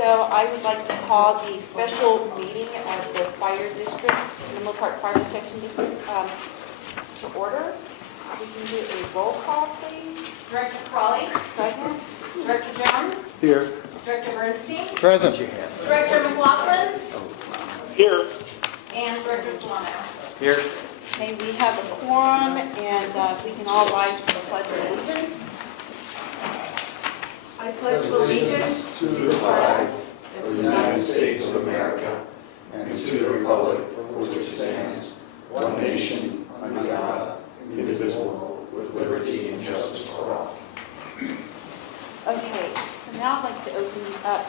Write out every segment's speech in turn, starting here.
So I would like to call the special meeting of the fire district, Menlo Park Fire Protection District, to order. We can do a roll call, please. Director Crawley. Present. Director Jones. Here. Director Bernstein. Present. Director McLaughlin. Here. And Director Solano. Here. Okay, we have a quorum, and we can all rise for the pledge of allegiance. I pledge allegiance to the flag of the United States of America and to the republic for which it stands, one nation, under God, indivisible, with liberty and justice for all. Okay, so now I'd like to open up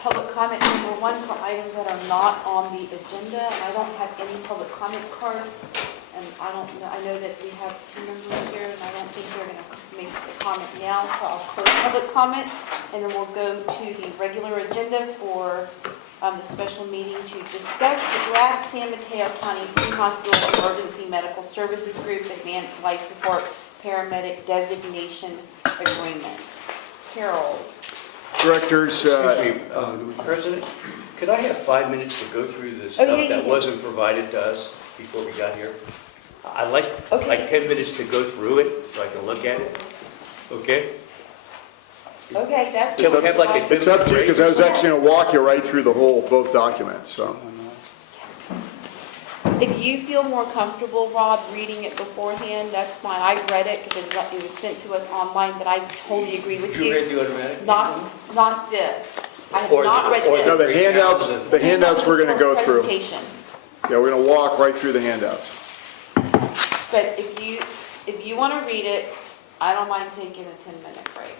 public comment number one for items that are not on the agenda. And I don't have any public comment cards, and I know that we have two members here, and I don't think they're going to make the comment now, so I'll close public comment, and then we'll go to the regular agenda for the special meeting to discuss the draft San Mateo County Pre-Hospital Emergency Medical Services Group Advanced Life Support Paramedic Designation Agreement. Carol. Directors, President, could I have 5 minutes to go through the stuff that wasn't provided to us before we got here? I'd like 10 minutes to go through it so I can look at it. Okay? Okay, that's... Can we have like a 10-minute it's up to you, break? because I was actually going to walk you right through both documents, so. If you feel more comfortable, Rob, reading it beforehand, that's fine. I read it because it was sent to us online, but I totally agree with You you. read the automatic? Not this. I have Or not read No, this. the handouts we're going to go through. Presentation. Yeah, we're going to walk right through the handouts. But if you want to read it, I don't mind taking a 10-minute break.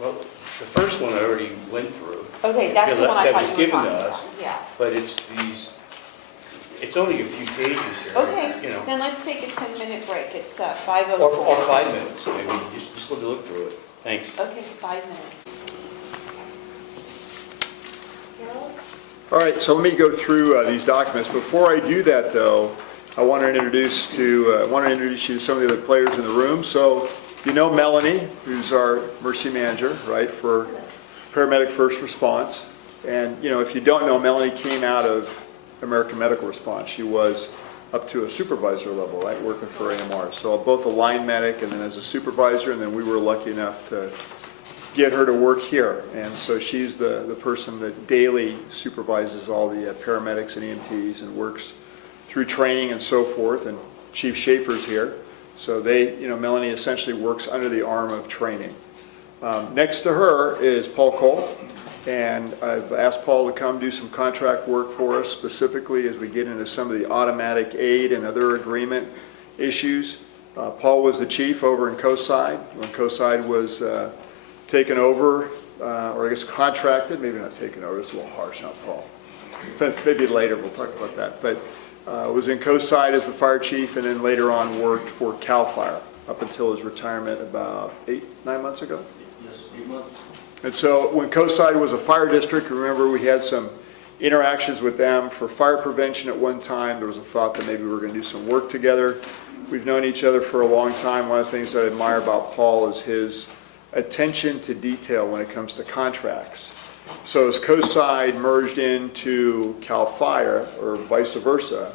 Well, the first one I already went through. Okay, that's the one I That thought was you were given talking to about. us. Yeah. But it's only a few pages here. Okay, You know, then let's take a 10-minute break. It's 5:04. or 5 minutes, maybe, just look through it. Thanks. Okay, 5 minutes. Carol? All right, so let me go through these documents. Before I do that, though, I want to introduce you to some of the other players in the room. So you know Melanie, who's our emergency manager, right, for paramedic first response. And you know, if you don't know, Melanie came out of American Medical Response. She was up to a supervisor level, right, working for AMR. So both a line medic and then as a supervisor, and then we were lucky enough to get her to work here. And so she's the person that daily supervises all the paramedics and EMTs and works through training and so forth. And Chief Schaefer's here. So Melanie essentially works under the arm of training. Next to her is Paul Cole. And I've asked Paul to come do some contract work for us, specifically as we get into some of the automatic aid and other agreement issues. Paul was the chief over in Coastside when Coastside was taken over, or I guess contracted, maybe not taken over, it's a little harsh, not Paul. Maybe later, we'll talk about that. But was in Coastside as the fire chief, and then later on worked for CAL FIRE up until his retirement about 8-9 months ago. Yes, 8 months. And so when Coastside was a fire district, remember we had some interactions with them for fire prevention at one time. There was a thought that maybe we were going to do some work together. We've known each other for a long time. One of the things that I admire about Paul is his attention to detail when it comes to contracts. So as Coastside merged into CAL FIRE, or vice versa,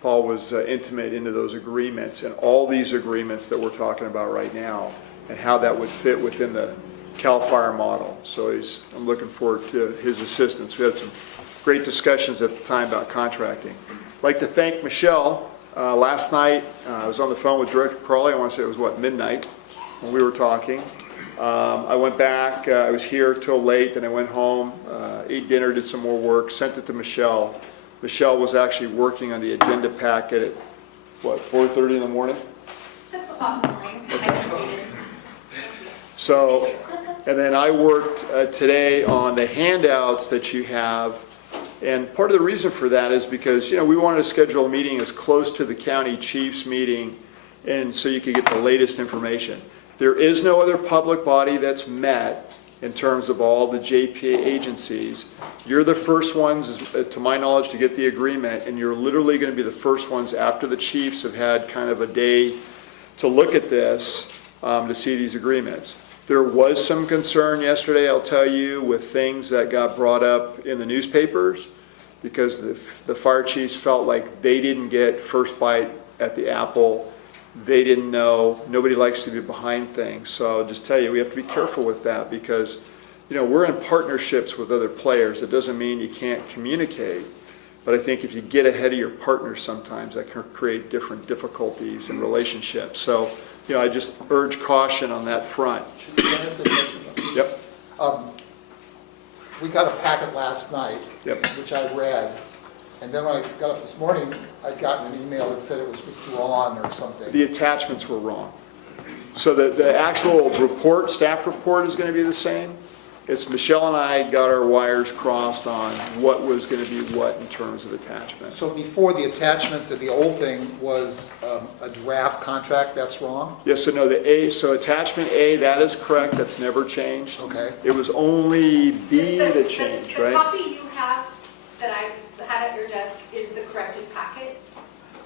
Paul was intimate into those agreements and all these agreements that we're talking about right now and how that would fit within the CAL FIRE model. So I'm looking forward to his assistance. We had some great discussions at the time about contracting. I'd like to thank Michelle. Last night, I was on the phone with Director Crawley. I want to say it was, midnight when we were talking. I went back. I was here till late, then I went home, ate dinner, did some more work, sent it to Michelle. Michelle was actually working on the agenda packet at, 4:30 in the morning? 6 o'clock in the morning. I completed. So, and then I worked today on the handouts that you have, and part of the reason for that is because, we wanted to schedule a meeting as close to the county chief's meeting, and so you could get the latest information. There is no other public body that's met in terms of all the JPA agencies. You're the first ones, to my knowledge, to get the agreement, and you're literally going to be the first ones after the chiefs have had kind of a day to look at this, to see these agreements. There was some concern yesterday, I'll tell you, with things that got brought up in the newspapers, because the fire chiefs felt like they didn't get first bite at the apple. They didn't know. Nobody likes to be behind things. So I'll just tell you, we have to be careful with that because, we're in partnerships with other players. It doesn't mean you can't communicate. But I think if you get ahead of your partners sometimes, that can create different difficulties in relationships. So, I just urge caution on that front. Can I ask a question? Yep. We got a packet last night, Yep. which I read, and then when I got up this morning, I'd gotten an email that said it was withdrawn or something. The attachments were wrong. So the actual report, staff report is going to be the same. It's Michelle and I got our wires crossed on what was going to be what in terms of attachment. So before the attachments of the old thing was a draft contract, that's wrong? Yes, so attachment A, that is correct, that's never changed. Okay. It was only B that changed, The right? copy you have that I've had at your desk is the corrected packet.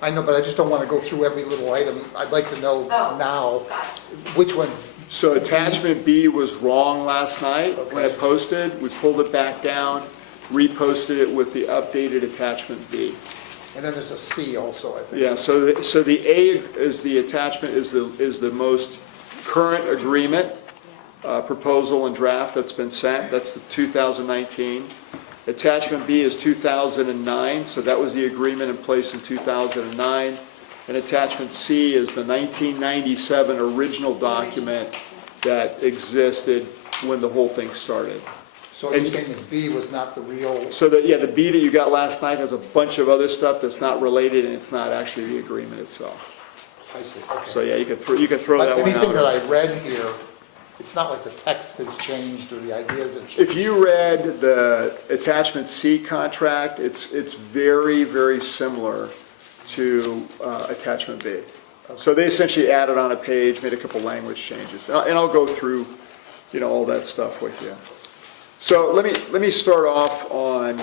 I know, but I just don't want to go through every little item. I'd like to know now Got it. which ones. So attachment B was wrong last night when Okay. it posted. We pulled it back down, reposted it with the updated attachment B. And then there's a C also, I think. Yeah, so the A is the attachment, is the most current agreement, proposal and draft that's been sent. That's the 2019. Attachment B is 2009, so that was the agreement in place in 2009. And attachment C is the 1997 original document that existed when the whole thing started. So you're saying this B was not the real? So the B that you got last night has a bunch of other stuff that's not related, and it's not actually the agreement itself. I see, okay. So yeah, you could throw that one Anything that out. I read here, it's not like the text has changed or the ideas have changed. If you read the attachment C contract, it's very, very similar to attachment B. So they essentially added on a page, made a couple language changes, and I'll go through, all that stuff with you. So let me start off on,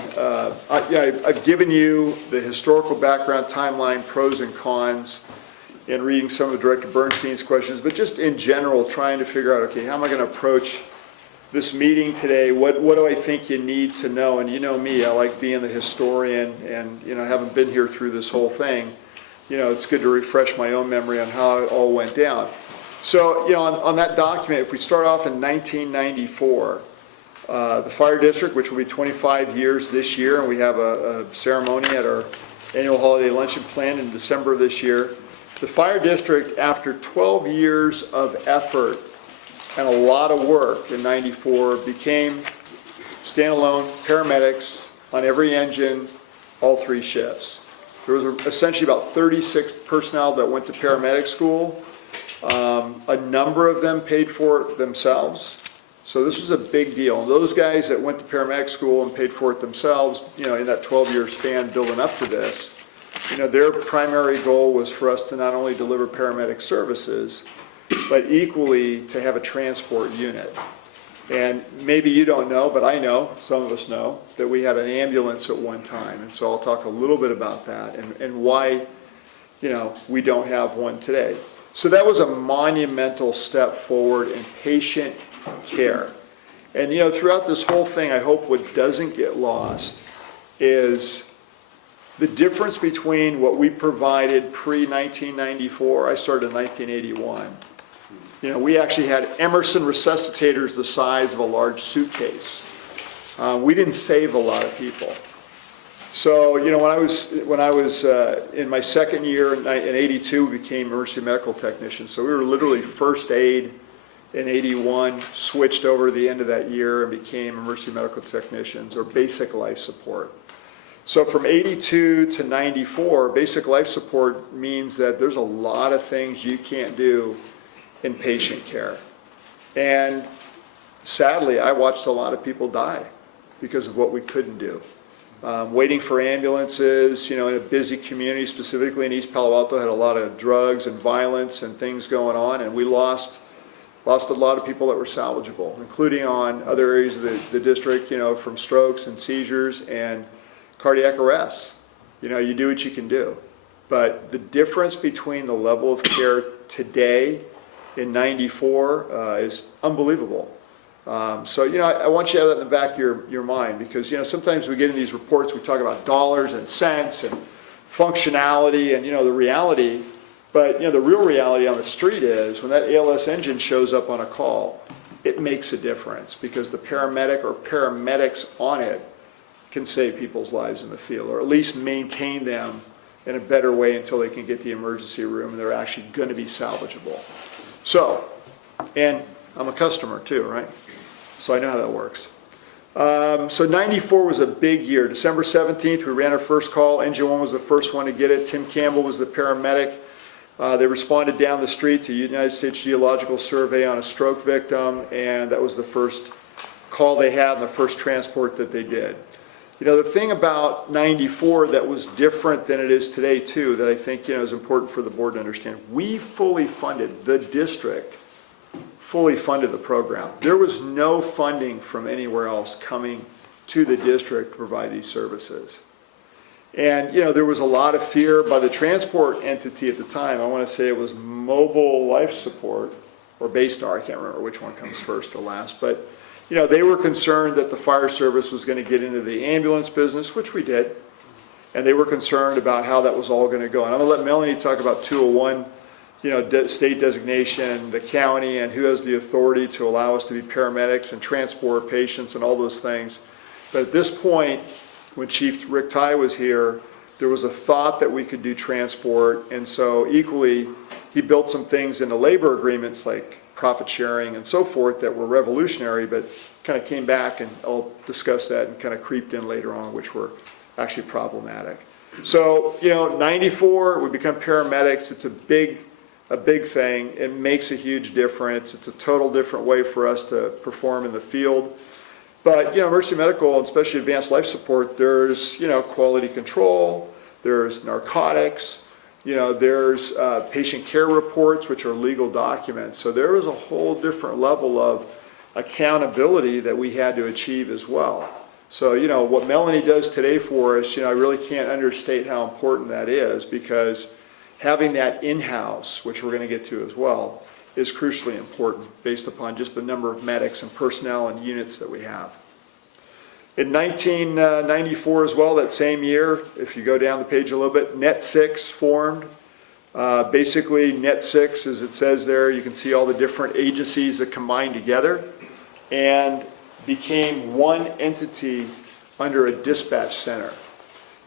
I've given you the historical background, timeline, pros and cons, and reading some of Director Bernstein's questions, but just in general, trying to figure out, okay, how am I going to approach this meeting today? What do I think you need to know? And you know me, I like being the historian, and having been here through this whole thing, it's good to refresh my own memory on how it all went down. So, on that document, if we start off in 1994, the fire district, which will be 25 years this year, and we have a ceremony at our annual holiday luncheon planned in December of this year. The fire district, after 12 years of effort and a lot of work in 94, became standalone paramedics on every engine, all three shifts. There was essentially about 36 personnel that went to paramedic school. A number of them paid for it themselves. So this was a big deal. And those guys that went to paramedic school and paid for it themselves, in that 12-year span building up to this, their primary goal was for us to not only deliver paramedic services, but equally to have a transport unit. And maybe you don't know, but I know, some of us know, that we had an ambulance at one time. And so I'll talk a little bit about that and why, we don't have one today. So that was a monumental step forward in patient care. And, throughout this whole thing, I hope what doesn't get lost is the difference between what we provided pre-1994, I started in 1981. We actually had Emerson resuscitators the size of a large suitcase. We didn't save a lot of people. So, when I was in my second year in 82, we became emergency medical technicians. So we were literally first aid in 81, switched over to the end of that year and became emergency medical technicians, or basic life support. So from 82 to 94, basic life support means that there's a lot of things you can't do in patient care. And sadly, I watched a lot of people die because of what we couldn't do. Waiting for ambulances, in a busy community, specifically in East Palo Alto, had a lot of drugs and violence and things going on, and we lost a lot of people that were salvageable, including on other areas of the district, from strokes and seizures and cardiac arrests. You do what you can do. But the difference between the level of care today in 94 is unbelievable. So, I want you to have that in the back of your mind, because, sometimes we get in these reports, we talk about dollars and cents and functionality and, the reality, but, the real reality on the street is when that ALS engine shows up on a call, it makes a difference, because the paramedic or paramedics on it can save people's lives in the field, or at least maintain them in a better way until they can get to the emergency room and they're actually going to be salvageable. So, and I'm a customer too, right? So I know how that works. So 94 was a big year. December 17th, we ran our first call. Engine 1 was the first one to get it. Tim Campbell was the paramedic. They responded down the street to United States Geological Survey on a stroke victim, and that was the first call they had and the first transport that they did. The thing about 94 that was different than it is today too, that I think is important for the board to understand, we fully funded, the district fully funded the program. There was no funding from anywhere else coming to the district to provide these services. And, there was a lot of fear by the transport entity at the time. I want to say it was Mobile Life Support, or Baystar, I can't remember which one comes first or last, but, they were concerned that the fire service was going to get into the ambulance business, which we did, and they were concerned about how that was all going to go. And I'm going to let Melanie talk about 201, state designation, the county, and who has the authority to allow us to be paramedics and transport patients and all those things. But at this point, when Chief Rick Ty was here, there was a thought that we could do transport, and so equally, he built some things into labor agreements like profit sharing and so forth that were revolutionary, but kind of came back, and I'll discuss that, and kind of creeped in later on, which were actually problematic. So, 94, we become paramedics. It's a big thing. It makes a huge difference. It's a total different way for us to perform in the field. But, emergency medical, and especially advanced life support, there's, quality control, there's narcotics, there's patient care reports, which are legal documents. So there was a whole different level of accountability that we had to achieve as well. So, what Melanie does today for us, I really can't understate how important that is, because having that in-house, which we're going to get to as well, is crucially important based upon just the number of medics and personnel and units that we have. In 1994 as well, that same year, if you go down the page a little bit, Net 6 formed. Basically, Net 6, as it says there, you can see all the different agencies that combined together and became one entity under a dispatch center.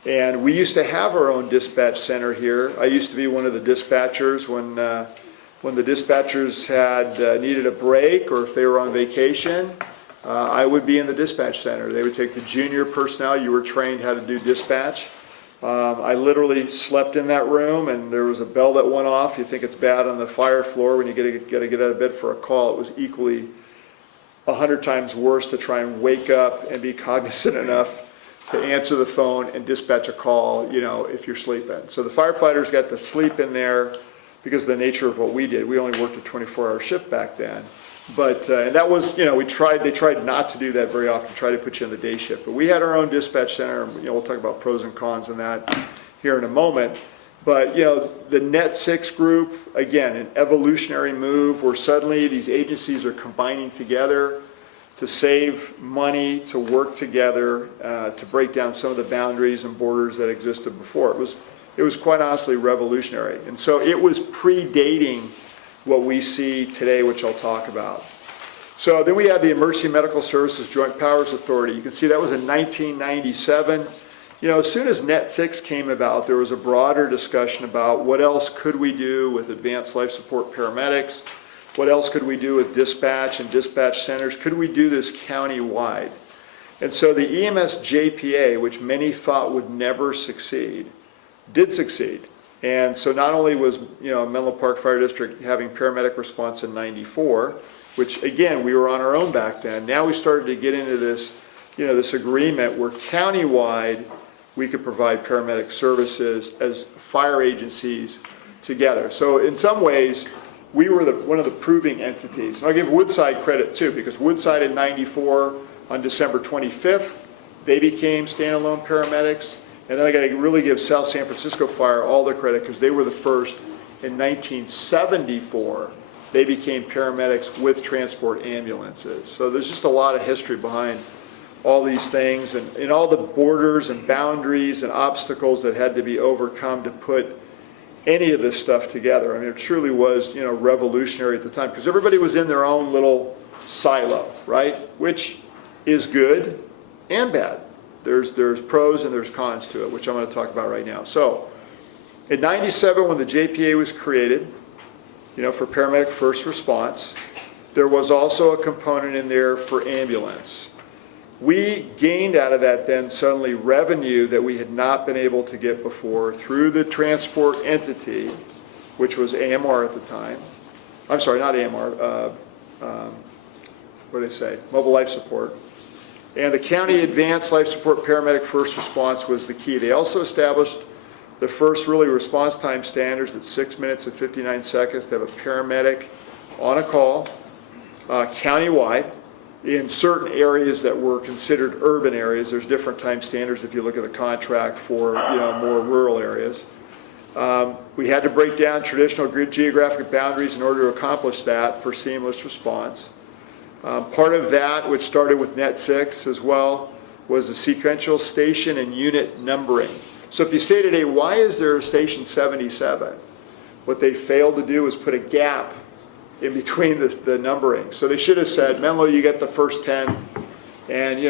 And we used to have our own dispatch center here. I used to be one of the dispatchers when the dispatchers had needed a break, or if they were on vacation, I would be in the dispatch center. They would take the junior personnel. You were trained how to do dispatch. I literally slept in that room, and there was a bell that went off. You think it's bad on the fire floor when you got to get out of bed for a call. It was equally 100 times worse to try and wake up and be cognizant enough to answer the phone and dispatch a call, if you're sleeping. So the firefighters got to sleep in there because of the nature of what we did. We only worked a 24-hour shift back then. But, and that was, they tried not to do that very often, try to put you in the day shift. But we had our own dispatch center, and, we'll talk about pros and cons on that here in a moment. But, the Net 6 group, again, an evolutionary move where suddenly these agencies are combining together to save money, to work together, to break down some of the boundaries and borders that existed before. It was quite honestly revolutionary. And so it was predating what we see today, which I'll talk about. So then we had the Emergency Medical Services Joint Powers Authority. You can see that was in 1997. As soon as Net 6 came about, there was a broader discussion about what else could we do with advanced life support paramedics. What else could we do with dispatch and dispatch centers? Could we do this county-wide? And so the EMS JPA, which many thought would never succeed, did succeed. And so not only was, Menlo Park Fire District having paramedic response in 94, which again, we were on our own back then. Now we started to get into this, this agreement where county-wide we could provide paramedic services as fire agencies together. So in some ways, we were one of the proving entities. And I'll give Woodside credit too, because Woodside in 94, on December 25th, they became standalone paramedics. And then I got to really give South San Francisco Fire all the credit, because they were the first in 1974 they became paramedics with transport ambulances. So there's just a lot of history behind all these things and all the borders and boundaries and obstacles that had to be overcome to put any of this stuff together. I mean, it truly was, revolutionary at the time because everybody was in their own little silo, right? Which is good and bad. There's pros and there's cons to it, which I'm going to talk about right now. So, in '97, when the JPA was created, for paramedic first response, there was also a component in there for ambulance. We gained out of that then suddenly revenue that we had not been able to get before through the transport entity, which was AMR at the time. I'm sorry, not AMR, what did I say? Mobile Life Support. And the County Advanced Life Support Paramedic First Response was the key. They also established the first really response time standards at 6 minutes and 59 seconds to have a paramedic on a call, countywide. In certain areas that were considered urban areas, there's different time standards if you look at the contract for more rural areas. We had to break down traditional grid geographic boundaries in order to accomplish that for seamless response. Part of that, which started with Net 6 as well, was the sequential station and unit numbering. So if you say today, why is there a station 77? What they failed to do is put a gap in between the numbering. So they should have said, Menlo, you get the first 10, and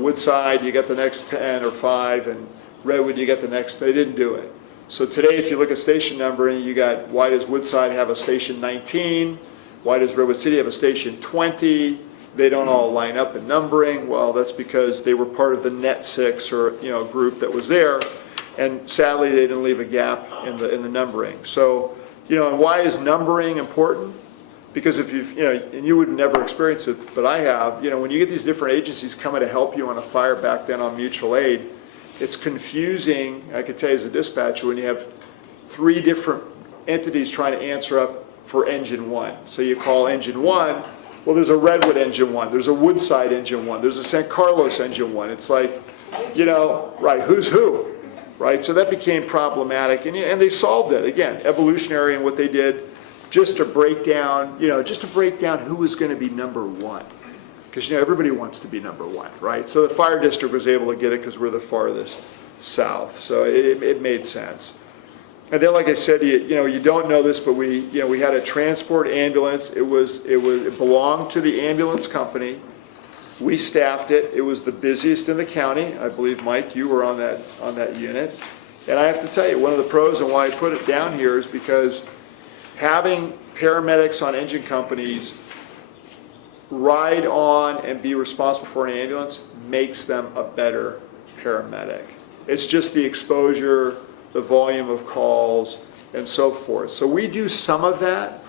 Woodside, you get the next 10 or 5, and Redwood, you get the next. They didn't do it. So today, if you look at station numbering, you got, why does Woodside have a station 19? Why does Redwood City have a station 20? They don't all line up in numbering. Well, that's because they were part of the Net 6 or group that was there, and sadly, they didn't leave a gap in the numbering. So, and why is numbering important? Because if and you would never experience it, but I have, when you get these different agencies coming to help you on a fire back then on mutual aid, it's confusing, I could tell you as a dispatcher, when you have 3 different entities trying to answer up for engine 1. So you call engine 1, well, there's a Redwood engine 1, there's a Woodside engine 1, there's a San Carlos engine 1. It's like, right, who's who, right? So that became problematic, and they solved it. Again, evolutionary in what they did, just to break down, who was going to be number 1. Because, everybody wants to be number 1, right? So the fire district was able to get it because we're the farthest south. So it made sense. And then, like I said, you don't know this, but we had a transport ambulance. It belonged to the ambulance company. We staffed it. It was the busiest in the county. I believe, Mike, you were on that unit. And I have to tell you, one of the pros and why I put it down here is because having paramedics on engine companies ride on and be responsible for an ambulance makes them a better paramedic. It's just the exposure, the volume of calls, and so forth. So we do some of that,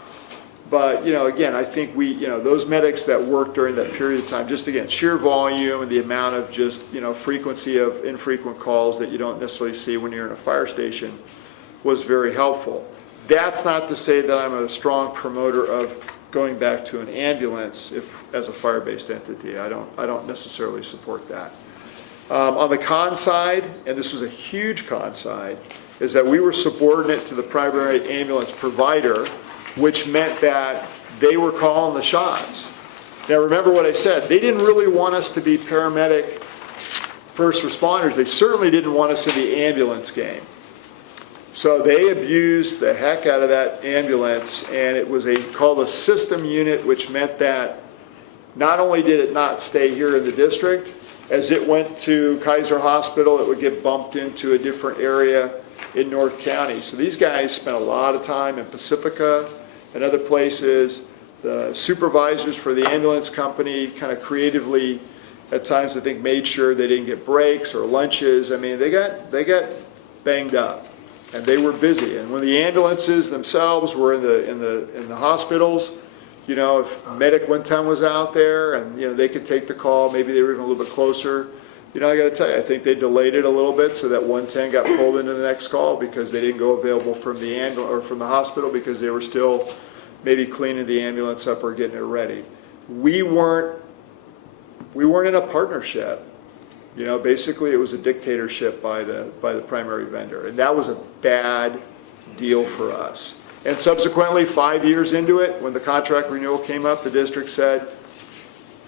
but again, I think those medics that work during that period of time, just again, sheer volume and the amount of just frequency of infrequent calls that you don't necessarily see when you're in a fire station was very helpful. That's not to say that I'm a strong promoter of going back to an ambulance as a fire-based entity. I don't necessarily support that. On the con side, and this was a huge con side, is that we were subordinate to the primary ambulance provider, which meant that they were calling the shots. Now remember what I said, they didn't really want us to be paramedic first responders. They certainly didn't want us in the ambulance game. So they abused the heck out of that ambulance, and it was called a system unit, which meant that not only did it not stay here in the district, as it went to Kaiser Hospital, it would get bumped into a different area in North County. So these guys spent a lot of time in Pacifica and other places. The supervisors for the ambulance company kind of creatively, at times I think, made sure they didn't get breaks or lunches. I mean, they got banged up. And they were busy. And when the ambulances themselves were in the hospitals, if medic one time was out there and they could take the call, maybe they were even a little bit closer. I got to tell you, I think they delayed it a little bit so that 110 got pulled into the next call because they didn't go available from the from the hospital because they were still maybe cleaning the ambulance up or getting it ready. We weren't in a partnership. Basically it was a dictatorship by the primary vendor, and that was a bad deal for us. And subsequently, 5 years into it, when the contract renewal came up, the district said,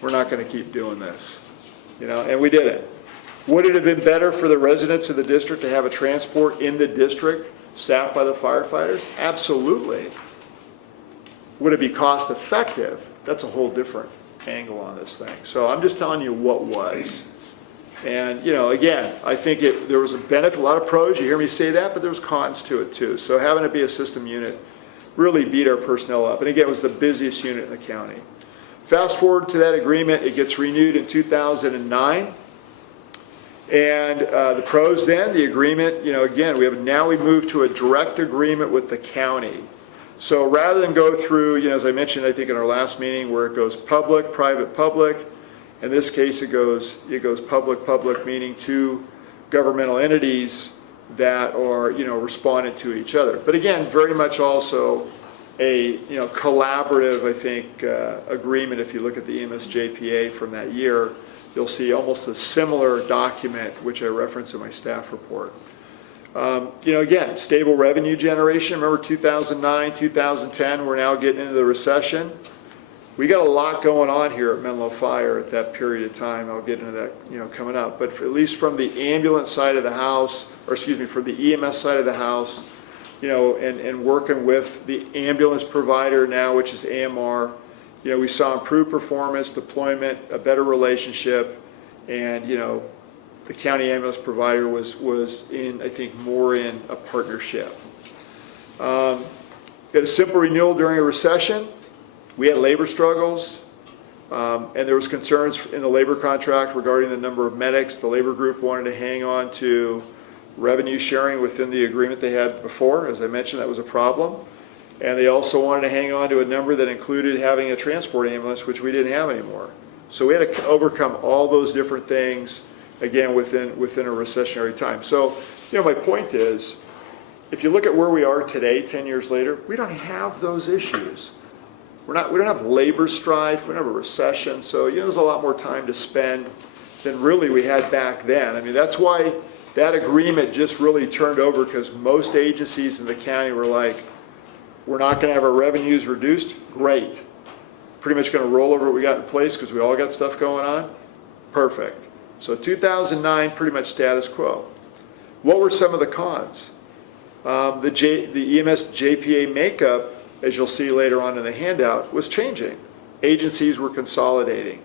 we're not going to keep doing this. And we didn't. Would it have been better for the residents of the district to have a transport in the district staffed by the firefighters? Absolutely. Would it be cost effective? That's a whole different angle on this thing. So I'm just telling you what was. And, again, I think there was a benefit, a lot of pros, you hear me say that, but there was cons to it too. So having it be a system unit really beat our personnel up. And again, it was the busiest unit in the county. Fast forward to that agreement, it gets renewed in 2009. And the pros then, the agreement, again, we moved to a direct agreement with the county. So rather than go through, as I mentioned, I think in our last meeting, where it goes public, private, public, in this case it goes public, public, meaning two governmental entities that are, responding to each other. But again, very much also a, collaborative, I think, agreement. If you look at the EMS-JPA from that year, you'll see almost a similar document, which I reference in my staff report. Again, stable revenue generation. Remember 2009, 2010, we're now getting into the recession. We got a lot going on here at Menlo Fire at that period of time. I'll get into that, coming up. But at least from the ambulance side of the house, from the EMS side of the house, and working with the ambulance provider now, which is AMR, we saw improved performance, deployment, a better relationship, and, the county ambulance provider was in, I think, more in a partnership. Got a simple renewal during a recession. We had labor struggles, and there was concerns in the labor contract regarding the number of medics. The labor group wanted to hang on to revenue sharing within the agreement they had before. As I mentioned, that was a problem. And they also wanted to hang on to a number that included having a transport ambulance, which we didn't have anymore. So we had to overcome all those different things, again, within a recessionary time. So, my point is, if you look at where we are today, 10 years later, we don't have those issues. We don't have labor strife, we don't have a recession, so, there's a lot more time to spend than really we had back then. I mean, that's why that agreement just really turned over, because most agencies in the county were like, we're not going to have our revenues reduced. Great. Pretty much going to roll over what we got in place because we all got stuff going on. Perfect. So 2009, pretty much status quo. What were some of the cons? The EMS JPA makeup, as you'll see later on in the handout, was changing. Agencies were consolidating.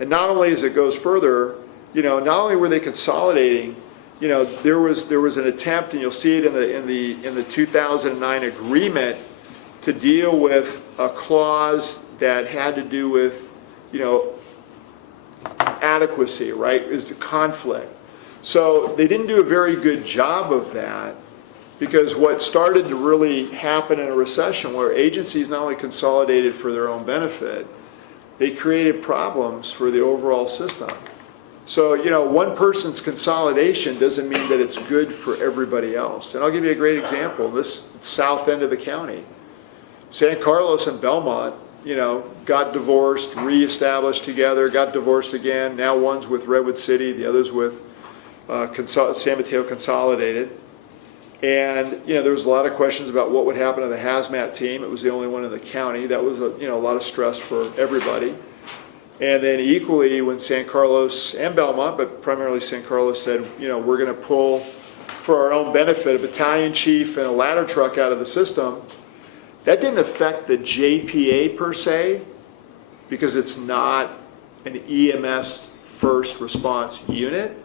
And not only as it goes further, not only were they consolidating, there was an attempt, and you'll see it in the 2009 agreement, to deal with a clause that had to do with, adequacy, right? Is the conflict. So they didn't do a very good job of that, because what started to really happen in a recession, where agencies not only consolidated for their own benefit, they created problems for the overall system. So, one person's consolidation doesn't mean that it's good for everybody else. And I'll give you a great example. This south end of the county, San Carlos and Belmont, got divorced, reestablished together, got divorced again. Now one's with Redwood City, the other's with San Mateo Consolidated. And, there was a lot of questions about what would happen to the hazmat team. It was the only one in the county. That was, a lot of stress for everybody. And then equally, when San Carlos and Belmont, but primarily San Carlos, said, we're going to pull, for our own benefit, a battalion chief and a ladder truck out of the system, that didn't affect the JPA per se, because it's not an EMS first response unit,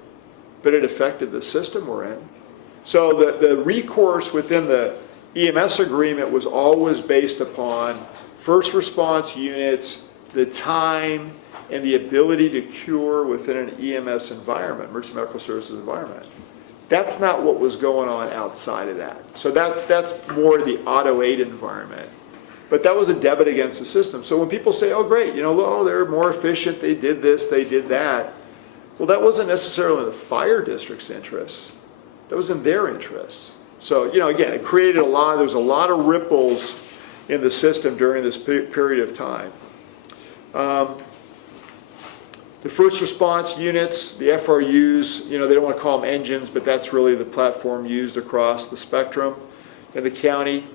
but it affected the system we're in. So the recourse within the EMS agreement was always based upon first response units, the time, and the ability to cure within an EMS environment, emergency medical services environment. That's not what was going on outside of that. So that's more the auto aid environment. But that was a debit against the system. So when people say, oh great, they're more efficient, they did this, they did that. Well, that wasn't necessarily in the fire district's interests. That was in their interests. So, again, it created there was a lot of ripples in the system during this period of time. The first response units, the FRUs, they don't want to call them engines, but that's really the platform used across the spectrum in the county.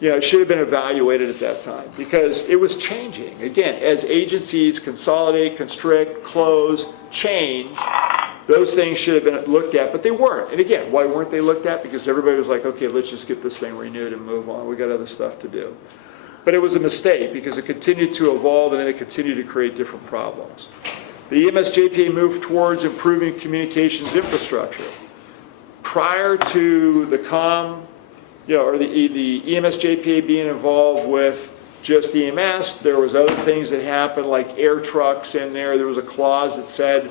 it should have been evaluated at that time because it was changing. Again, as agencies consolidate, constrict, close, change, those things should have been looked at, but they weren't. And again, why weren't they looked at? Because everybody was like, okay, let's just get this thing renewed and move on. We got other stuff to do. But it was a mistake because it continued to evolve and then it continued to create different problems. The EMS JPA moved towards improving communications infrastructure. Prior to the or the EMS JPA being involved with just EMS, there was other things that happened like air trucks in there. There was a clause that said,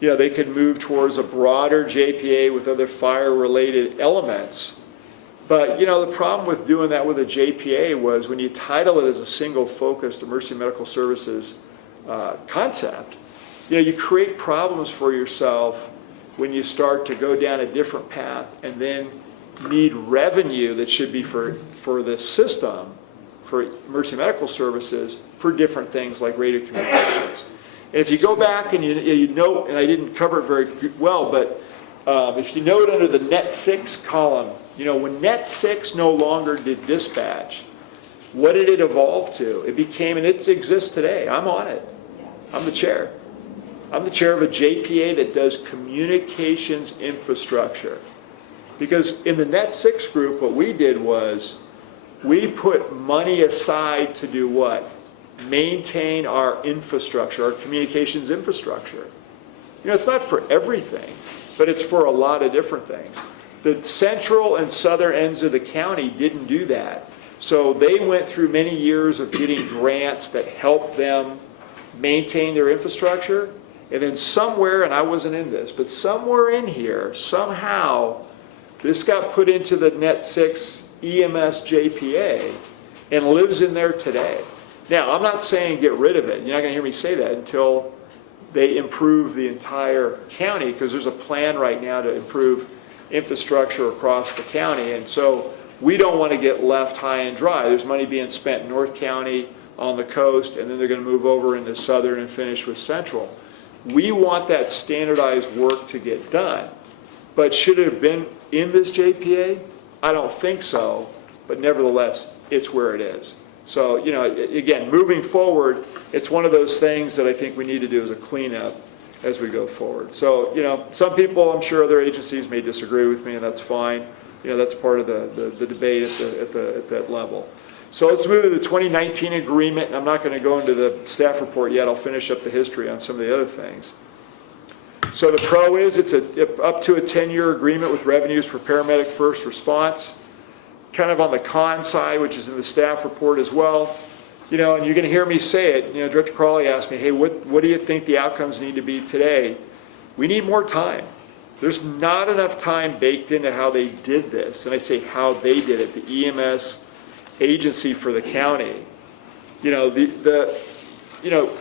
they could move towards a broader JPA with other fire-related elements. But, the problem with doing that with a JPA was when you title it as a single-focused emergency medical services concept, you create problems for yourself when you start to go down a different path and then need revenue that should be for the system, for emergency medical services, for different things like radio communications. And if you go back and you note, and I didn't cover it very well, but if you note under the Net 6 column, when Net 6 no longer did dispatch, what did it evolve to? It became, and it exists today, I'm on it. I'm the chair. I'm the chair of a JPA that does communications infrastructure. Because in the Net 6 group, what we did was we put money aside to do what? Maintain our infrastructure, our communications infrastructure. It's not for everything, but it's for a lot of different things. The central and southern ends of the county didn't do that. So they went through many years of getting grants that helped them maintain their infrastructure. And then somewhere, and I wasn't in this, but somewhere in here, somehow, this got put into the Net 6 EMS JPA and lives in there today. Now, I'm not saying get rid of it. You're not going to hear me say that until they improve the entire county, because there's a plan right now to improve infrastructure across the county. And so we don't want to get left high and dry. There's money being spent in North County, on the coast, and then they're going to move over into Southern and finish with Central. We want that standardized work to get done. But should it have been in this JPA? I don't think so, but nevertheless, it's where it is. So, again, moving forward, it's one of those things that I think we need to do as a cleanup as we go forward. So, some people, I'm sure other agencies may disagree with me, and that's fine. That's part of the debate at that level. So let's move to the 2019 agreement, and I'm not going to go into the staff report yet. I'll finish up the history on some of the other things. So the pro is it's up to a 10-year agreement with revenues for paramedic first response. Kind of on the con side, which is in the staff report as well. And you're going to hear me say it. Director Crawley asked me, hey, what do you think the outcomes need to be today? We need more time. There's not enough time baked into how they did this. And I say how they did it, the EMS agency for the county.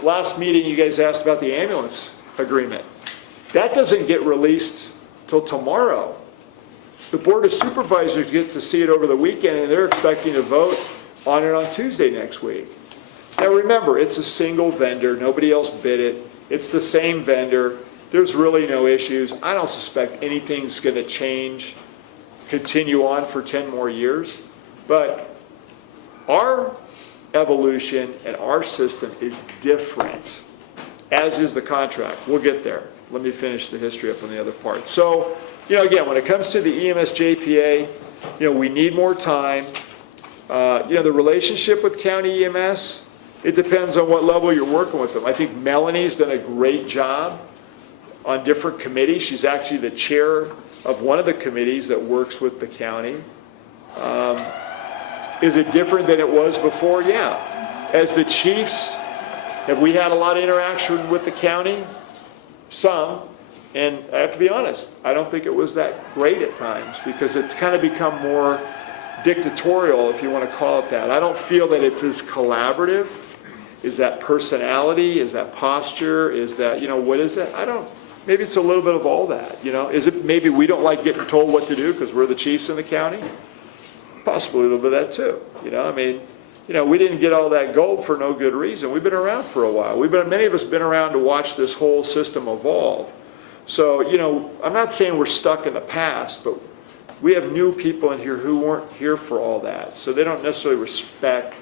Last meeting you guys asked about the ambulance agreement. That doesn't get released till tomorrow. The Board of Supervisors gets to see it over the weekend, and they're expecting to vote on it on Tuesday next week. Now remember, it's a single vendor. Nobody else bid it. It's the same vendor. There's really no issues. I don't suspect anything's going to change, continue on for 10 more years. But our evolution and our system is different, as is the contract. We'll get there. Let me finish the history up on the other part. So, again, when it comes to the EMS JPA, we need more time. The relationship with county EMS, it depends on what level you're working with them. I think Melanie's done a great job on different committees. She's actually the chair of one of the committees that works with the county. Is it different than it was before? Yeah. As the chiefs, have we had a lot of interaction with the county? Some. And I have to be honest, I don't think it was that great at times, because it's kind of become more dictatorial, if you want to call it that. I don't feel that it's as collaborative. Is that personality? Is that posture? Is that, what is that? Maybe it's a little bit of all that, Is it maybe we don't like getting told what to do because we're the chiefs in the county? Possibly a little bit of that too, we didn't get all that gold for no good reason. We've been around for a while. Many of us been around to watch this whole system evolve. So, I'm not saying we're stuck in the past, but we have new people in here who weren't here for all that. So they don't necessarily respect,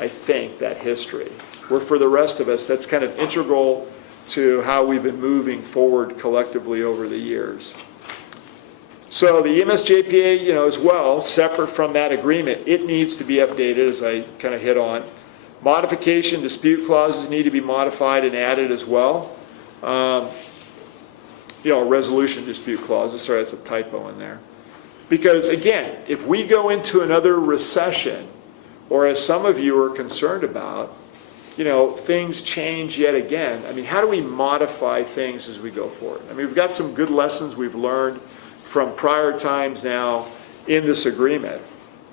I think, that history. Where for the rest of us, that's kind of integral to how we've been moving forward collectively over the years. So the EMS-JPA, as well, separate from that agreement, it needs to be updated, as I kind of hit on. Modification dispute clauses need to be modified and added as well. Resolution dispute clauses, sorry, that's a typo in there. Because again, if we go into another recession, or as some of you are concerned about, things change yet again. I mean, how do we modify things as we go forward? I mean, we've got some good lessons we've learned from prior times now in this agreement.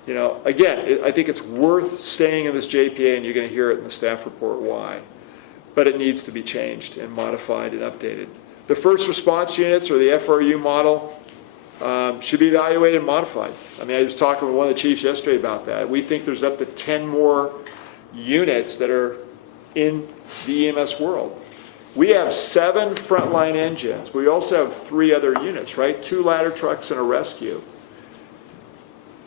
Again, I think it's worth staying in this JPA, and you're going to hear it in the staff report why. But it needs to be changed and modified and updated. The first response units, or the FRU model, should be evaluated and modified. I mean, I was talking with one of the chiefs yesterday about that. We think there's up to 10 more units that are in the EMS world. We have 7 frontline engines, but we also have 3 other units, right? 2 ladder trucks and a rescue.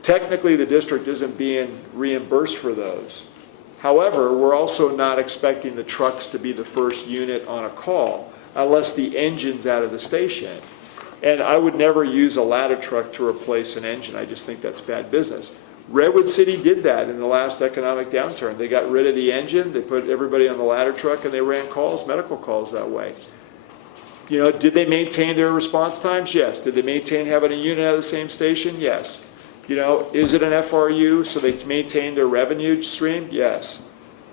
Technically, the district isn't being reimbursed for those. However, we're also not expecting the trucks to be the first unit on a call unless the engine's out of the station. And I would never use a ladder truck to replace an engine. I just think that's bad business. Redwood City did that in the last economic downturn. They got rid of the engine, they put everybody on the ladder truck, and they ran calls, medical calls that way. Did they maintain their response times? Yes. Did they maintain having a unit at the same station? Yes. Is it an FRU so they can maintain their revenue stream? Yes.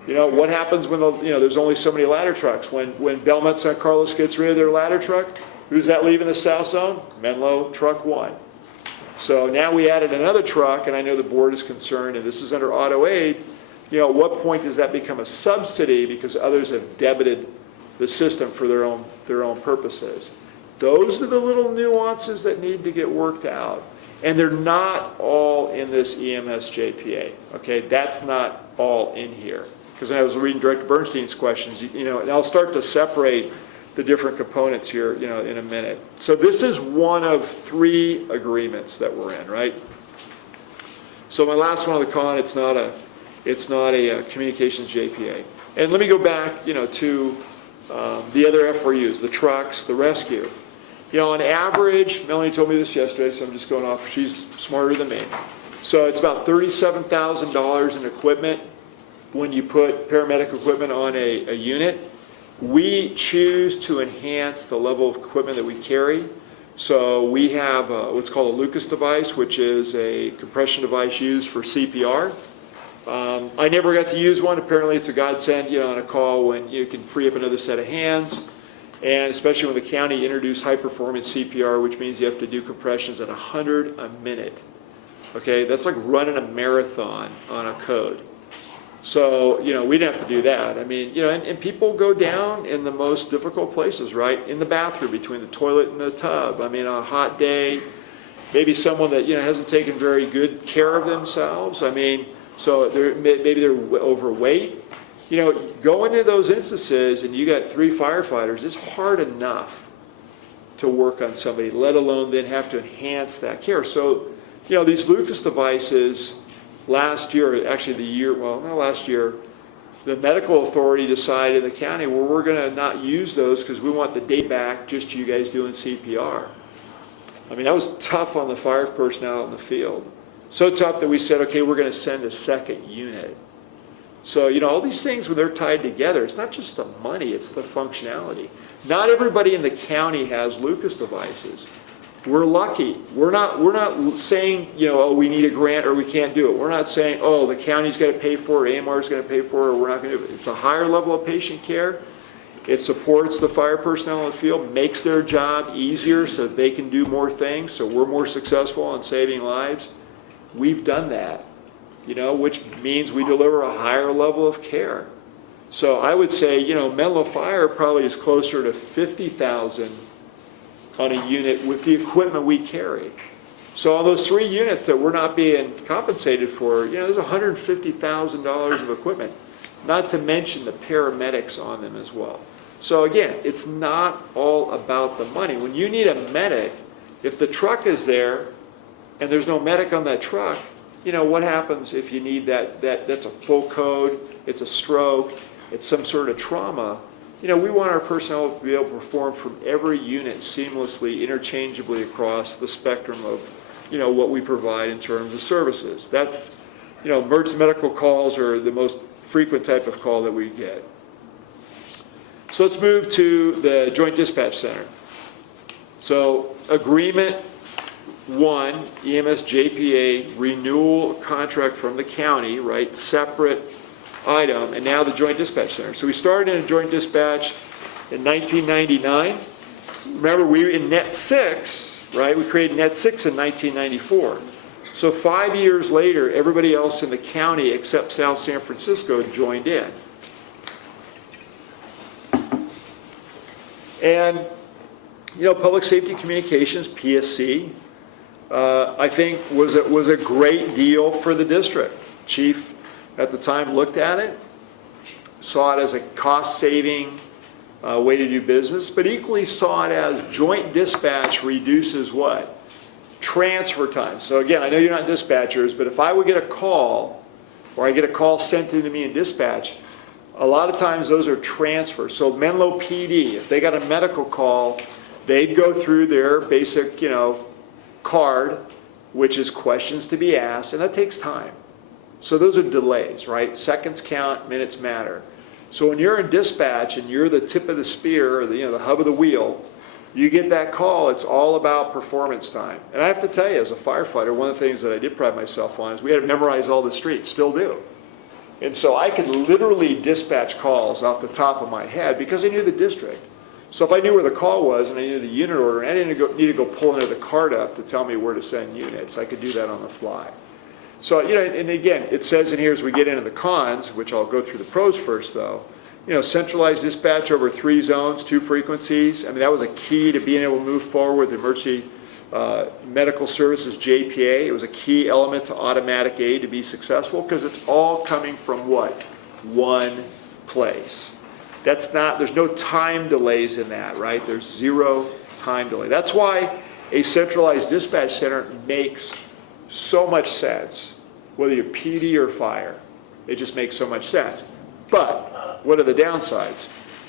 What happens when there's only so many ladder trucks? When Belmont San Carlos gets rid of their ladder truck, who's that leaving the South Zone? Menlo Truck 1. So now we added another truck, and I know the board is concerned, and this is under auto aid. At what point does that become a subsidy because others have debited the system for their own purposes? Those are the little nuances that need to get worked out. And they're not all in this EMS JPA, okay? That's not all in here. Because I was reading Director Bernstein's questions, and I'll start to separate the different components here, in a minute. So this is one of 3 agreements that we're in, right? So my last one on the con, it's not a communications JPA. And let me go back, to the other FRUs, the trucks, the rescue. On average, Melanie told me this yesterday, so I'm just going off, she's smarter than me. So it's about $37,000 in equipment when you put paramedic equipment on a unit. We choose to enhance the level of equipment that we carry. So we have what's called a Lucas device, which is a compression device used for CPR. I never got to use one. Apparently it's a godsend, on a call when you can free up another set of hands. And especially when the county introduced high-performance CPR, which means you have to do compressions at 100 a minute. Okay, that's like running a marathon on a code. So, we didn't have to do that. I mean, and people go down in the most difficult places, right? In the bathroom, between the toilet and the tub. I mean, on a hot day, maybe someone that, hasn't taken very good care of themselves. I mean, so maybe they're overweight. Go into those instances and you got 3 firefighters, it's hard enough to work on somebody, let alone then have to enhance that care. So, these Lucas devices, last year, the medical authority decided in the county, well, we're going to not use those because we want the day back just you guys doing CPR. I mean, that was tough on the fire personnel in the field. So tough that we said, okay, we're going to send a second unit. So, all these things, when they're tied together, it's not just the money, it's the functionality. Not everybody in the county has Lucas devices. We're lucky. We're not saying, oh, we need a grant or we can't do it. We're not saying, oh, the county's got to pay for it, AMR's going to pay for it, or we're not going to do it. It's a higher level of patient care. It supports the fire personnel in the field, makes their job easier so that they can do more things, so we're more successful in saving lives. We've done that, which means we deliver a higher level of care. So I would say, Menlo Fire probably is closer to $50,000 on a unit with the equipment we carry. So on those 3 units that we're not being compensated for, there's $150,000 of equipment, not to mention the paramedics on them as well. So again, it's not all about the money. When you need a medic, if the truck is there and there's no medic on that truck, what happens if you need that's a full code, it's a stroke, it's some sort of trauma. We want our personnel to be able to perform from every unit seamlessly, interchangeably across the spectrum of, what we provide in terms of services. That's, emergency medical calls are the most frequent type of call that we get. So let's move to the Joint Dispatch Center. So agreement 1, EMS JPA renewal contract from the county, right? Separate item, and now the Joint Dispatch Center. So we started in a Joint Dispatch in 1999. Remember, we were in Net 6, right? We created Net 6 in 1994. So 5 years later, everybody else in the county except South San Francisco joined in. And, Public Safety Communications, PSC, I think was a great deal for the district. Chief at the time looked at it, saw it as a cost-saving way to do business, but equally saw it as joint dispatch reduces what? Transfer time. So again, I know you're not dispatchers, but if I would get a call, or I get a call sent into me in dispatch, a lot of times those are transfers. So Menlo PD, if they got a medical call, they'd go through their basic, card, which is questions to be asked, and that takes time. So those are delays, right? Seconds count, minutes matter. So when you're in dispatch and you're the tip of the spear, or the hub of the wheel, you get that call, it's all about performance time. And I have to tell you, as a firefighter, one of the things that I did pride myself on is we had to memorize all the streets, still do. And so I could literally dispatch calls off the top of my head because I knew the district. So if I knew where the call was and I knew the unit order, and I didn't need to go pull another card up to tell me where to send units, I could do that on the fly. So, and again, it says in here as we get into the cons, which I'll go through the pros first though, centralized dispatch over 3 zones, 2 frequencies. I mean, that was a key to being able to move forward with emergency medical services JPA. It was a key element to automatic aid to be successful because it's all coming from what? One place. There's no time delays in that, right? There's 0 time delay. That's why a centralized dispatch center makes so much sense, whether you're PD or fire. It just makes so much sense. But what are the downsides?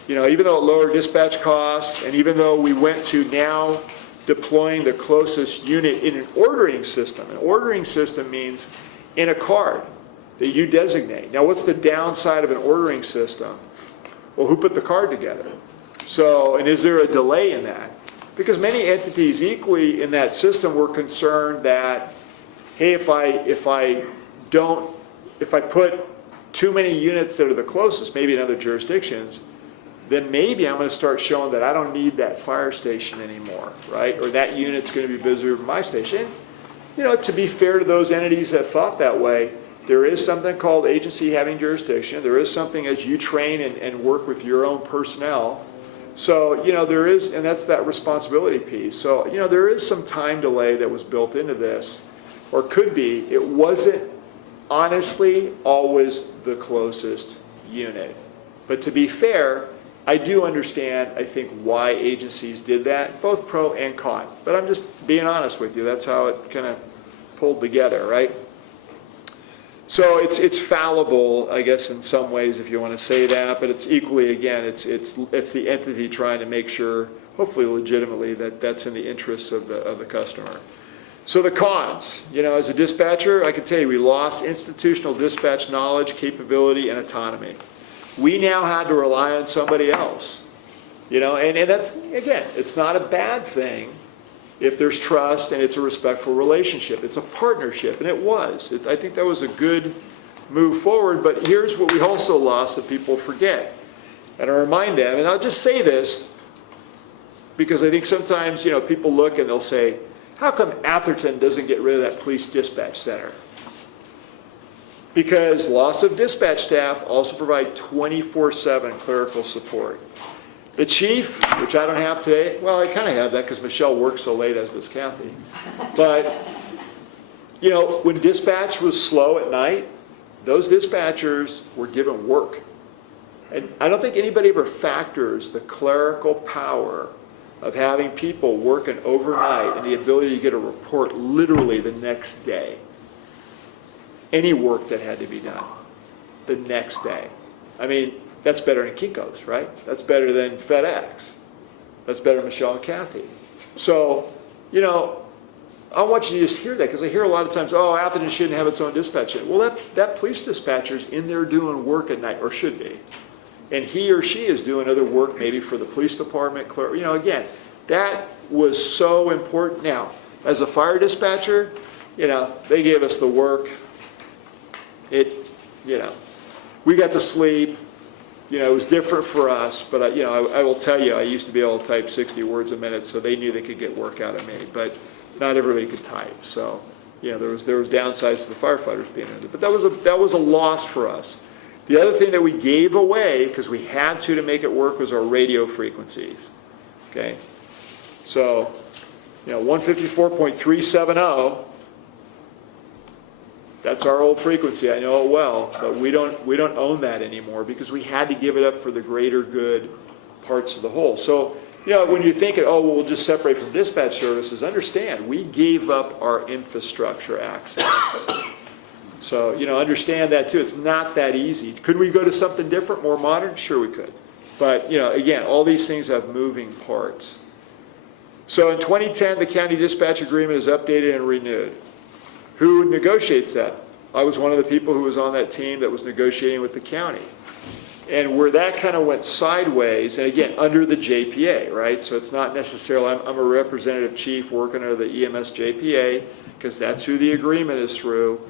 Even though it lowered dispatch costs, and even though we went to now deploying the closest unit in an ordering system means in a card that you designate. Now, what's the downside of an ordering system? Well, who put the card together? So, and is there a delay in that? Because many entities equally in that system were concerned that, hey, if I put too many units that are the closest, maybe in other jurisdictions, then maybe I'm going to start showing that I don't need that fire station anymore, right? Or that unit's going to be busier than my station. To be fair to those entities that thought that way, there is something called agency having jurisdiction. There is something as you train and work with your own personnel. So, there is, and that's that responsibility piece. So, there is some time delay that was built into this, or could be. It wasn't honestly always the closest unit. But to be fair, I do understand, I think, why agencies did that, both pro and con. But I'm just being honest with you. That's how it kind of pulled together, right? So it's fallible, I guess, in some ways, if you want to say that. But it's equally, again, it's the entity trying to make sure, hopefully legitimately, that that's in the interests of the customer. So the cons, as a dispatcher, I can tell you we lost institutional dispatch knowledge, capability, and autonomy. We now had to rely on somebody else, and that's, again, it's not a bad thing if there's trust and it's a respectful relationship. It's a partnership, and it was. I think that was a good move forward, but here's what we also lost that people forget. And I remind them, and I'll just say this, because I think sometimes, people look and they'll say, how come Atherton doesn't get rid of that police dispatch center? Because loss of dispatch staff also provide 24/7 clerical support. The chief, which I don't have today, well, I kind of have that because Michelle works so late, as does Kathy. But, when dispatch was slow at night, those dispatchers were given work. And I don't think anybody ever factors the clerical power of having people working overnight and the ability to get a report literally the next day. Any work that had to be done the next day. I mean, that's better than Kinko's, right? That's better than FedEx. That's better than Michelle and Kathy. So, you know, I want you to just hear that, because I hear a lot of times, oh, Atherton shouldn't have its own dispatch unit. Well, that police dispatcher's in there doing work at night, or should be. And he or she is doing other work, maybe for the police department, clerk. You know, again, that was so important. Now, as a fire dispatcher, you know, they gave us the work. You know, we got to sleep. You know, it was different for us, but I will tell you, I used to be able to type 60 words a minute, so they knew they could get work out of me. But not everybody could type, so you know, there was downsides to the firefighters being in it. But that was a loss for us. The other thing that we gave away, because we had to make it work, was our radio frequencies. Okay, so you know, 154.370. That's our old frequency. I know it well, but we don't own that anymore because we had to give it up for the greater good parts of the whole. So, you know, when you're thinking, oh, well, we'll just separate from dispatch services, understand, we gave up our infrastructure access. So, you know, understand that too. It's not that easy. Could we go to something different, more modern? Sure we could. But, you know, again, all these things have moving parts. So in 2010, the county dispatch agreement is updated and renewed. Who negotiates that? I was one of the people who was on that team that was negotiating with the county. And where that kind of went sideways, and again, under the JPA, right? So it's not necessarily, I'm a representative chief working under the EMS JPA, because that's who the agreement is through.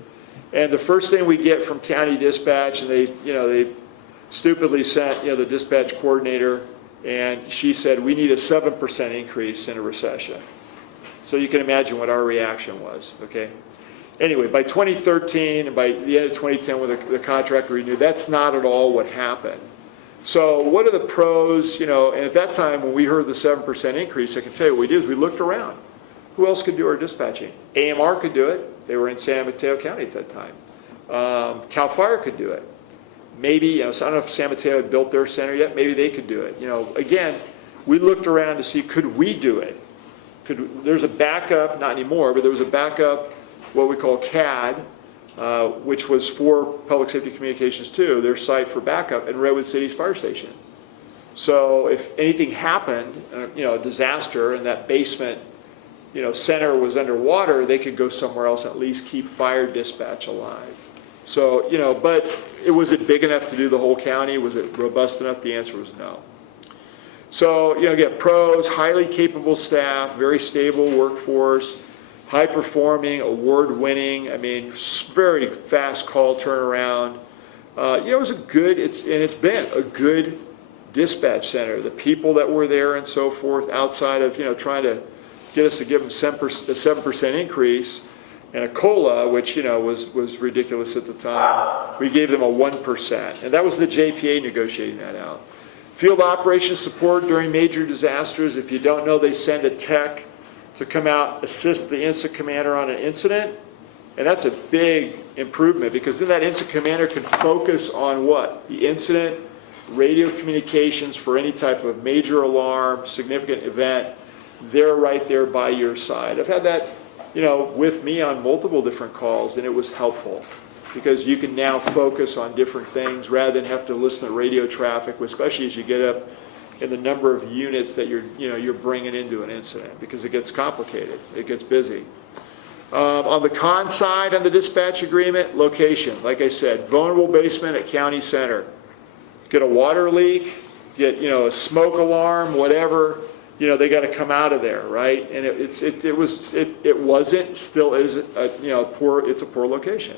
And the first thing we get from county dispatch, and they stupidly sent, the dispatch coordinator, and she said, we need a 7% increase in a recession. So you can imagine what our reaction was, okay? Anyway, by 2013 and by the end of 2010 when the contract renewed, that's not at all what happened. So what are the pros, and at that time when we heard the 7% increase, I can tell you what we did is we looked around. Who else could do our dispatching? AMR could do it. They were in San Mateo County at that time. CAL FIRE could do it. Maybe, so I don't know if San Mateo had built their center yet, maybe they could do it. Again, we looked around to see, could we do it? There's a backup, not anymore, but there was a backup, what we call CAD, which was for Public Safety Communications too, their site for backup in Redwood City's fire station. So if anything happened, a disaster, and that basement, center was underwater, they could go somewhere else and at least keep fire dispatch alive. So, but was it big enough to do the whole county? Was it robust enough? The answer was no. So, again, pros, highly capable staff, very stable workforce, high performing, award winning, very fast call turnaround. It was it's been a good dispatch center. The people that were there and so forth, outside of, trying to get us to give them a 7% increase and a COLA, which, was ridiculous at the time. We gave them a 1%. And that was the JPA negotiating that out. Field operations support during major disasters. If you don't know, they send a tech to come out, assist the incident commander on an incident. And that's a big improvement because then that incident commander can focus on what? The incident, radio communications for any type of major alarm, significant event. They're right there by your side. I've had that, with me on multiple different calls, and it was helpful because you can now focus on different things rather than have to listen to radio traffic, especially as you get up in the number of units that you're bringing into an incident, because it gets complicated, it gets busy. On the con side on the dispatch agreement, location, like I said, vulnerable basement at county center. Get a water leak, get a smoke alarm, whatever, they got to come out of there, right? And it wasn't, still is it's a poor location.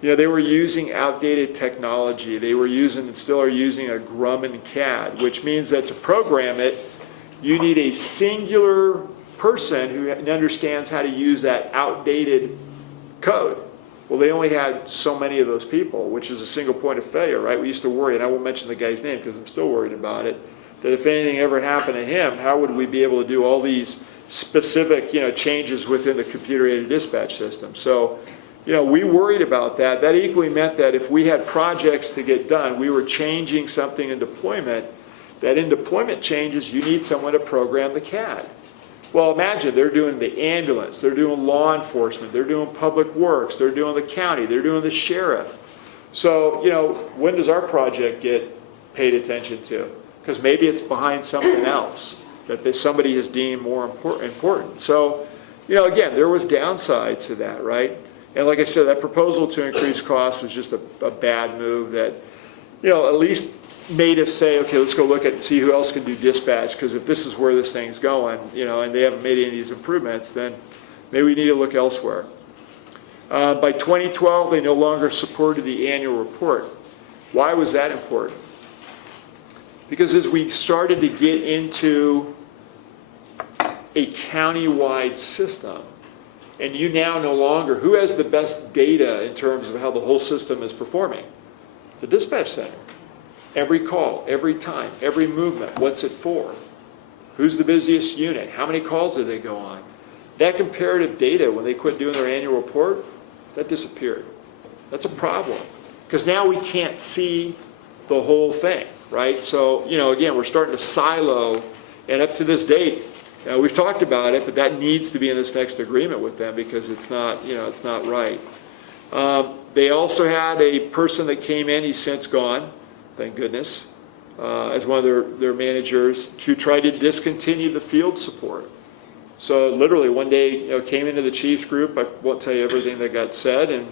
They were using outdated technology. They were using and still are using a Grumman CAD, which means that to program it, you need a singular person who understands how to use that outdated code. Well, they only had so many of those people, which is a single point of failure, right? We used to worry, and I won't mention the guy's name because I'm still worried about it, that if anything ever happened to him, how would we be able to do all these specific, changes within the computer-aided dispatch system? So, we worried about that. That equally meant that if we had projects to get done, we were changing something in deployment, that in deployment changes, you need someone to program the CAD. Well, imagine they're doing the ambulance, they're doing law enforcement, they're doing public works, they're doing the county, they're doing the sheriff. So, when does our project get paid attention to? Because maybe it's behind something else that somebody has deemed more important. So, again, there was downsides to that, right? And like I said, that proposal to increase costs was just a bad move that, at least made us say, okay, let's go look at and see who else can do dispatch, because if this is where this thing's going, and they haven't made any of these improvements, then maybe we need to look elsewhere. By 2012, they no longer supported the annual report. Why was that important? Because as we started to get into a county-wide system, and you now no longer, who has the best data in terms of how the whole system is performing? The dispatch center. Every call, every time, every movement, what's it for? Who's the busiest unit? How many calls did they go on? That comparative data, when they quit doing their annual report, that disappeared. That's a problem. Because now we can't see the whole thing, right? So, again, we're starting to silo, and up to this date, we've talked about it, but that needs to be in this next agreement with them because it's not, it's not right. They also had a person that came in, he's since gone, thank goodness, as one of their managers, to try to discontinue the field support. So literally one day, came into the chief's group, I won't tell you everything that got said, and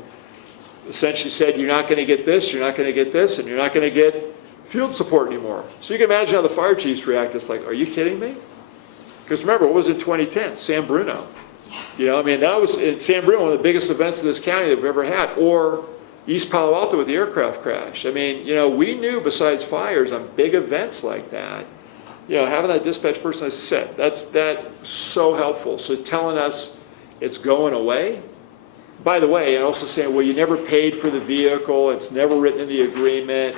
essentially said, you're not going to get this, you're not going to get this, and you're not going to get field support anymore. So you can imagine how the fire chiefs react. It's like, are you kidding me? Because remember, what was in 2010? San Bruno. That was, San Bruno, one of the biggest events in this county that we've ever had, or East Palo Alto with the aircraft crash. We knew besides fires on big events like that, having that dispatch person, as I said, that's so helpful. So telling us it's going away. By the way, and also saying, well, you never paid for the vehicle, it's never written in the agreement.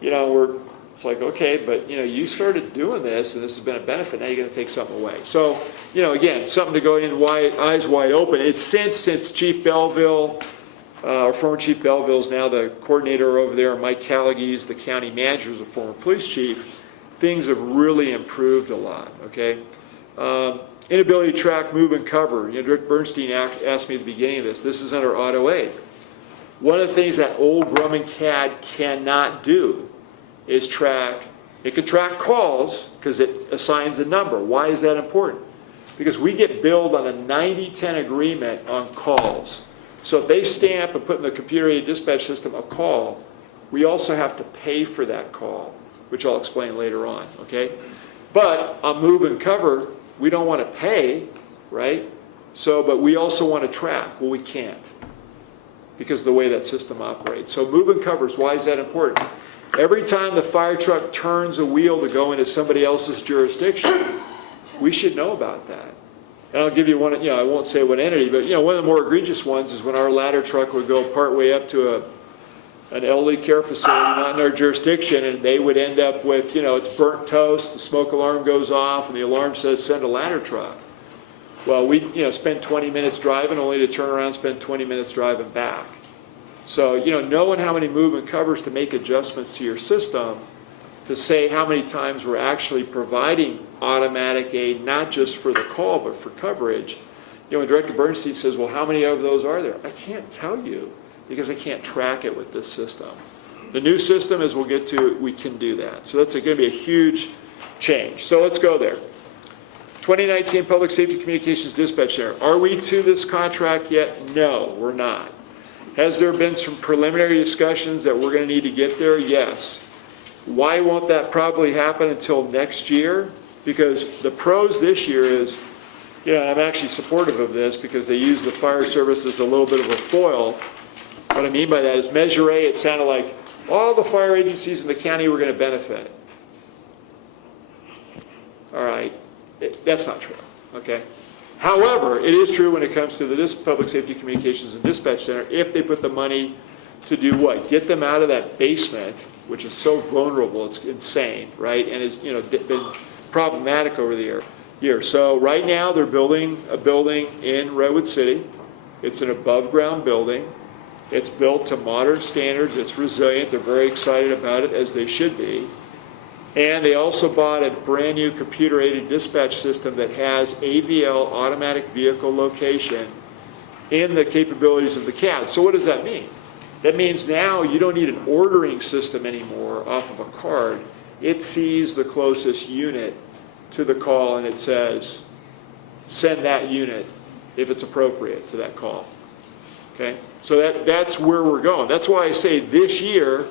It's like, okay, but you started doing this and this has been a benefit, now you're going to take something away. So, again, something to go in eyes wide open. It's since Chief Belleville, our former Chief Belleville is now the coordinator over there, Mike Callaghes, the county manager, is a former police chief, things have really improved a lot, okay? Inability to track, move, and cover. Rick Bernstein asked me at the beginning of this. This is under Auto 8. One of the things that old Grumman CAD cannot do is track. It can track calls because it assigns a number. Why is that important? Because we get billed on a 90-10 agreement on calls. So if they stamp and put in the computer-aided dispatch system a call, we also have to pay for that call, which I'll explain later on, okay? But on move and cover, we don't want to pay, right? But we also want to track. Well, we can't because of the way that system operates. So move and covers, why is that important? Every time the fire truck turns a wheel to go into somebody else's jurisdiction, we should know about that. And I'll give you one, I won't say what entity, but one of the more egregious ones is when our ladder truck would go partway up to an elderly care facility not in our jurisdiction, and they would end up with, it's burnt toast, the smoke alarm goes off, and the alarm says send a ladder truck. Well, we spend 20 minutes driving only to turn around and spend 20 minutes driving back. So, knowing how many move and covers to make adjustments to your system to say how many times we're actually providing automatic aid, not just for the call, but for coverage. When Director Bernstein says, well, how many of those are there? I can't tell you because I can't track it with this system. The new system, as we'll get to, we can do that. So that's going to be a huge change. So let's go there. 2019 Public Safety Communications Dispatch Center. Are we to this contract yet? No, we're not. Has there been some preliminary discussions that we're going to need to get there? Yes. Why won't that probably happen until next year? Because the pros this year is, and I'm actually supportive of this because they use the fire service as a little bit of a foil. What I mean by that is Measure A, it sounded like all the fire agencies in the county were going to benefit. All right, that's not true, okay? However, it is true when it comes to the Public Safety Communications and Dispatch Center, if they put the money to do what? Get them out of that basement, which is so vulnerable, it's insane, right? And it's been problematic over the years. So right now they're building a building in Redwood City. It's an above-ground building. It's built to modern standards. It's resilient. They're very excited about it, as they should be. And they also bought a brand new computer-aided dispatch system that has AVL, automatic vehicle location, in the capabilities of the CAD. So what does that mean? That means now you don't need an ordering system anymore off of a card. It sees the closest unit to the call and it says, send that unit if it's appropriate to that call. Okay? So that's where we're going. That's why I say this year,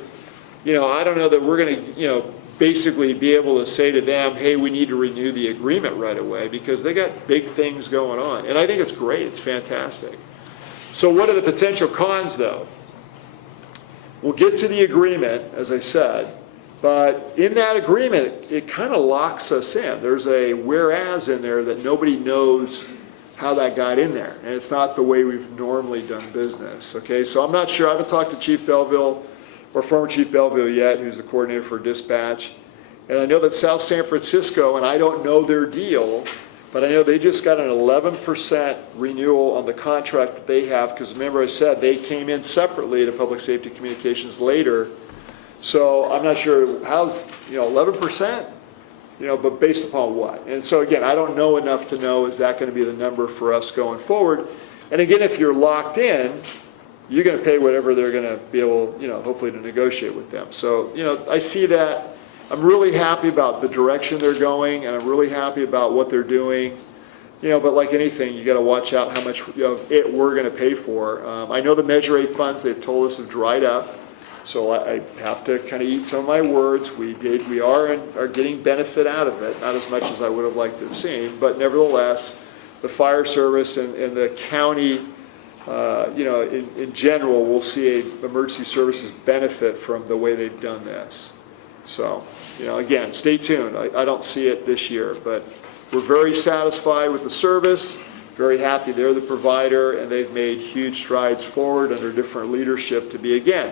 I don't know that we're going to, basically be able to say to them, hey, we need to renew the agreement right away, because they got big things going on. And I think it's great. It's fantastic. So what are the potential cons, though? We'll get to the agreement, as I said, but in that agreement, it kind of locks us in. There's a whereas in there that nobody knows how that got in there, and it's not the way we've normally done business. Okay, so I'm not sure. I haven't talked to Chief Belleville or former Chief Belleville yet, who's the coordinator for dispatch, and I know that South San Francisco, and I don't know their deal, but I know they just got an 11% renewal on the contract that they have, because remember I said they came in separately to Public Safety Communications later. So I'm not sure how's, 11%, but based upon what? And so again, I don't know enough to know, is that going to be the number for us going forward? And again, if you're locked in, you're going to pay whatever they're going to be able, hopefully to negotiate with them. So, I see that. I'm really happy about the direction they're going, and I'm really happy about what they're doing. But like anything, you got to watch out how much of it we're going to pay for. I know the Measure A funds, they've told us, have dried up. So I have to kind of eat some of my words. We are getting benefit out of it, not as much as I would have liked to have seen, but nevertheless, the fire service and the county, in general, will see emergency services benefit from the way they've done this. So, again, stay tuned. I don't see it this year, but we're very satisfied with the service, very happy they're the provider, and they've made huge strides forward under different leadership to be, again,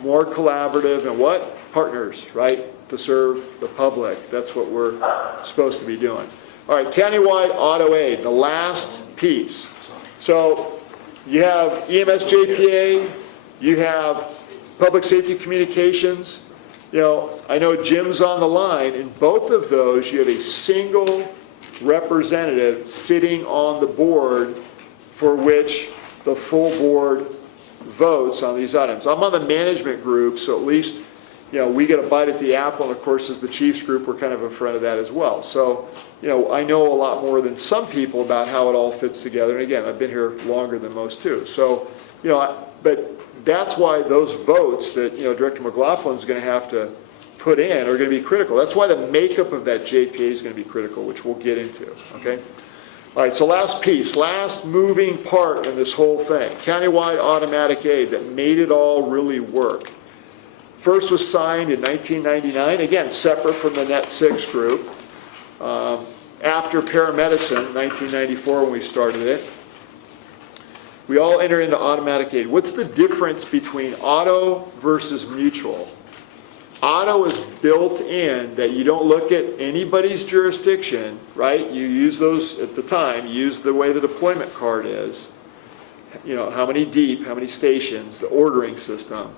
more collaborative and what? Partners, right? To serve the public. That's what we're supposed to be doing. All right, countywide auto aid, the last piece. So you have EMS JPA, you have public safety communications. I know Jim's on the line. In both of those, you have a single representative sitting on the board for which the full board votes on these items. I'm on the management group, so at least, we get a bite at the apple, and of course, as the Chiefs group, we're kind of in front of that as well. So, I know a lot more than some people about how it all fits together. And again, I've been here longer than most too. So, but that's why those votes that, Director McLaughlin's going to have to put in are going to be critical. That's why the makeup of that JPA is going to be critical, which we'll get into, okay? All right, so last piece, last moving part in this whole thing, countywide automatic aid that made it all really work. First was signed in 1999, again, separate from the Net 6 group. After paramedicine, 1994 when we started it. We all enter into automatic aid. What's the difference between auto versus mutual? Auto is built in that you don't look at anybody's jurisdiction, right? You use those at the time, you use the way the deployment card is, how many deep, how many stations, the ordering system.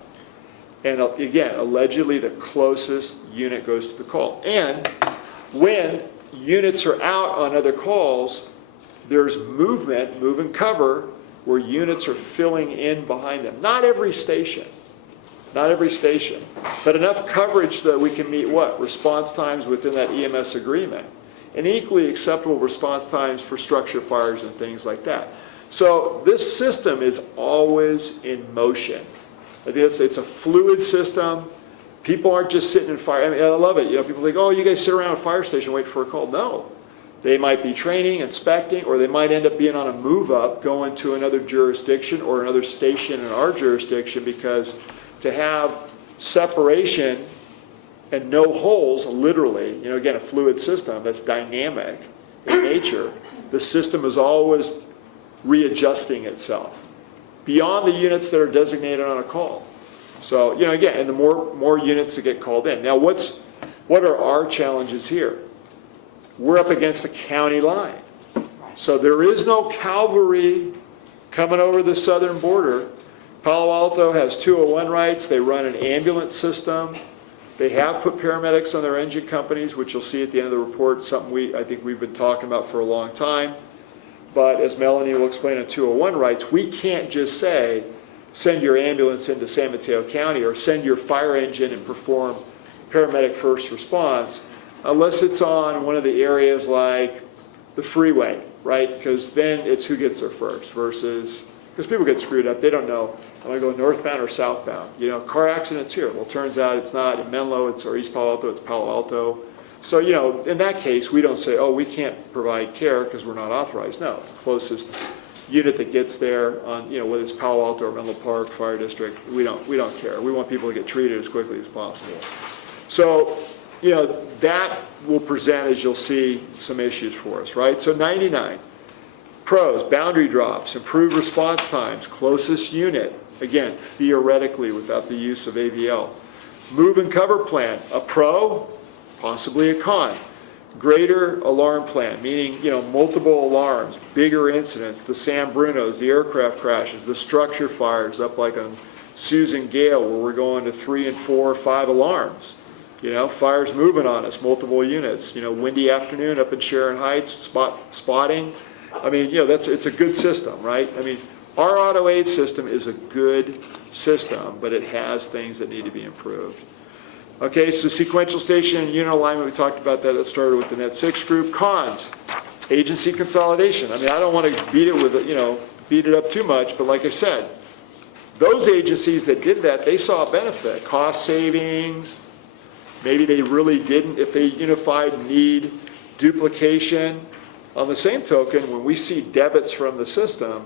And again, allegedly the closest unit goes to the call. And when units are out on other calls, there's movement, move and cover, where units are filling in behind them. Not every station, but enough coverage that we can meet what? Response times within that EMS agreement. And equally acceptable response times for structure fires and things like that. So this system is always in motion. I think it's a fluid system. People aren't just sitting in fire. I mean, I love it. People think, oh, you guys sit around a fire station waiting for a call. No. They might be training, inspecting, or they might end up being on a move up, going to another jurisdiction or another station in our jurisdiction, because to have separation and no holes, literally, again, a fluid system that's dynamic in nature, the system is always readjusting itself beyond the units that are designated on a call. So, again, and the more units that get called in. Now, what are our challenges here? We're up against the county line. So there is no cavalry coming over the southern border. Palo Alto has 201 rights. They run an ambulance system. They have put paramedics on their engine companies, which you'll see at the end of the report, something I think we've been talking about for a long time. But as Melanie will explain in 201 rights, we can't just say, send your ambulance into San Mateo County or send your fire engine and perform paramedic first response unless it's on one of the areas like the freeway, right? Because then it's who gets there first versus, because people get screwed up. They don't know, am I going northbound or southbound? You know, car accidents here. Well, it turns out it's not in Menlo, or East Palo Alto, it's Palo Alto. So, you know, in that case, we don't say, oh, we can't provide care because we're not authorized. No, it's the closest unit that gets there on, you know, whether it's Palo Alto or Menlo Park Fire District, we don't care. We want people to get treated as quickly as possible. So, you know, that will present, as you'll see, some issues for us, right? So 99, pros, boundary drops, improved response times, closest unit, again, theoretically without the use of AVL. Move and cover plan, a pro, possibly a con. Greater alarm plan, meaning, you know, multiple alarms, bigger incidents, the San Brunos, the aircraft crashes, the structure fires up like on Susan Gale where we're going to 3 and 4 or 5 alarms. You know, fires moving on us, multiple units. You know, windy afternoon up in Sharon Heights, spotting. I mean, you know, it's a good system, right? I mean, our auto aid system is a good system, but it has things that need to be improved. Okay, so sequential station and unit alignment, we talked about that. That started with the Net 6 group. Cons, agency consolidation. I mean, I don't want to beat it up too much, but like I said, those agencies that did that, they saw a benefit, cost savings. Maybe they really didn't, if they unified, need duplication. On the same token, when we see debits from the system,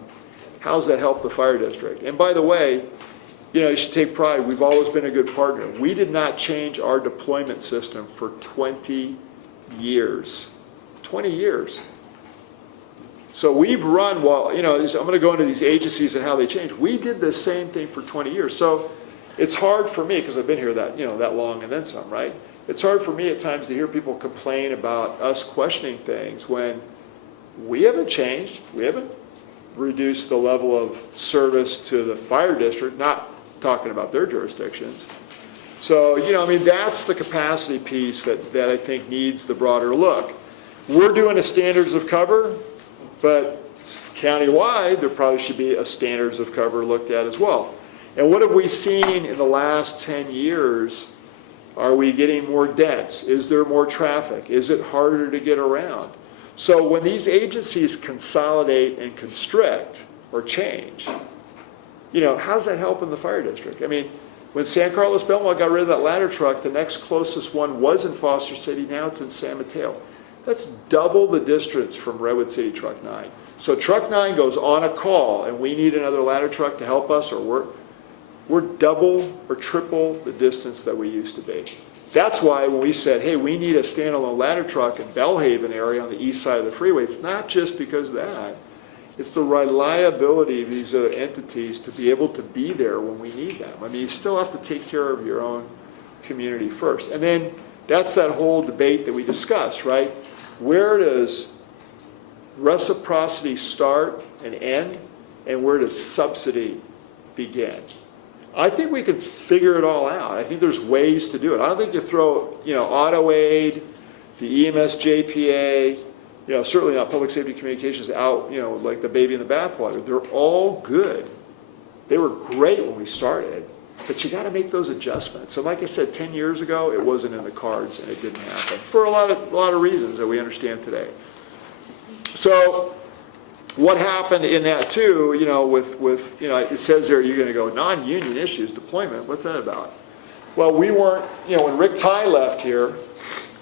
how does that help the fire district? And by the way, you know, you should take pride. We've always been a good partner. We did not change our deployment system for 20 years. 20 years. So we've run, well, you know, I'm going to go into these agencies and how they change. We did the same thing for 20 years. So it's hard for me, because I've been here that long and then some, right? It's hard for me at times to hear people complain about us questioning things when we haven't changed. We haven't reduced the level of service to the fire district, not talking about their jurisdictions. So, you know, I mean, that's the capacity piece that I think needs the broader look. We're doing a standards of cover, but countywide, there probably should be a standards of cover looked at as well. And what have we seen in the last 10 years? Are we getting more dense? Is there more traffic? Is it harder to get around? So when these agencies consolidate and constrict or change, you know, how's that helping the fire district? I mean, when San Carlos Belmont got rid of that ladder truck, the next closest one was in Foster City. Now it's in San Mateo. That's double the distance from Redwood City Truck 9. So Truck 9 goes on a call and we need another ladder truck to help us, or we're double or triple the distance that we used to be. That's why when we said, hey, we need a standalone ladder truck in Bellhaven area on the east side of the freeway, it's not just because of that. It's the reliability of these other entities to be able to be there when we need them. I mean, you still have to take care of your own community first. And then that's that whole debate that we discussed, right? Where does reciprocity start and end, and where does subsidy begin? I think we can figure it all out. I think there's ways to do it. I don't think you throw, you know, auto aid, the EMS JPA, you know, certainly not public safety communications out, you know, like the baby in the bathwater. They're all good. They were great when we started, but you got to make those adjustments. And like I said, 10 years ago, it wasn't in the cards and it didn't happen for a lot of reasons that we understand today. So what happened in that too, you know, with you know, it says there you're going to go non-union issues, deployment. What's that about? Well, we weren't, you know, when Rick Tye left here,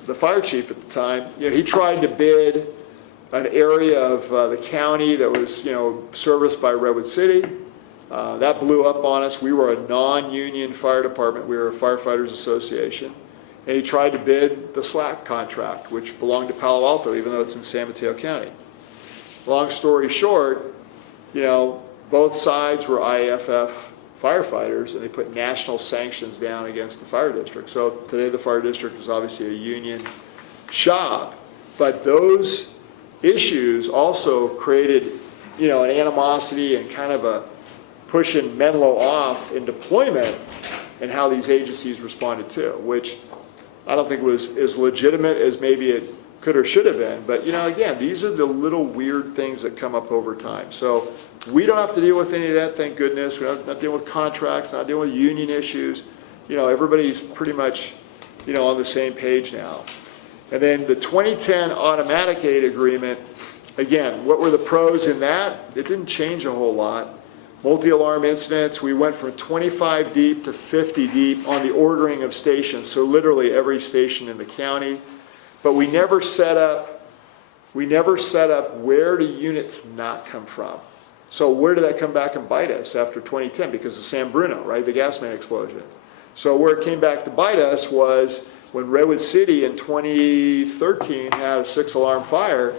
the fire chief at the time, you know, he tried to bid an area of the county that was, you know, serviced by Redwood City. That blew up on us. We were a non-union fire department. We were a firefighters association. And he tried to bid the SLAC contract, which belonged to Palo Alto, even though it's in San Mateo County. Long story short, you know, both sides were IAFF firefighters, and they put national sanctions down against the fire district. So today the fire district is obviously a union shop. But those issues also created, you know, an animosity and kind of a pushing Menlo off in deployment and how these agencies responded to, which I don't think was as legitimate as maybe it could or should have been. But, again, these are the little weird things that come up over time. So we don't have to deal with any of that, thank goodness. We're not dealing with contracts, not dealing with union issues. Everybody's pretty much, on the same page now. And then the 2010 automatic aid agreement, again, what were the pros in that? It didn't change a whole lot. Multi-alarm incidents, we went from 25 deep to 50 deep on the ordering of stations, so literally every station in the county. But we never set up where do units not come from. So where did that come back and bite us after 2010? Because of San Bruno, right, the gas main explosion. So where it came back to bite us was when Redwood City in 2013 had a 6-alarm fire.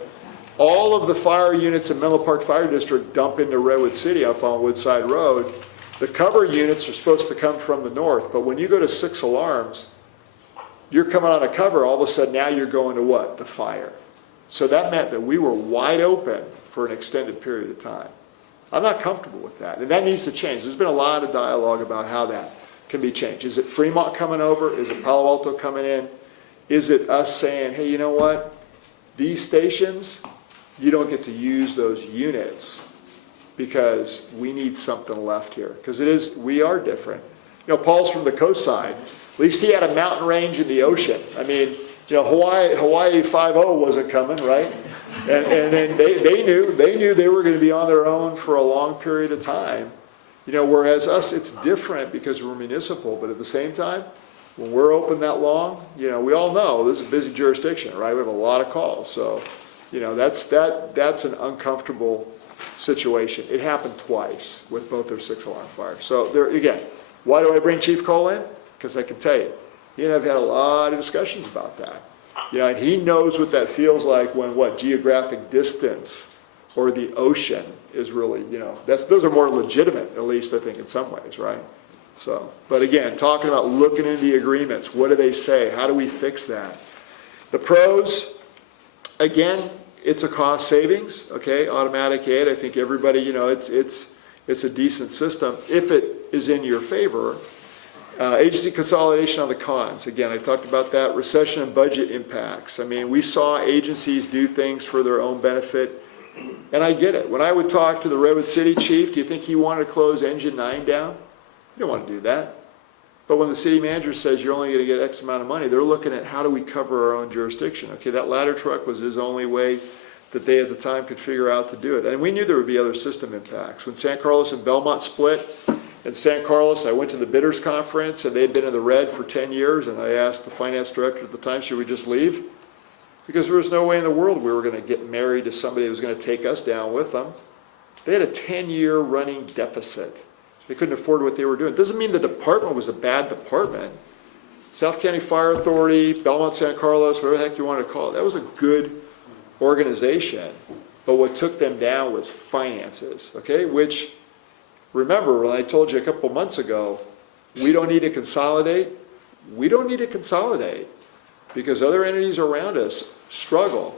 All of the fire units in Menlo Park Fire District dump into Redwood City up on Woodside Road. The cover units are supposed to come from the north, but when you go to 6 alarms, you're coming on a cover, all of a sudden now you're going to what? The fire. So that meant that we were wide open for an extended period of time. I'm not comfortable with that, and that needs to change. There's been a lot of dialogue about how that can be changed. Is it Fremont coming over? Is it Palo Alto coming in? Is it us saying, hey, you know what? These stations, you don't get to use those units because we need something left here. Because we are different. Paul's from the coast side. At least he had a mountain range in the ocean. I mean, Hawaii 5-0 wasn't coming, right? And then they knew they were going to be on their own for a long period of time. Whereas us, it's different because we're municipal, but at the same time, when we're open that long, we all know this is a busy jurisdiction, right? We have a lot of calls, so that's an uncomfortable situation. It happened twice with both their 6-alarm fires. So there again, why do I bring Chief Cole in? Because I can tell you, he and I've had a lot of discussions about that. And he knows what that feels like when geographic distance or the ocean is really, those are more legitimate, at least I think in some ways, right? So, but again, talking about looking into the agreements, what do they say? How do we fix that? The pros, again, it's a cost savings, okay? Automatic aid, I think everybody, it's a decent system if it is in your favor. Agency consolidation on the cons. Again, I talked about that. Recession and budget impacts. I mean, we saw agencies do things for their own benefit, and I get it. When I would talk to the Redwood City chief, do you think he wanted to close Engine 9 down? You don't want to do that. But when the city manager says you're only going to get X amount of money, they're looking at how do we cover our own jurisdiction. Okay, that ladder truck was his only way that they at the time could figure out to do it. And we knew there would be other system impacts. When San Carlos and Belmont split, in San Carlos, I went to the bidders conference, and they'd been in the red for 10 years, and I asked the finance director at the time, should we just leave? Because there was no way in the world we were going to get married to somebody who was going to take us down with them. They had a 10-year running deficit. They couldn't afford what they were doing. It doesn't mean the department was a bad department. South County Fire Authority, Belmont San Carlos, whatever the heck you want to call it, that was a good organization. But what took them down was finances, okay? Which, remember when I told you a couple months ago, we don't need to consolidate? We don't need to consolidate because other entities around us struggle.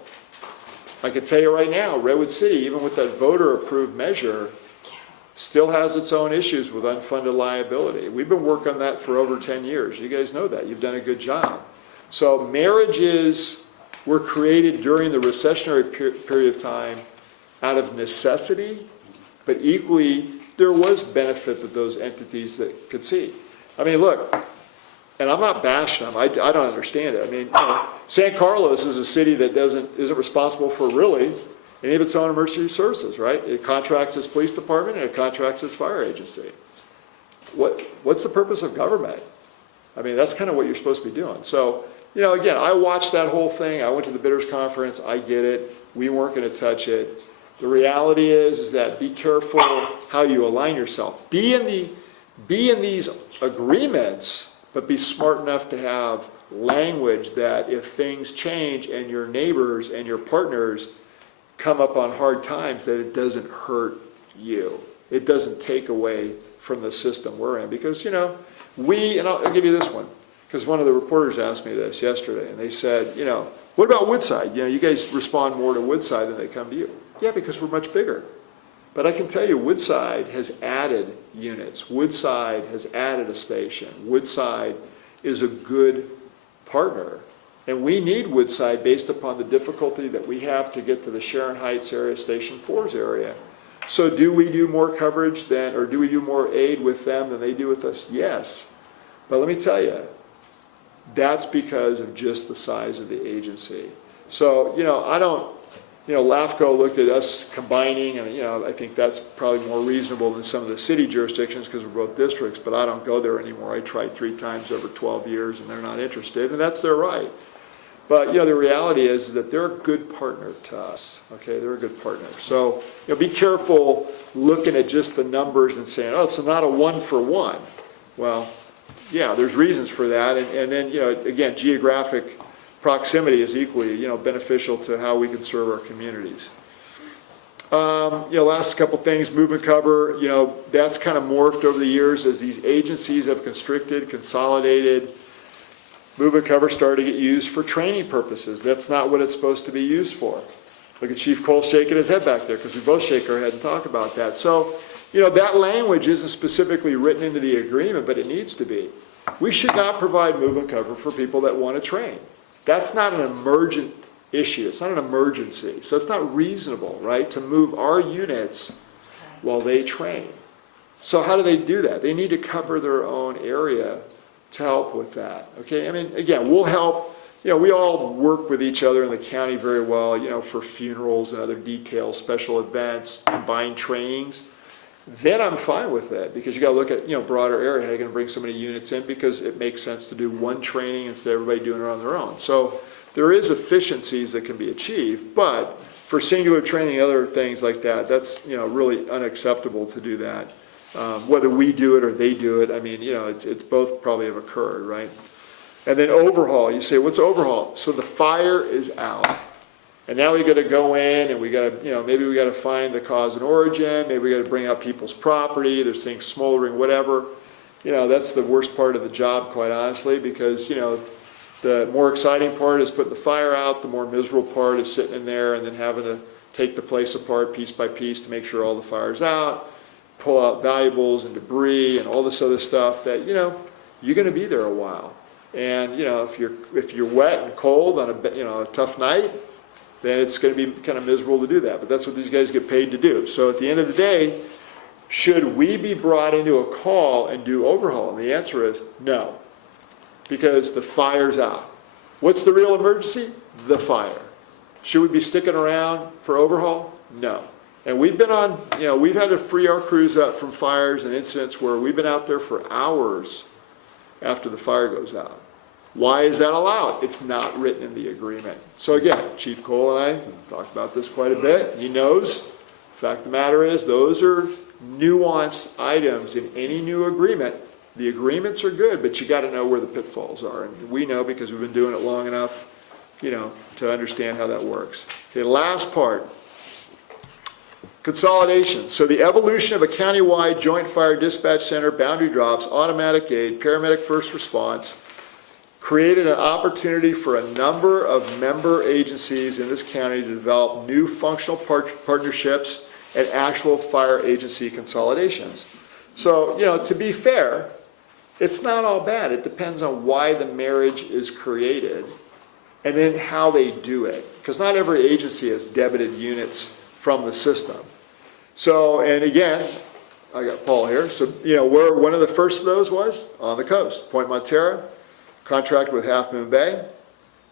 I can tell you right now, Redwood City, even with that voter-approved measure, still has its own issues with unfunded liability. We've been working on that for over 10 years. You guys know that. You've done a good job. So marriages were created during the recessionary period of time out of necessity, but equally there was benefit that those entities that could see. I mean, look, and I'm not bashing them. I don't understand it. I mean, San Carlos is a city that isn't responsible for really any of its own emergency services, right? It contracts its police department and it contracts its fire agency. What's the purpose of government? I mean, that's kind of what you're supposed to be doing. So, again, I watched that whole thing. I went to the bidders conference. I get it. We weren't going to touch it. The reality is that be careful how you align yourself. Be in these agreements, but be smart enough to have language that if things change and your neighbors and your partners come up on hard times, that it doesn't hurt you. It doesn't take away from the system we're in. Because, and I'll give you this one, because one of the reporters asked me this yesterday, and they said, what about Woodside? You guys respond more to Woodside than they come to you. Yeah, because we're much bigger. But I can tell you, Woodside has added units. Woodside has added a station. Woodside is a good partner. And we need Woodside based upon the difficulty that we have to get to the Sharon Heights area, Station 4's area. So do we do more coverage than, or do we do more aid with them than they do with us? Yes. But let me tell you, that's because of just the size of the agency. So, LAFCO looked at us combining, and, I think that's probably more reasonable than some of the city jurisdictions because we're both districts, but I don't go there anymore. I tried 3 times over 12 years, and they're not interested, and that's their right. But, the reality is that they're a good partner to us, okay? They're a good partner. So, be careful looking at just the numbers and saying, oh, it's not a 1-for-1. Well, yeah, there's reasons for that, and then, again, geographic proximity is equally, beneficial to how we can serve our communities. Last couple things, move and cover, that's kind of morphed over the years as these agencies have constricted, consolidated. Move and cover started to get used for training purposes. That's not what it's supposed to be used for. Look at Chief Cole shaking his head back there because we both shake our head and talk about that. So, that language isn't specifically written into the agreement, but it needs to be. We should not provide move and cover for people that want to train. That's not an emergent issue. It's not an emergency. So it's not reasonable, right, to move our units while they train. So how do they do that? They need to cover their own area to help with that, okay? I mean, again, we'll help. We all work with each other in the county very well, for funerals and other details, special events, combined trainings. Then I'm fine with it because you got to look at, broader area. How are you going to bring so many units in? Because it makes sense to do one training instead of everybody doing it on their own. So there is efficiencies that can be achieved, but for singular training, other things like that, that's, really unacceptable to do that. Whether we do it or they do it, I mean, it's both probably have occurred, right? And then overhaul, you say, what's overhaul? So the fire is out. And now we got to go in and we got to, maybe we got to find the cause and origin. Maybe we got to bring out people's property. There's things smoldering, whatever. That's the worst part of the job, quite honestly, because, the more exciting part is putting the fire out. The more miserable part is sitting in there and then having to take the place apart piece by piece to make sure all the fire's out, pull out valuables and debris and all this other stuff that, you're going to be there a while. And, if you're wet and cold on a tough night, then it's going to be kind of miserable to do that. But that's what these guys get paid to do. So at the end of the day, should we be brought into a call and do overhaul? And the answer is no, because the fire's out. What's the real emergency? The fire. Should we be sticking around for overhaul? No. And we've been on, we've had to free our crews up from fires and incidents where we've been out there for hours after the fire goes out. Why is that allowed? It's not written in the agreement. So again, Chief Cole and I talked about this quite a bit. He knows. The fact of the matter is, those are nuanced items in any new agreement. The agreements are good, but you got to know where the pitfalls are. And we know because we've been doing it long enough, to understand how that works. Okay, last part. Consolidation. So the evolution of a countywide joint fire dispatch center, boundary drops, automatic aid, paramedic first response, created an opportunity for a number of member agencies in this county to develop new functional partnerships and actual fire agency consolidations. So, to be fair, it's not all bad. It depends on why the marriage is created and then how they do it. Because not every agency has debited units from the system. So, and again, I got Paul here. So, where one of the first of those was on the coast, Point Montera. Contract with Half Moon Bay,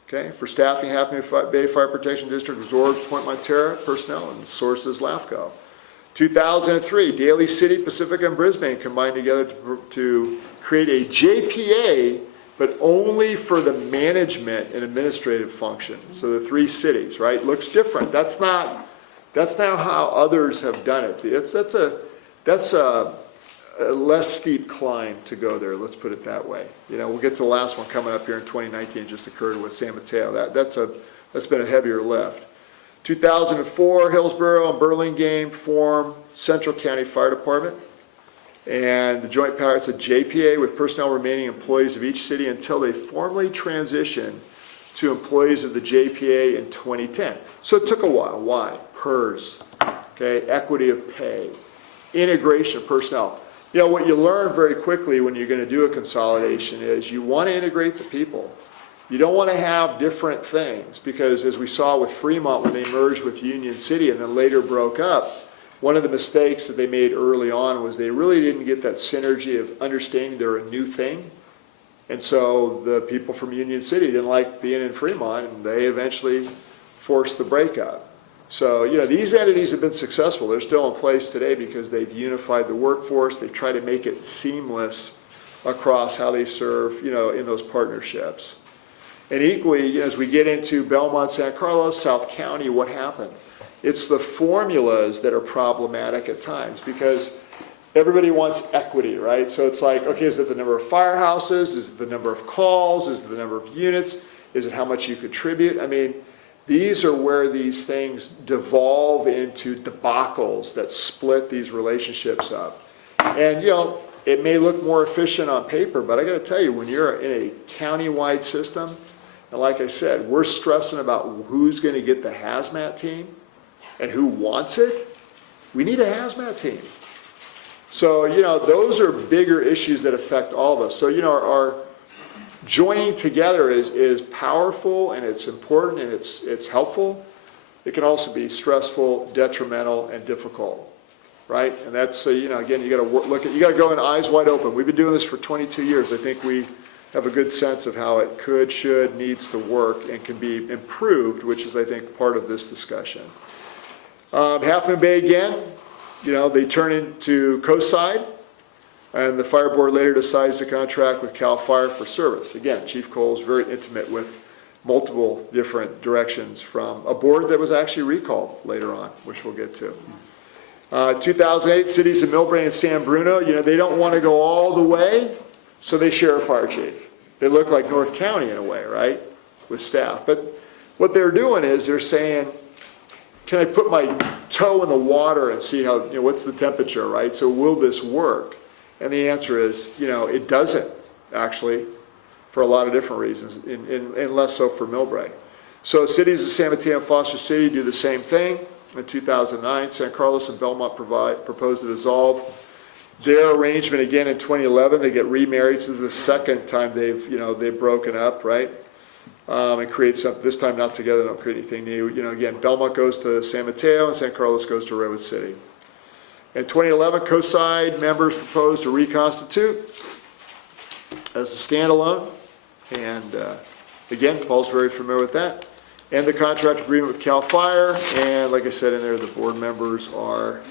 okay, for staffing Half Moon Bay Fire Protection District, absorbed Point Montera personnel and sources LAFCO. 2003, Daly City, Pacifica, and Brisbane combined together to create a JPA, but only for the management and administrative function. So the 3 cities, right? Looks different. That's not how others have done it. That's a less steep climb to go there, let's put it that way. We'll get to the last one coming up here in 2019, it just occurred with San Mateo. That's been a heavier lift. 2004, Hillsborough and Burlingame form Central County Fire Department. And the joint power, it's a JPA with personnel remaining employees of each city until they formally transition to employees of the JPA in 2010. So it took a while. Why? PERS. okay, equity of pay, integration of personnel. You know, what you learn very quickly when you're going to do a consolidation is you want to integrate the people. You don't want to have different things, because as we saw with Fremont when they merged with Union City and then later broke up, one of the mistakes that they made early on was they really didn't get that synergy of understanding they're a new thing. And so the people from Union City didn't like being in Fremont, and they eventually forced the breakup. So, you know, these entities have been successful. They're still in place today because they've unified the workforce. They try to make it seamless across how they serve, you know, in those partnerships. And equally, you know, as we get into Belmont, San Carlos, South County, what happened? It's the formulas that are problematic at times, because everybody wants equity, right? So it's like, okay, is it the number of firehouses? Is it the number of calls? Is it the number of units? Is it how much you contribute? I mean, these are where these things devolve into debacles that split these relationships up. And, you know, it may look more efficient on paper, but I got to tell you, when you're in a county-wide system, and like I said, we're stressing about who's going to get the hazmat team and who wants it. We need a hazmat team. So, you know, those are bigger issues that affect all of us. So, you know, our joining together is powerful, and it's important, and it's helpful. It can also be stressful, detrimental, and difficult, right? And that's, you know, again, you got to you got to go in eyes wide open. We've been doing this for 22 years. I think we have a good sense of how it could, should, needs to work, and can be improved, which is, I think, part of this discussion. Half Moon Bay again, you know, they turn into Coastside, and the fire board later decides to contract with CAL FIRE for service. Again, Chief Cole is very intimate with multiple different directions from a board that was actually recalled later on, which we'll get to. 2008, cities of Millbrae and San Bruno, you know, they don't want to go all the way, so they share a fire chief. They look like North County in a way, right, with staff. But what they're doing is they're saying, can I put my toe in the water and see how, you know, what's the temperature, right? So will this work? And the answer is, you know, it doesn't, actually, for a lot of different reasons, and less so for Millbrae. So cities of San Mateo and Foster City do the same thing. In 2009, San Carlos and Belmont proposed to dissolve their arrangement again in 2011. They get remarried. This is the second time they've broken up, right? And create something, this time not together, don't create anything new. You know, again, Belmont goes to San Mateo and San Carlos goes to Redwood City. In 2011, Coastside members proposed to reconstitute as a standalone. And again, Paul's very familiar with that. And the contract agreement with CAL FIRE. And like I said in there, the board members are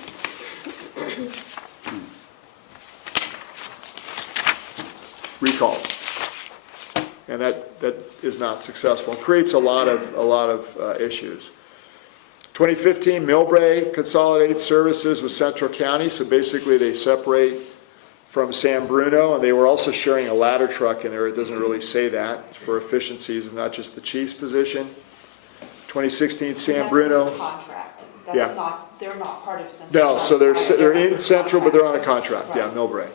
recalled. And that is not successful. It creates a lot of issues. 2015, Millbrae consolidates services with Central County. So basically they separate from San Bruno, and they were also sharing a ladder truck in there. It doesn't really say that. It's for efficiencies of not just the chief's position. 2016, San Bruno. Contract. Yeah. That's not, they're not part of Central. No, so they're in Central, but they're on a contract. Right. Yeah, Millbrae.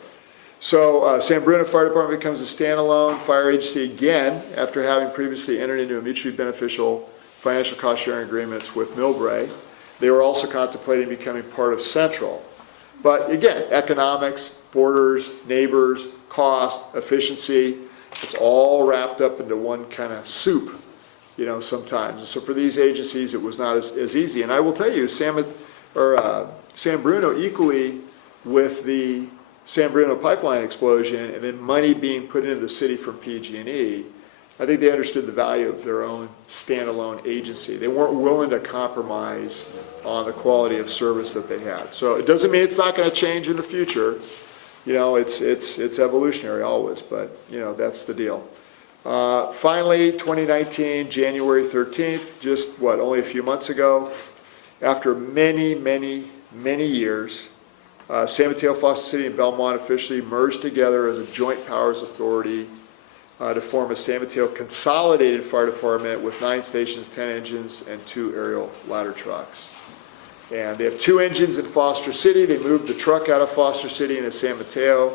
So San Bruno Fire Department becomes a standalone fire agency again after having previously entered into a mutually beneficial financial cost-sharing agreements with Millbrae. They were also contemplating becoming part of Central. But again, economics, borders, neighbors, cost, efficiency, it's all wrapped up into one kind of soup, you know, sometimes. And so for these agencies, it was not as easy. And I will tell you, San Bruno equally with the San Bruno pipeline explosion and then money being put into the city from PG&E, I think they understood the value of their own standalone agency. They weren't willing to compromise on the quality of service that they had. So it doesn't mean it's not going to change in the future. You know, it's evolutionary always, but you know, that's the deal. Finally, 2019, January 13th, just what, only a few months ago, after many years, San Mateo, Foster City, and Belmont officially merged together as a joint powers authority to form a San Mateo consolidated fire department with 9 stations, 10 engines, and 2 aerial ladder trucks. And they have 2 engines in Foster City. They moved the truck out of Foster City into San Mateo.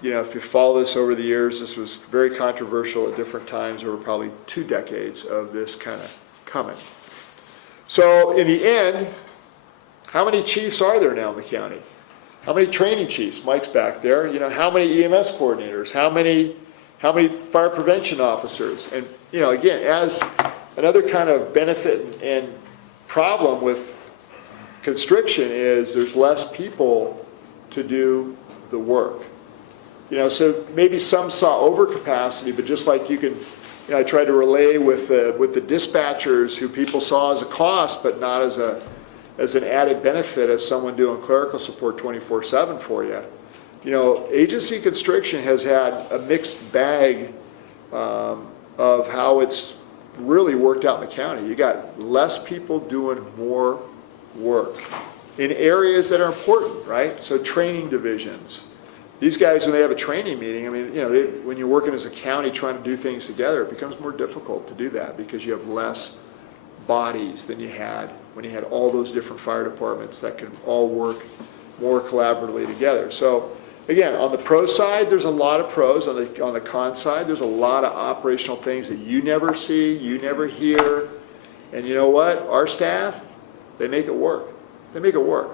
You know, if you follow this over the years, this was very controversial at different times, over probably 2 decades of this kind of coming. So in the end, How many chiefs are there now in the county? How many training chiefs? Mike's back there. You know, how many EMS coordinators? How many fire prevention officers? And, you know, again, as another kind of benefit and problem with constriction is there's less people to do the work. You know, so maybe some saw overcapacity, but just like you can, you know, I tried to relay with the dispatchers who people saw as a cost, but not as an added benefit as someone doing clerical support 24/7 for you. You know, agency constriction has had a mixed bag of how it's really worked out in the county. You got less people doing more work in areas that are important, right? So training divisions. These guys, when they have a training meeting, I mean, you know, when you're working as a county trying to do things together, it becomes more difficult to do that because you have less bodies than you had when you had all those different fire departments that could all work more collaboratively together. So again, on the pro side, there's a lot of pros. On the con side, there's a lot of operational things that you never see, you never hear. And you know what? Our staff, they make it work. They make it work.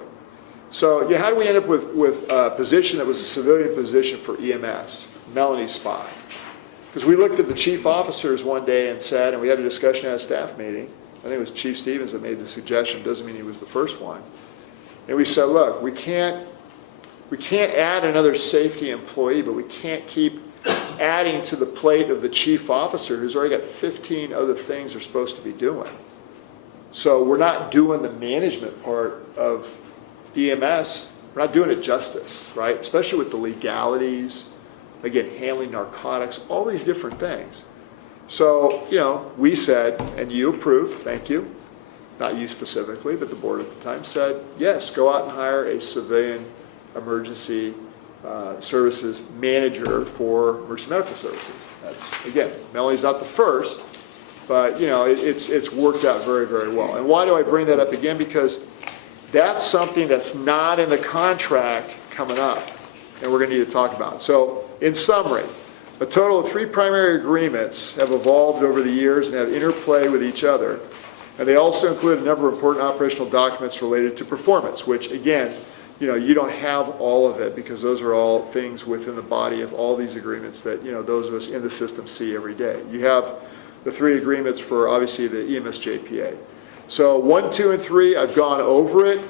So yeah, how do we end up with a position that was a civilian position for EMS, Melanie's spot? Because we looked at the chief officers one day and said, and we had a discussion at a staff meeting, I think it was Chief Stevens that made the suggestion, doesn't mean he was the first one. And we said, look, we can't add another safety employee, but we can't keep adding to the plate of the chief officer who's already got 15 other things they're supposed to be doing. So we're not doing the management part of EMS, we're not doing it justice, right? Especially with the legalities, again, handling narcotics, all these different things. So, you know, we said, and you approved, thank you, not you specifically, but the board at the time said, yes, go out and hire a civilian emergency services manager for emergency medical services. That's, again, Melanie's not the first, but, you know, it's worked out very, very well. And why do I bring that up again? Because that's something that's not in the contract coming up, and we're going to need to talk about. So, in summary, a total of 3 primary agreements have evolved over the years and have interplay with each other. And they also include a number of important operational documents related to performance, which, again, you know, you don't have all of it because those are all things within the body of all these agreements that, you know, those of us in the system see every day. You have the 3 agreements for, obviously, the EMS JPA. So 1, 2, and 3, I've gone over it.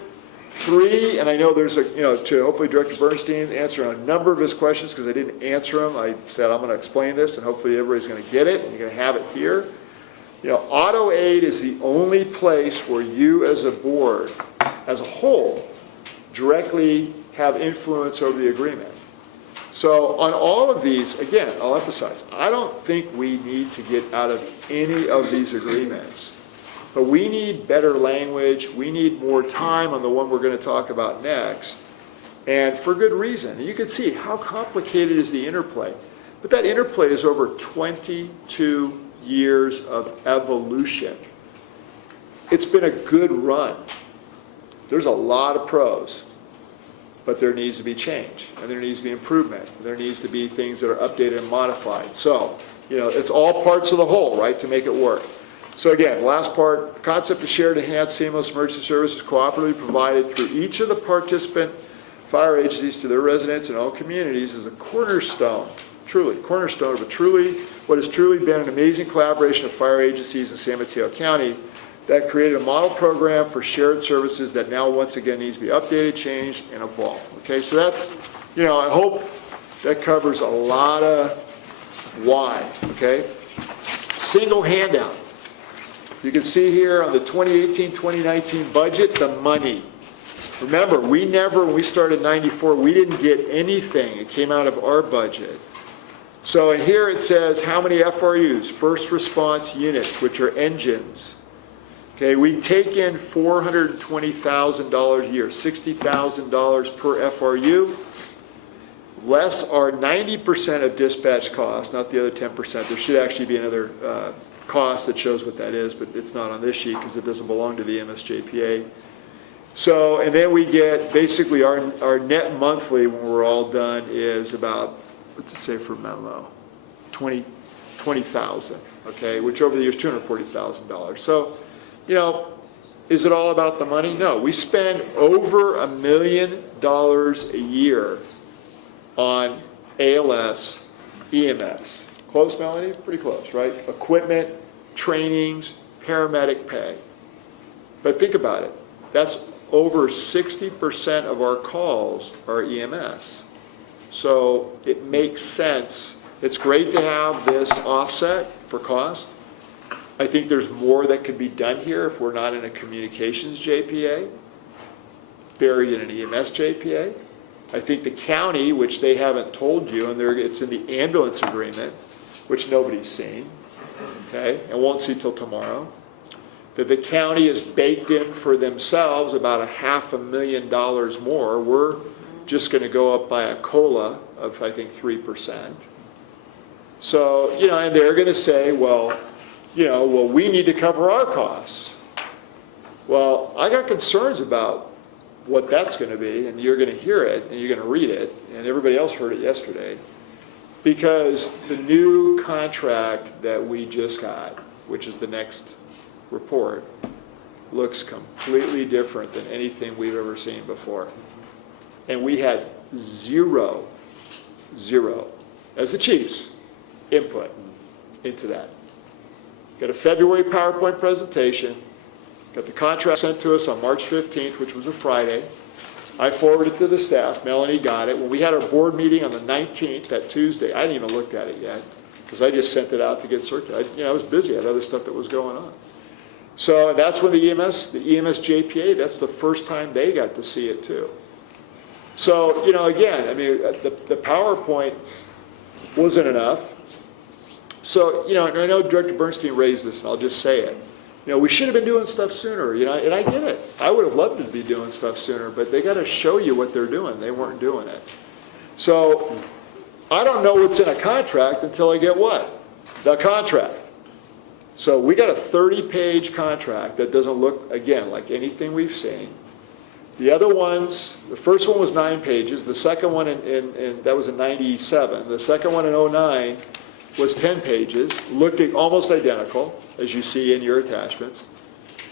3, and I know there's a, you know, to hopefully Director Bernstein answer a number of his questions because I didn't answer them. I said I'm going to explain this and hopefully everybody's going to get it and you're going to have it here. You know, auto aid is the only place where you as a board, as a whole, directly have influence over the agreement. So on all of these, again, I'll emphasize, I don't think we need to get out of any of these agreements. But we need better language. We need more time on the one we're going to talk about next. And for good reason. And you can see how complicated is the interplay. But that interplay is over 22 years of evolution. It's been a good run. There's a lot of pros. But there needs to be change. And there needs to be improvement. And there needs to be things that are updated and modified. So, you know, it's all parts of the whole, right, to make it work. So again, last part, the concept of shared, enhanced, seamless emergency services cooperatively provided through each of the participant fire agencies to their residents and all communities is the cornerstone, truly, cornerstone of what has truly been an amazing collaboration of fire agencies in San Mateo County that created a model program for shared services that now once again needs to be updated, changed, and evolved. Okay, so that's, you know, I hope that covers a lot of why, okay? Single handout. You can see here on the 2018-2019 budget, the money. Remember, when we started in 94, we didn't get anything. It came out of our budget. So in here it says how many FRUs, first response units, which are engines. Okay, we take in $420,000 a year, $60,000 per FRU, less our 90% of dispatch costs, not the other 10%. There should actually be another cost that shows what that is, but it's not on this sheet because it doesn't belong to the MSJPA. So, and then we get basically our net monthly when we're all done is about, what's it say for Menlo? 20,000, okay, which over the years $240,000. So, you know, Is it all about the money? No, we spend over $1 million a year on ALS, EMS. Close, Melanie? Pretty close, right? Equipment, trainings, paramedic pay. But think about it. That's over 60% of our calls are EMS. So it makes sense. It's great to have this offset for cost. I think there's more that could be done here if we're not in a communications JPA, buried in an EMS JPA. I think the county, which they haven't told you, and it's in the ambulance agreement, which nobody's seen, okay, and won't see till tomorrow, that the county has baked in for themselves about $500,000 more. We're just going to go up by a COLA of, I think, 3%. So, and they're going to say, well, we need to cover our costs. Well, I got concerns about what that's going to be, and you're going to hear it, and you're going to read it, and everybody else heard it yesterday, because the new contract that we just got, which is the next report, looks completely different than anything we've ever seen before. And we had zero, as the chiefs, input into that. Got a February PowerPoint presentation, got the contract sent to us on March 15th, which was a Friday. I forwarded it to the staff. Melanie got it. When we had our board meeting on the 19th, that Tuesday, I didn't even look at it yet, because I just sent it out to get circulated. I was busy. I had other stuff that was going on. So that's when the EMS JPA, that's the first time they got to see it too. So, again, I mean, the PowerPoint wasn't enough. So, and I know Director Bernstein raised this, and I'll just say it. We should have been doing stuff sooner, and I get it. I would have loved to be doing stuff sooner, but they got to show you what they're doing. They weren't doing it. So, I don't know what's in a contract until I get what? The contract. So we got a 30-page contract that doesn't look, again, like anything we've seen. The other ones, the first one was 9 pages. The second one, that was in 97. The second one in 09 was 10 pages, looked almost identical, as you see in your attachments.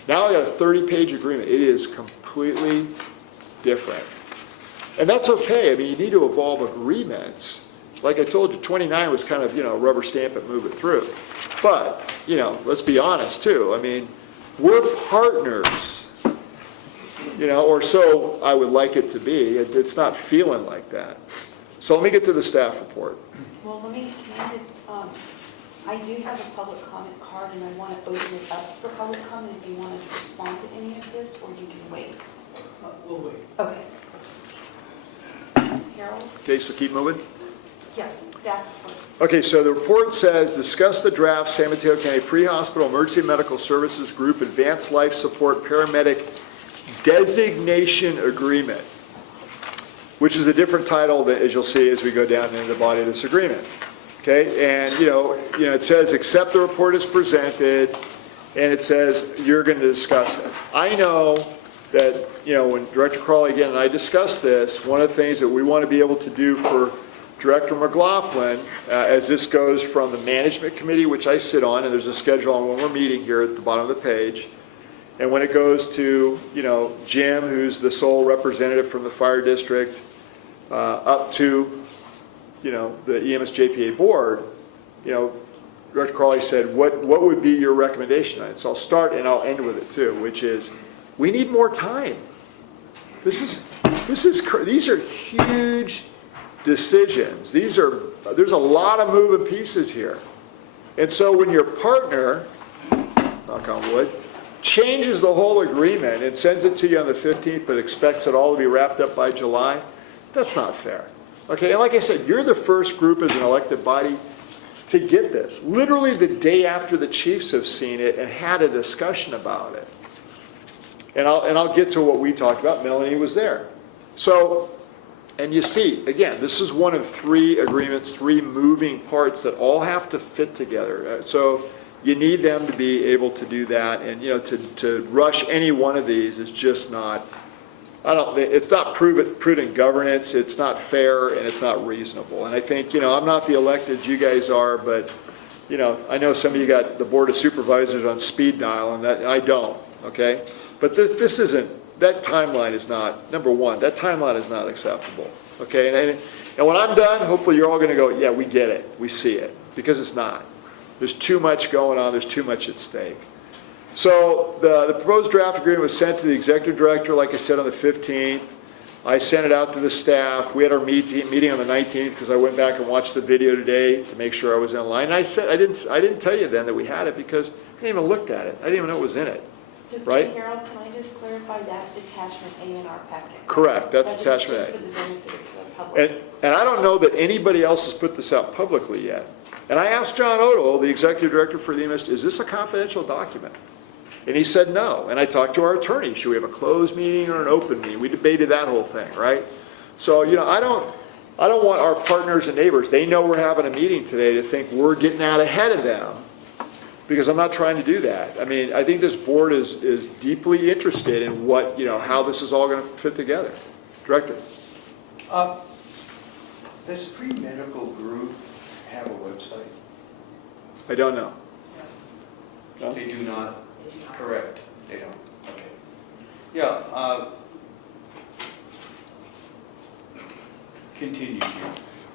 Now I got a 30-page agreement. It is completely different. And that's okay. I mean, you need to evolve agreements. Like I told you, 29 was kind of, rubber stamp it, move it through. But, let's be honest too. I mean, we're partners, or so I would like it to be. It's not feeling like that. So let me get to the staff report. Well, can I just, I do have a public comment card, and I want to open it up for public comment if you wanted to respond to any of this, or you can wait. We'll wait. Okay. Harold? Okay, so keep moving. Yes, staff report. Okay, so the report says, discuss the draft San Mateo County Pre-Hospital Emergency Medical Services Group Advanced Life Support Paramedic Designation Agreement, which is a different title that, as you'll see as we go down into the body of this agreement. Okay, and it says accept the report as presented, and it says you're going to discuss it. I know that when Director Crawley again and I discussed this, one of the things that we want to be able to do for Director McLaughlin, as this goes from the management committee, which I sit on, and there's a schedule on when we're meeting here at the bottom of the page, and when it goes to Jim, who's the sole representative from the fire district, up to the EMS JPA board, Director Crawley said, what would be your recommendation on it? So I'll start and I'll end with it too, which is we need more time. These are huge decisions. There's a lot of moving pieces here. And so when your partner, knock on wood, changes the whole agreement and sends it to you on the 15th but expects it all to be wrapped up by July, that's not fair. Okay, and like I said, you're the first group as an elected body to get this. Literally the day after the chiefs have seen it and had a discussion about it. And I'll get to what we talked about. Melanie was there. So, and you see, again, this is one of 3 agreements, 3 moving parts that all have to fit together. So you need them to be able to do that, and to rush any one of these is just not. It's not prudent governance. It's not fair, and it's not reasonable. And I think I'm not the elected, you guys are, but I know some of you got the board of supervisors on speed dial, and that I don't. okay? But this isn't, that timeline is not, number one, that timeline is not acceptable, okay? And when I'm done, hopefully you're all gonna go, yeah, we get it, we see it, because it's not. There's too much going on, there's too much at stake. So the proposed draft agreement was sent to the executive director, like I said, on the 15th. I sent it out to the staff. We had our meeting on the 19th because I went back and watched the video today to make sure I was in line. And I said, I didn't tell you then that we had it because I didn't even looked at it. I didn't even know it was in it. So, Right? Harold, can I just clarify, that's attachment A in our packet? Correct, that's attachment Just A. for the benefit of the public. And I don't know that anybody else has put this out publicly yet. And I asked John Odell, the executive director for the EMS, is this a confidential document? And he said no. And I talked to our attorney, should we have a closed meeting or an open meeting? We debated that whole thing, right? So, I don't want our partners and neighbors, they know we're having a meeting today, to think we're getting out ahead of them, because I'm not trying to do that. I mean, I think this board is deeply interested in what, how this is all going to fit together. Director? Does pre-medical group have a website? I don't know. No? They do not? Correct, they don't, okay. Yeah, continue, Jim.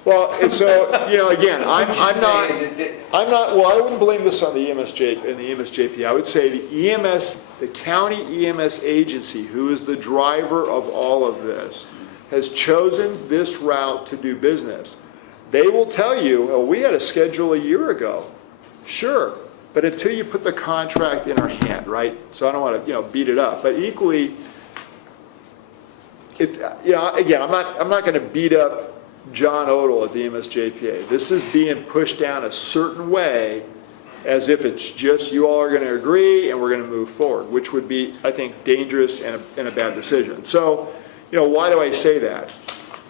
Well, and so, again, I'm not, well, I wouldn't blame this on the EMSJP. I would say the EMS, the county EMS agency, who is the driver of all of this, has chosen this route to do business. They will tell you, oh, we had a schedule a year ago. Sure, but until you put the contract in our hand, right? So I don't want to, beat it up, but equally, again, I'm not going to beat up John Odell at the MSJPA. This is being pushed down a certain way as if it's just you all are going to agree and we're going to move forward, which would be, I think, dangerous and a bad decision. So, why do I say that?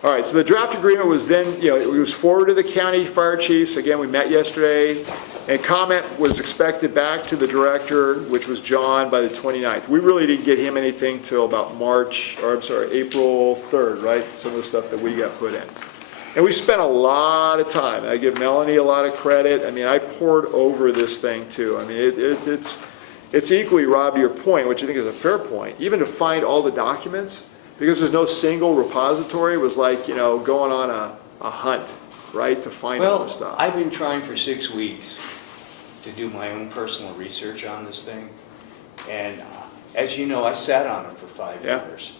All right, so the draft agreement was then, it was forwarded to the county fire chiefs. Again, we met yesterday, and comment was expected back to the director, which was John, by the 29th. We really didn't get him anything till about April 3rd, right? Some of the stuff that we got put in. And we spent a lot of time. I give Melanie a lot of credit. I mean, I poured over this thing too. I mean, it's equally, Rob, to your point, which I think is a fair point, even to find all the documents, because there's no single repository, it was like, going on a hunt, right, to find all this stuff. I've been trying for 6 weeks to do my own personal research on this thing. And as you know, I sat on it for 5 Yeah. years.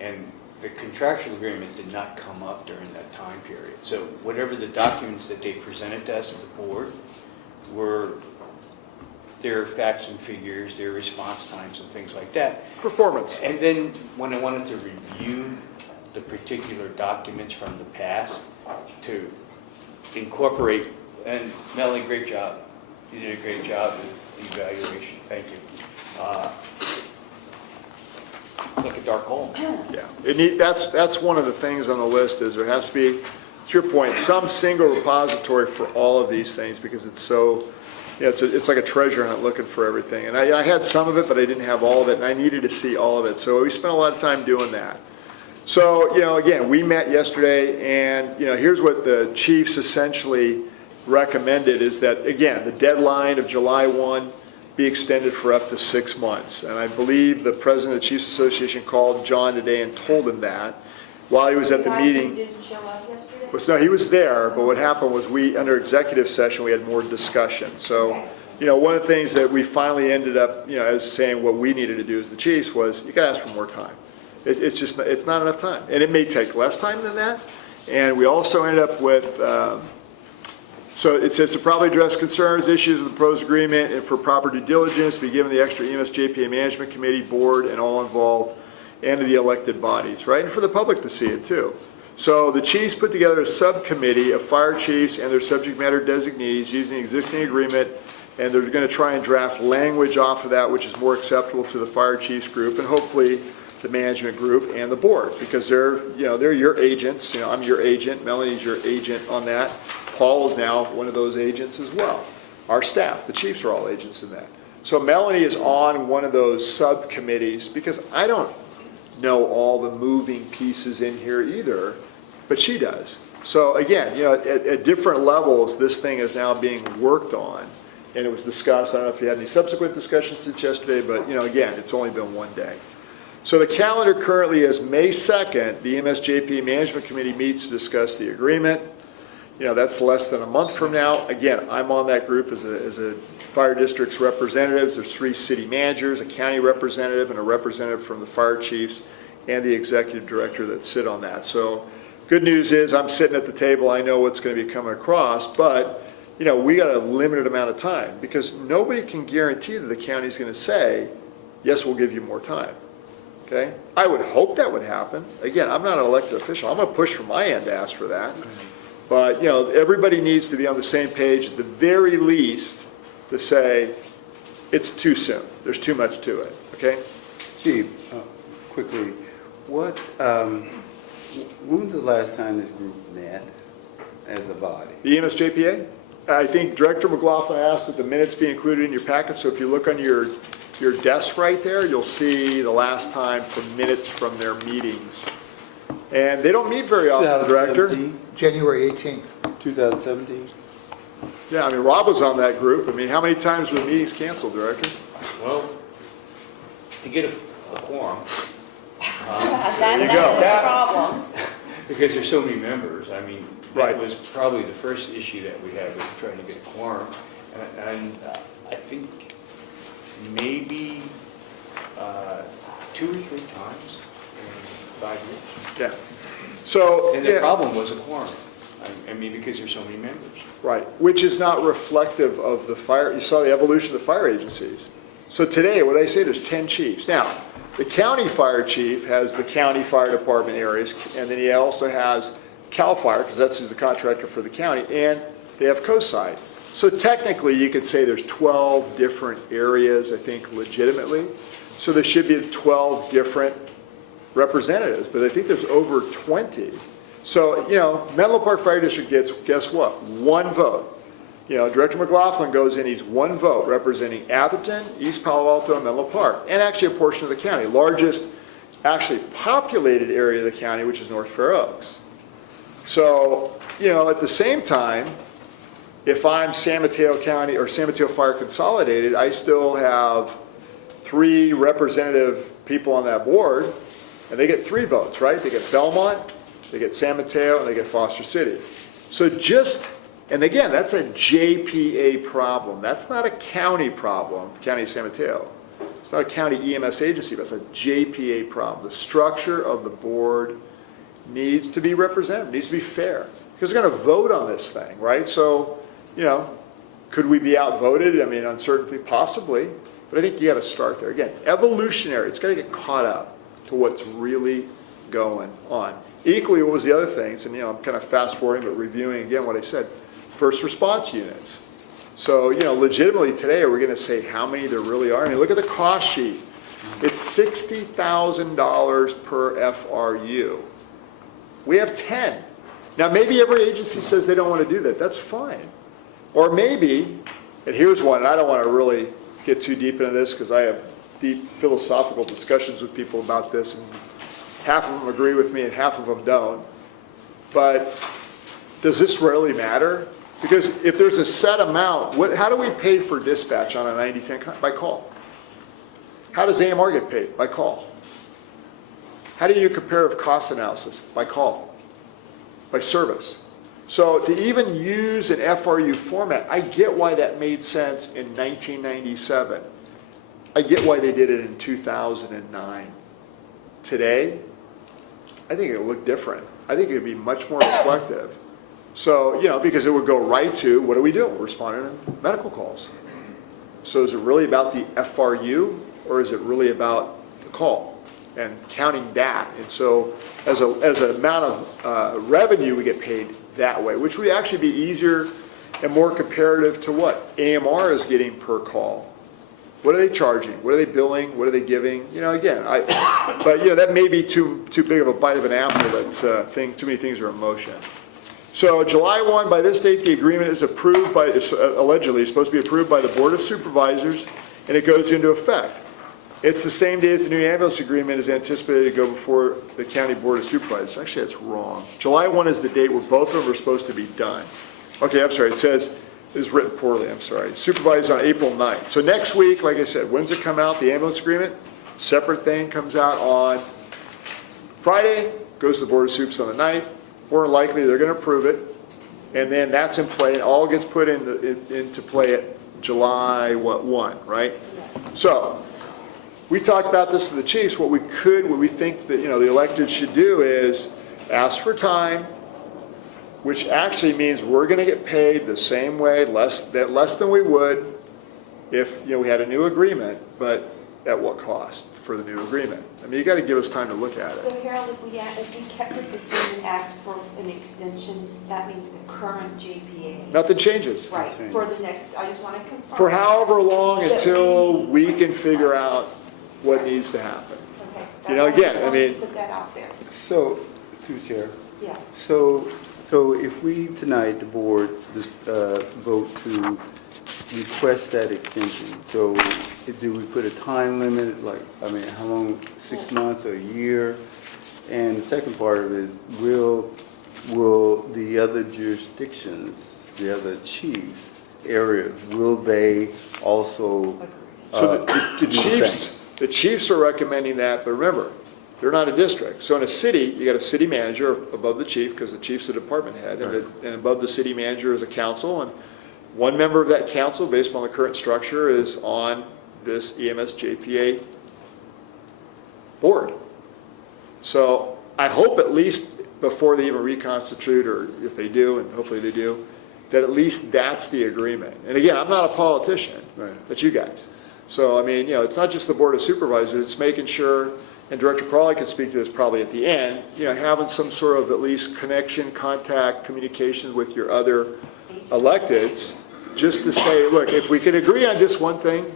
And the contractual agreement did not come up during that time period. So whatever the documents that they presented to us at the board were their facts and figures, their response times and things like that. Performance. And then when I wanted to review the particular documents from the past to incorporate, and Melanie, great job. You did a great job with the evaluation. Thank you. Like a dark hole. Yeah, that's one of the things on the list, is there has to be, to your point, some single repository for all of these things, because it's so, it's like a treasure hunt looking for everything. And I had some of it, but I didn't have all of it, and I needed to see all of it. So we spent a lot of time doing that. So, again, we met yesterday, and, here's what the chiefs essentially recommended, is that, again, the deadline of July 1 be extended for up to 6 months. And I believe the president of the Chiefs Association called John today and told him that while he was at the meeting. The guy who didn't show up yesterday? Well, no, he was there, but what happened was under executive session, we had more discussion. So, one of the things that we finally ended up, as saying what we needed to do as the chiefs was, you gotta ask for more time. It's not enough time. And it may take less time than that. And we also ended up with, so it says to probably address concerns, issues of the proposed agreement, and for proper due diligence, be given the extra EMS-JPA Management Committee, board, and all involved, and to the elected bodies, right? And for the public to see it too. So the chiefs put together a subcommittee of fire chiefs and their subject matter designees using the existing agreement, and they're going to try and draft language off of that which is more acceptable to the fire chiefs group, and hopefully the management group and the board, because they're your agents. I'm your agent, Melanie's your agent on that. Paul is now one of those agents as well. Our staff, the chiefs, are all agents in that. So Melanie is on one of those subcommittees, because I don't know all the moving pieces in here either, but she does. So again, at different levels, this thing is now being worked on. and it was discussed. I don't know if you had any subsequent discussions since yesterday, but, again, it's only been one day. So the calendar currently is May 2nd, the EMSJP Management Committee meets to discuss the agreement. That's less than a month from now. Again, I'm on that group as a fire district's representatives. There's 3 city managers, a county representative, and a representative from the fire chiefs and the executive director that sit on that. So good news is I'm sitting at the table. I know what's going to be coming across, but we got a limited amount of time because nobody can guarantee that the county's going to say, yes, we'll give you more time. Okay? I would hope that would happen. Again, I'm not an elected official. I'm going to push from my end to ask for that. But, everybody needs to be on the same page at the very least to say, it's too soon. There's too much to it. Okay? Chief, quickly, when was the last time this group met as a body? The EMSJPA? I think Director McLaughlin asked that the minutes be included in your packet. So if you look on your desk right there, you'll see the last time for minutes from their meetings. And they don't meet very often, Director. January 18th. 2017? Yeah, Rob was on that group. How many times were the meetings canceled, Director? Well, to get a quorum, There you go. That's the problem. because there's so many members, Right. that was probably the first issue that we had was trying to get a quorum. And I think maybe 2 or 3 times in 5 years. Yeah. So, And the problem was a quorum. Because there's so many members. right, which is not reflective of the fire. You saw the evolution of the fire agencies. So today, what I say, there's 10 chiefs. Now, the county fire chief has the county fire department areas, and then he also has CAL FIRE, because that's who's the contractor for the county, and they have COSIDE. So technically, you could say there's 12 different areas, I think, legitimately. So there should be 12 different representatives, but I think there's over 20. So, Menlo Park Fire District gets, guess what? 1 vote. Director McLaughlin goes in, he's 1 vote representing Atherton, East Palo Alto, and Menlo Park, and actually a portion of the county. Largest, actually populated area of the county, which is North Fair Oaks. So, at the same time, if I'm San Mateo County or San Mateo Fire Consolidated, I still have 3 representative people on that board, and they get 3 votes, right? They get Belmont, they get San Mateo, and they get Foster City. So and again, that's a JPA problem. That's not a county problem, County of San Mateo. It's not a county EMS agency, but it's a JPA problem. The structure of the board needs to be representative, needs to be fair, because they're going to vote on this thing, right? So, could we be outvoted? Uncertainty, possibly, but I think you got to start there. Again, evolutionary, it's got to get caught up to what's really going on. Equally, what was the other things, and I'm kind of fast forwarding, but reviewing again what I said, first response units. So, legitimately today, are we going to say how many there really are? Look at the cost sheet. It's $60,000 per FRU. We have 10. Now, maybe every agency says they don't want to do that. That's fine. Or maybe, and here's one, and I don't want to really get too deep into this because I have deep philosophical discussions with people about this, and half of them agree with me and half of them don't. But does this really matter? Because if there's a set amount, how do we pay for dispatch on a 90-10 by call? How does AMR get paid? By call. How do you do comparative cost analysis? By call. By service. So to even use an FRU format, I get why that made sense in 1997. I get why they did it in 2009. Today, I think it would look different. I think it would be much more reflective. So, because it would go right to, what do we do? We're responding to medical calls. So is it really about the FRU, or is it really about the call and counting that? And so as an amount of revenue, we get paid that way, which would actually be easier and more comparative to what AMR is getting per call. What are they charging? What are they billing? What are they giving? Again, but that may be too big of a bite of an apple. That's too many things are in motion. So July 1, by this date, the agreement is approved by, allegedly, is supposed to be approved by the Board of Supervisors, and it goes into effect. It's the same day as the new ambulance agreement is anticipated to go before the County Board of Supervisors. Actually, that's wrong. July 1 is the date where both of them are supposed to be done. Okay, I'm sorry. It says, is written poorly, I'm sorry. Supervised on April 9th. So next week, like I said, when's it come out? The ambulance agreement, separate thing, comes out on Friday, goes to the Board of Supes on the 9th. More than likely, they're going to approve it. And then that's in play, and all gets put into play at July, 1, right? So, we talked about this to the chiefs. What we think that, the elected should do is ask for time, which actually means we're going to get paid the same way, less than we would if, we had a new agreement, but at what cost for the new agreement? I mean, you got to give us time to look at it. So Harold, if we kept it the same and asked for an extension, that means the current JPA. Nothing changes. Right, for the next, I just want to confirm. For however long That until we we can figure out what needs to happen. Okay. Again, just I wanted to mean- put that out there, So, through Chair, yes. so if we tonight, the board, vote to request that extension, so do we put a time limit, how long, 6 months or a year? And the second part of it, will the other jurisdictions, the other chiefs, areas, will they also? So do the chiefs are recommending that, but remember, they're not a district. So in a city, you got a city manager above the chief, because the chief's a department head, and above the city manager is a council, and one member of that council, based on the current structure, is on this EMS JPA board. So I hope at least before they even reconstitute, or if they do, and hopefully they do, that at least that's the agreement. And again, I'm not a politician, but you guys. So, I mean, it's not just the Board of Supervisors, it's making sure, and Director Crawley can speak to this probably at the end, having some sort of at least connection, contact, communication with your other electeds, just to say, look, if we can agree on just one thing,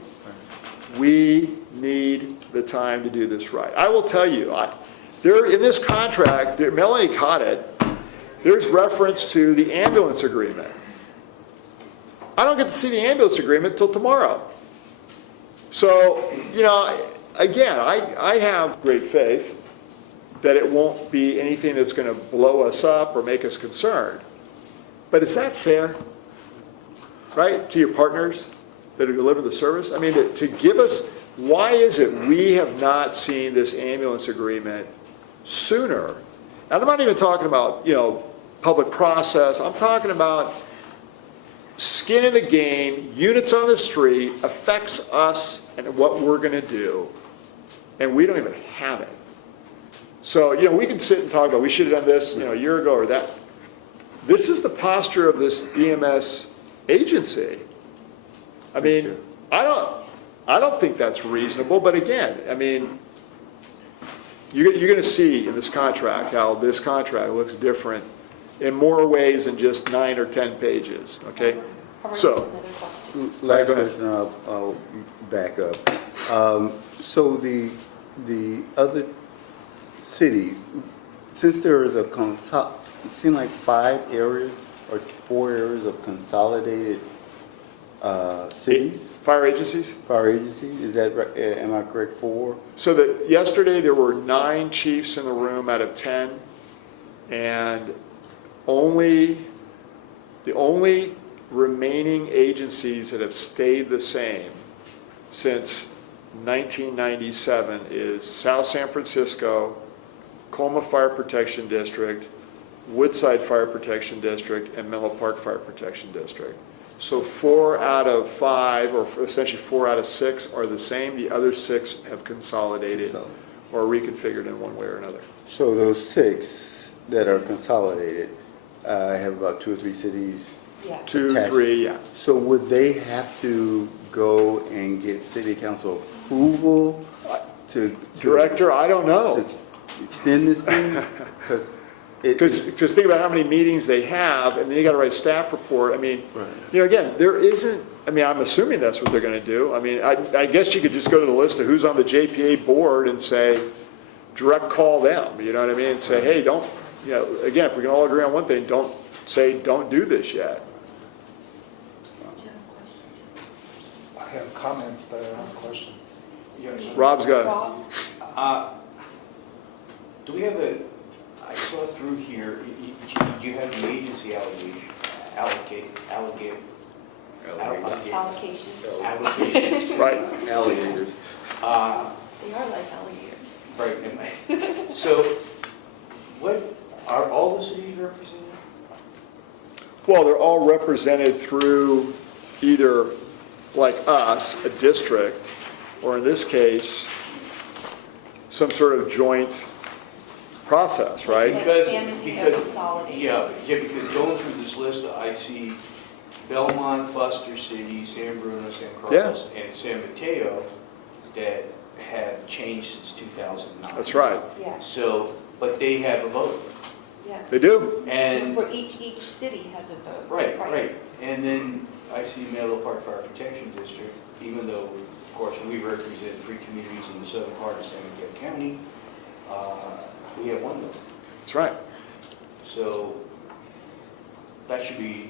we need the time to do this right. I will tell you, in this contract, Melanie caught it, there's reference to the ambulance agreement. I don't get to see the ambulance agreement until tomorrow. So, again, I have great faith that it won't be anything that's going to blow us up or make us concerned. But is that fair? Right? To your partners that are delivering the service? I mean, to give us, why is it we have not seen this ambulance agreement sooner? And I'm not even talking about, public process. I'm talking about skin in the game, units on the street, affects us and what we're going to do. And we don't even have it. So, we can sit and talk about, we should have done this, a year ago or that. This is the posture of this EMS agency. I mean, I don't think that's reasonable, but again, I mean, you're going to see in this contract how this contract looks different in more ways than just 9 or 10 pages, okay? So, Last go ahead. question, I'll back up. So the other cities, since there is it seems like 5 areas or 4 areas of consolidated cities, fire agencies? fire agencies, is that right? Am I correct, 4? So that yesterday there were 9 chiefs in the room out of 10, and the only remaining agencies that have stayed the same since 1997 is South San Francisco, Colma Fire Protection District, Woodside Fire Protection District, and Menlo Park Fire Protection District. So 4 out of 5, or essentially 4 out of 6 are the same. The other 6 have consolidated or reconfigured in one way or another. So those 6 that are consolidated have about 2 or 3 cities. Yeah. 2, attached. 3, yeah. So would they have to go and get city council approval to Director, I don't to know. extend this thing? Because think about how many meetings they have, and then you got to write a staff report. I mean, Right. again, there isn't, I'm assuming that's what they're going to do. I mean, I guess you could just go to the list of who's on the JPA board and say, direct call them, you know what I mean? And say, hey, don't, again, if we can all agree on one thing, don't do this yet. I have comments, but I don't have a question. Rob's got, Rob? Do we have I saw through here, you have the agency Allocation. Applications. Right. Alligators. They are like alligators. Right. So, what, are all the cities represented? Well, they're all represented through either, like us, a district, or in this case, some sort of joint process, right? Like Because- San Mateo because- Consolidated. Yeah, because going through this list, I see Belmont, Foster City, San Bruno, San Carlos, and San Mateo that have changed since 2009. That's right. Yeah, So, but they have a vote. yeah. They do. And, For each city has a vote. right. And then I see Menlo Park Fire Protection District, even though, of course, we represent 3 communities in the southern part of San Mateo County, we have 1 vote. That's right. So that should be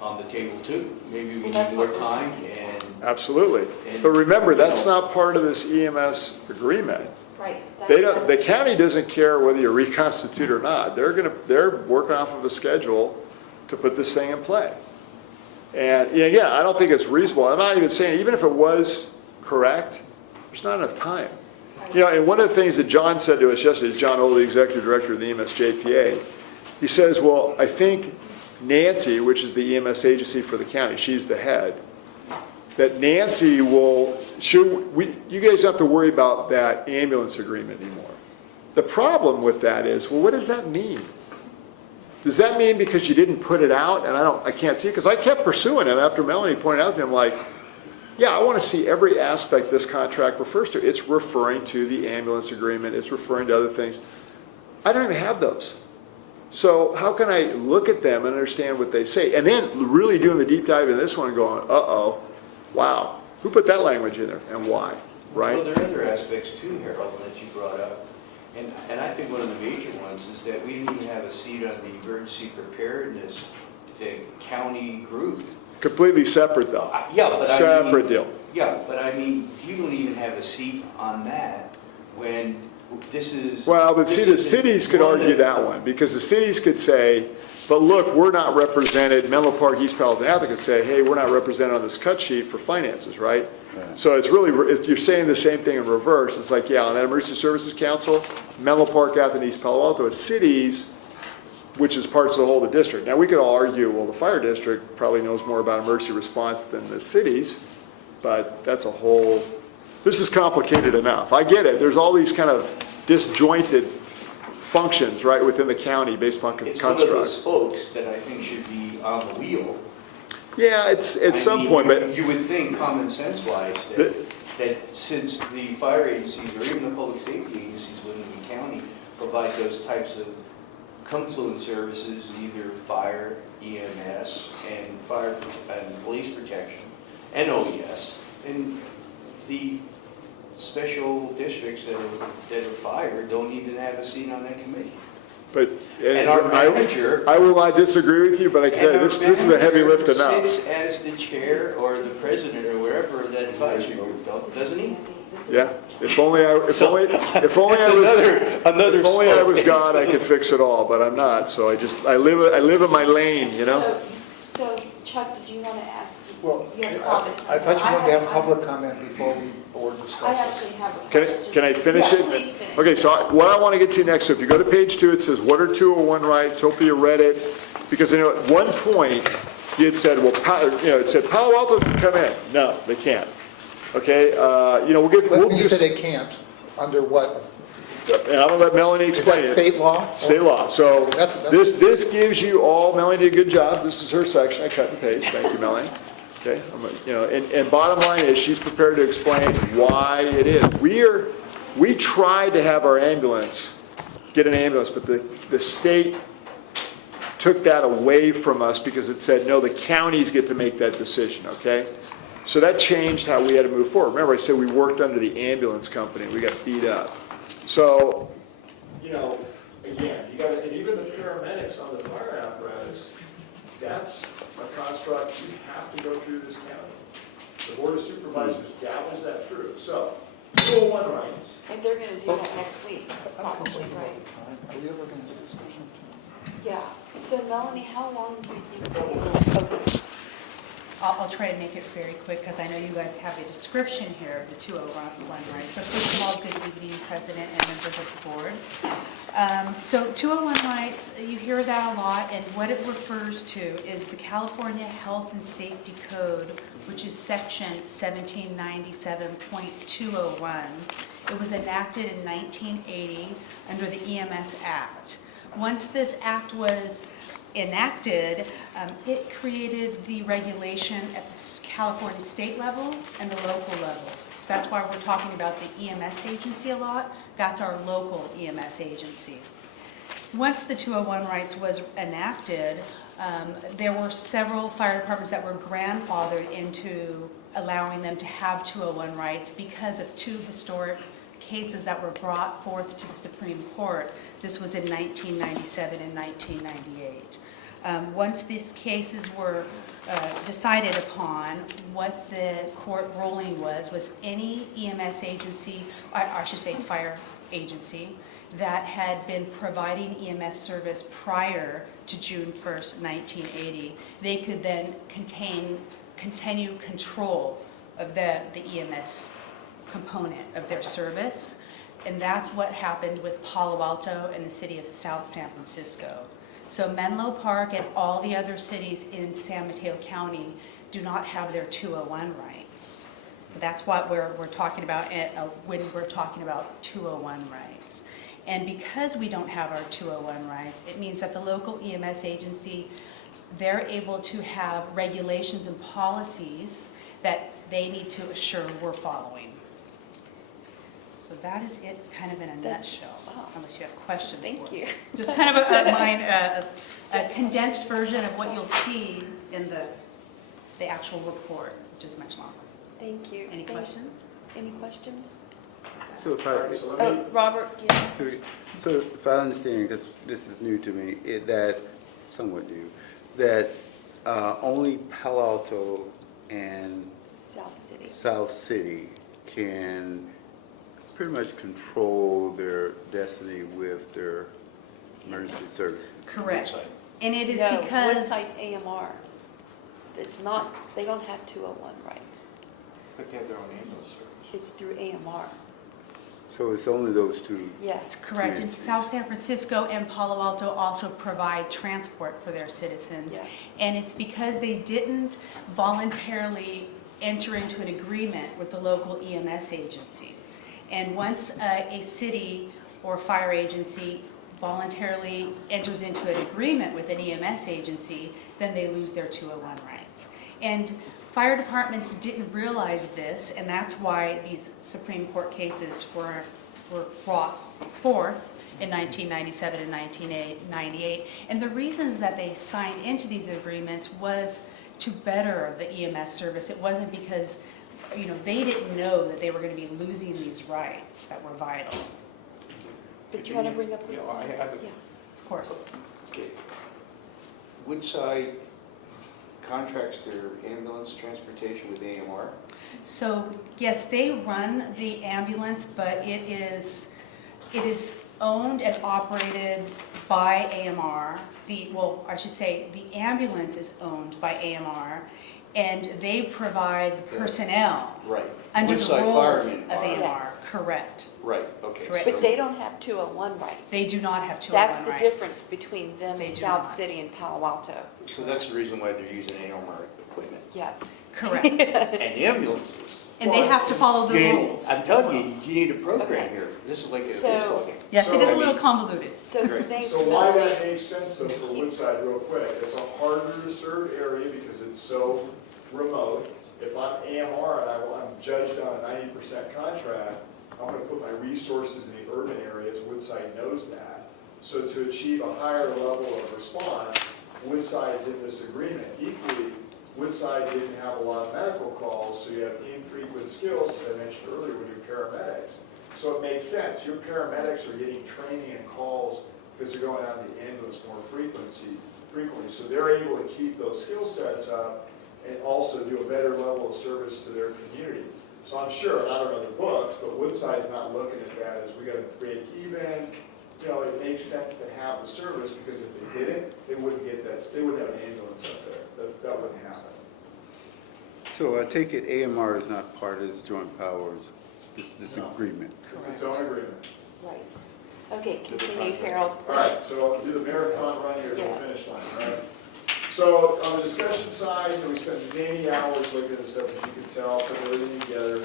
on the table too. Maybe we Well, that's need more what we're time thinking. and, Absolutely. But remember, that's not part of this EMS agreement. Right. They don't, the county doesn't care whether you reconstitute or not. They're working off of a schedule to put this thing in play. And yeah, I don't think it's reasonable. I'm not even saying, even if it was correct, there's not enough time. You know, and one of the things that John said to us yesterday, John Old, the executive director of the EMSJPA, he says, well, I think Nancy, which is the EMS agency for the county, she's the head, that Nancy will, you guys have to worry about that ambulance agreement anymore. The problem with that is, well, what does that mean? Does that mean because you didn't put it out? And I can't see it, because I kept pursuing him after Melanie pointed out to him, like, yeah, I want to see every aspect this contract refers to. It's referring to the ambulance agreement. It's referring to other things. I don't even have those. So how can I look at them and understand what they say? And then really doing the deep dive in this one and going, uh-oh, wow, who put that language in there and why, right? well, there are other aspects too, Harold, that you brought up. And I think one of the major ones is that we didn't even have a seat on the emergency preparedness, the county group. Completely separate though. Yeah, but I mean. Separate deal. Yeah, but I mean, you don't even have a seat on that when this is. Well, but this see, the is cities could one argue that one, because the cities could say, but look, we're not represented, Menlo Park, East Palo Alto could say, hey, we're not represented on this cut sheet for finances, right? So it's really, if you're saying the same thing in reverse, it's like, yeah, on that Emergency Services Council, Menlo Park, Athens, East Palo Alto, as cities, which is parts of the whole of the district. Now, we could all argue, well, the fire district probably knows more about emergency response than the cities, but that's a whole, this is complicated enough. I get it, there's all these kind of disjointed functions, right, within the county based upon It's one of the constructs. spokes that I think should be on the wheel. Yeah, it's at I some mean, point, but you would think, common sense wise, that since the fire agencies or even the public safety agencies within the county provide those types of confluent services, either fire, EMS, and police protection, and OES, and the special districts that are fire don't even have a seat on that committee. But, And our manager. I will not disagree with you, but I can tell you, this is a heavy lift enough. Sits as the chair or the president or wherever of that advisory group, doesn't he? Yeah, if only I was, That's another if only I was spoke. God, I could fix it all, but I'm not, so I live in my lane, you know? So Chuck, did you want to ask? Well, You have comments? I thought you wanted to have I- public comment before we board I discusses. actually have a question. Can I finish Yeah, it? please finish. Okay, so what I want to get to next, so if you go to page 2, it says, what are 201 rights? Hopefully you read it, because at one point, you had said, well, it said Palo Alto can come in. No, they can't. Okay, we'll But you do, said they can't, under what? and I'm gonna let Melanie Is explain that it. state law? State law. So That's- this gives you all, Melanie did a good job. This is her section. I cut the page. Thank you, Melanie. Okay, and bottom line is she's prepared to explain why it is. We tried to have our ambulance, get an ambulance, but the state took that away from us because it said, no, the counties get to make that decision, okay? So that changed how we had to move forward. Remember I said we worked under the ambulance company. We got beat up. So, again, and even the paramedics on the fire apparatus, that's a construct you have to go through this county. The Board of Supervisors gathers that through. So, 201 rights. And they're going to do that next week, I don't probably, think so. right? Are we ever going to do discussion? Yeah. So Melanie, how long do you think? Okay. I'll try and make it very quick because I know you guys have a description here of the 201 rights. But first of all, good evening, President and members of the board. So 201 rights, you hear that a lot, and what it refers to is the California Health and Safety Code, which is section 1797.201. It was enacted in 1980 under the EMS Act. Once this act was enacted, it created the regulation at the California state level and the local level. So that's why we're talking about the EMS agency a lot. That's our local EMS agency. Once the 201 rights was enacted, there were several fire departments that were grandfathered into allowing them to have 201 rights because of two historic cases that were brought forth to the Supreme Court. This was in 1997 and 1998. Once these cases were decided upon, what the court ruling was any EMS agency, I should say fire agency, that had been providing EMS service prior to June 1st, 1980, they could then continue control of the EMS component of their service. And that's what happened with Palo Alto and the city of South San Francisco. So Menlo Park and all the other cities in San Mateo County do not have their 201 rights. So that's what we're talking about when we're talking about 201 rights. And because we don't have our 201 rights, it means that the local EMS agency, they're able to have regulations and policies that they need to assure we're following. So that is it, kind of in a nutshell, unless you have questions. Thank you. Just kind of a condensed version of what you'll see in the actual report, which is much longer. Thank you. Any questions? Any questions? So if I, Oh, Robert, yeah. so if I understand, because this is new to me, somewhat new, that only Palo Alto and South City can pretty much control their destiny with their emergency services. Correct. And it is No, because... Woodside's AMR. It's not, they don't have 201 rights. But they have their own ambulance service. It's through AMR. So it's only those two? Yes. Correct. In South San Francisco and Palo Alto also provide transport for their citizens. Yes. And it's because they didn't voluntarily enter into an agreement with the local EMS agency. And once a city or fire agency voluntarily enters into an agreement with an EMS agency, then they lose their 201 rights. And fire departments didn't realize this, and that's why these Supreme Court cases were brought forth in 1997 and 1998. And the reasons that they signed into these agreements was to better the EMS service. It wasn't because, you know, they didn't know that they were going to be losing these rights that were vital. But you want to bring up Yeah, Woodside? I have a- Yeah. Of course. Okay. Woodside contracts their ambulance transportation with AMR? So yes, they run the ambulance, but it is owned and operated by AMR. I should say the ambulance is owned by AMR, and they provide the personnel Right. under the Woodside rules firemen of are- AMR. Yes. Correct. Right, okay. Correct. But they don't have 201 rights. They do not have 201 That's rights. the difference between them They and do South not. City and Palo Alto. So that's the reason why they're using AMR equipment. Yes. Correct. And ambulances. And they have to follow the You- rules. I'm telling you, you need a program Okay. here. This is like a So- baseball game. Yes, it is I a little mean- convoluted. So Great. thanks, So why Melanie. that makes sense though for Woodside real quick, it's a harder to serve area because it's so remote. If I'm AMR and I'm judged on a 90% contract, I'm gonna put my resources in the urban areas, Woodside knows that. So to achieve a higher level of response, Woodside's in this agreement. Equally, Woodside didn't have a lot of medical calls, so you have infrequent skills, as I mentioned earlier, with your paramedics. So it makes sense. Your paramedics are getting training and calls because they're going out in the ambulance more frequently. So they're able to keep those skill sets up and also do a better level of service to their community. So I'm sure, and I don't know the books, but Woodside's not looking at that as we got to break even. You know, it makes sense to have the service because if they didn't, they wouldn't get that. They wouldn't have an ambulance up there. That wouldn't happen. So I take it AMR is not part of this joint powers, this agreement? It's its own agreement. Right. Okay, continue, Harold. All right, so I'll do the marathon run here to the Yeah. finish line, all right? So on the discussion side, we spent many hours looking at this stuff, as you can tell, putting everything together.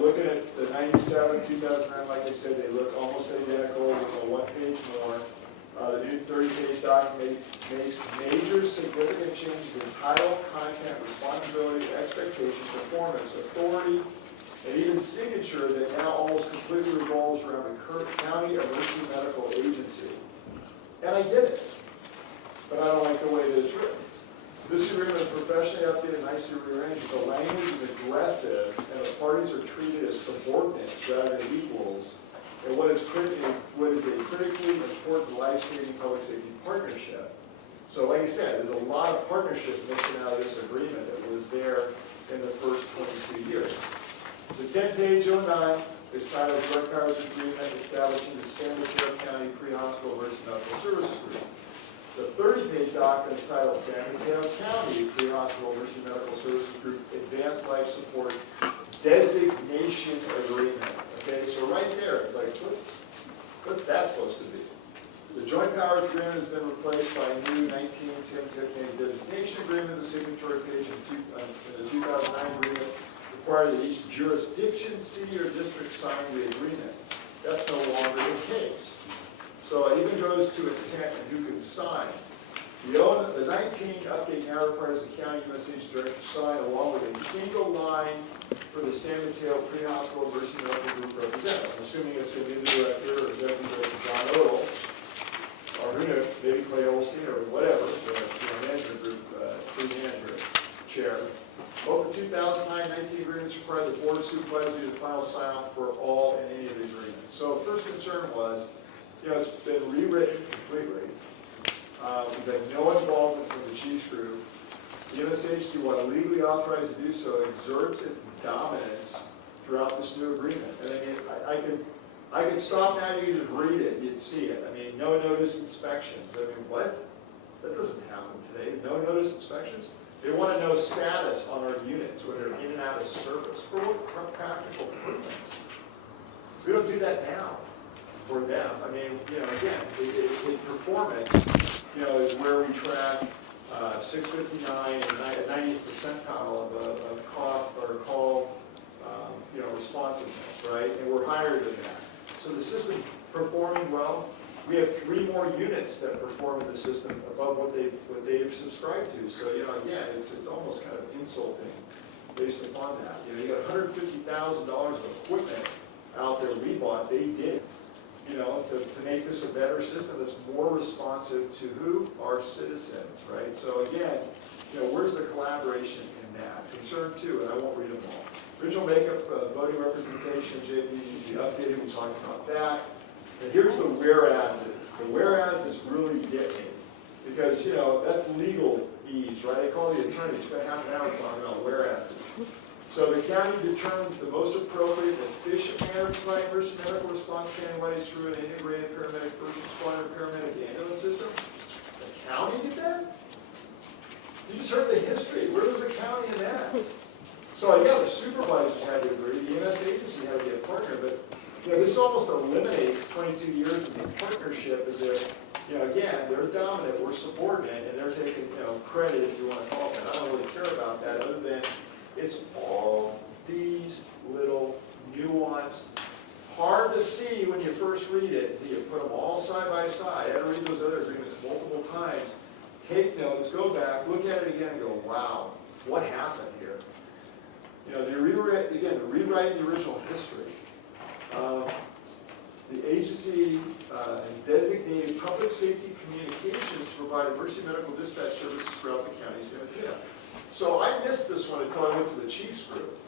Looking at the 97, 2009, like I said, they look almost identical with a one-page more. The new 30-page document makes major significant changes in title, content, responsibility, expectation, performance, authority, and even signature that now almost completely revolves around the Kirk County Emergency Medical Agency. And I get it, but I don't like the way that it's written. This agreement is professionally updated, nicely rearranged. The language is aggressive, and the parties are treated as subordinates rather than equals. And what is a critically important life-saving public safety partnership. So like I said, there's a lot of partnership missing out of this agreement that was there in the first 22 years. The 10-page 09 is titled Joint Powers Agreement establishing the San Mateo County Pre-Hospital Emergency Medical Services Group. The 30-page document is titled San Mateo County Pre-Hospital Emergency Medical Services Group Advanced Life Support Designation Agreement. Okay, so right there, it's like, what's that supposed to be? The Joint Powers Agreement has been replaced by a new 19 San Mateo County Designation Agreement. The signatory page in the 2009 agreement required that each jurisdiction, city, or district sign the agreement. That's no longer the case. So it even goes to intent and who can sign. The 19 update now requires the county USH director to sign along with a single line for the San Mateo Pre-Hospital Emergency Medical Group representative. I'm assuming it's going to be the director or deputy director John Odell, or who knows, maybe Clay Olstein or whatever, the management group, city manager, chair. Both the 2009-19 agreements require the board of supervisors to do the final sign-off for all and any of the agreements. So first concern was, it's been rewritten completely. We've had no involvement from the Chiefs group. The MSHC, while legally authorized to do so, exerts its dominance throughout this new agreement. And I mean, I could stop now, you could just read it, you'd see it. I mean, no notice inspections. I mean, what? That doesn't happen today. No notice inspections? They want to know status on our units when they're in and out of service. For what practical purpose? We don't do that now for them. I mean, again, in performance, is where we track 659 and 90th percentile of cost or call, responsiveness, right? And we're higher than that. So the system's performing well. We have 3 more units that perform in the system above what they've subscribed to. So, again, it's almost kind of insulting based upon that. You got $150,000 of equipment out there we bought, they did, to make this a better system that's more responsive to who? Our citizens, right? So again, where's the collaboration in that? Concern 2, and I won't read them all. Original makeup, voting representation, JP needs to be updated, we talked about that. And here's the whereases. The whereases really get me, because, that's legal ease, right? They call the attorney, spend half an hour talking about whereases. So the county determined the most appropriate and efficient manner to provide emergency medical response county-wide through an integrated paramedic, first responder, paramedic ambulance system. The county did that? You just heard the history. Where was the county in that? So yeah, the supervisors had to agree, the EMS agency had to be a partner, but this almost eliminates 22 years of the partnership as if, again, they're dominant, we're subordinate, and they're taking, credit, if you want to call it that. I don't really care about that, other than it's all these little nuanced, hard to see when you first read it. You put them all side by side. I had to read those other agreements multiple times. Take notes, go back, look at it again, and go, wow, what happened here? Rewriting the original history. The agency has designated public safety communications to provide emergency medical dispatch services throughout the county of San Mateo. So I missed this one until I went to the Chiefs group.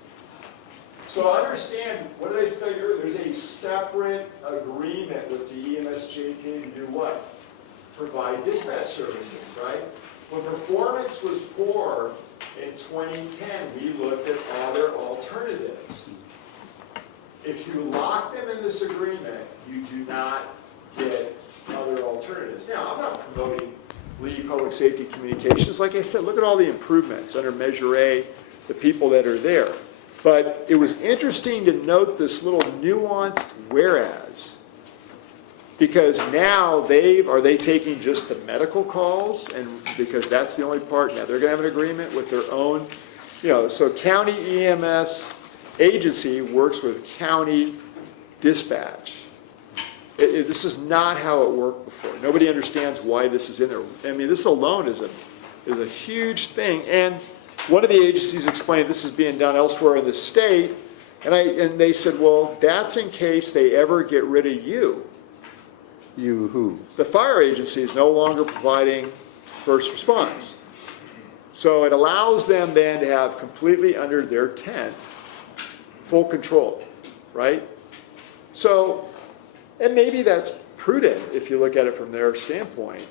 So understand, what did I tell you earlier? There's a separate agreement with the EMSJP to do what? Provide dispatch services, right? When performance was poor in 2010, we looked at other alternatives. If you lock them in this agreement, you do not get other alternatives. Now, I'm not promoting Lee Public Safety Communications. Like I said, look at all the improvements under Measure A. the people that are there. But it was interesting to note this little nuanced whereas, because now are they taking just the medical calls, and because that's the only part, now they're gonna have an agreement with their own, so county EMS agency works with county dispatch. This is not how it worked before. Nobody understands why this is in there. I mean, this alone is a huge thing. And one of the agencies explained this is being done elsewhere in the state, and they said, well, that's in case they ever get rid of you. You who? The fire agency is no longer providing first response. So it allows them then to have completely under their tent full control, right? So, and maybe that's prudent if you look at it from their standpoint.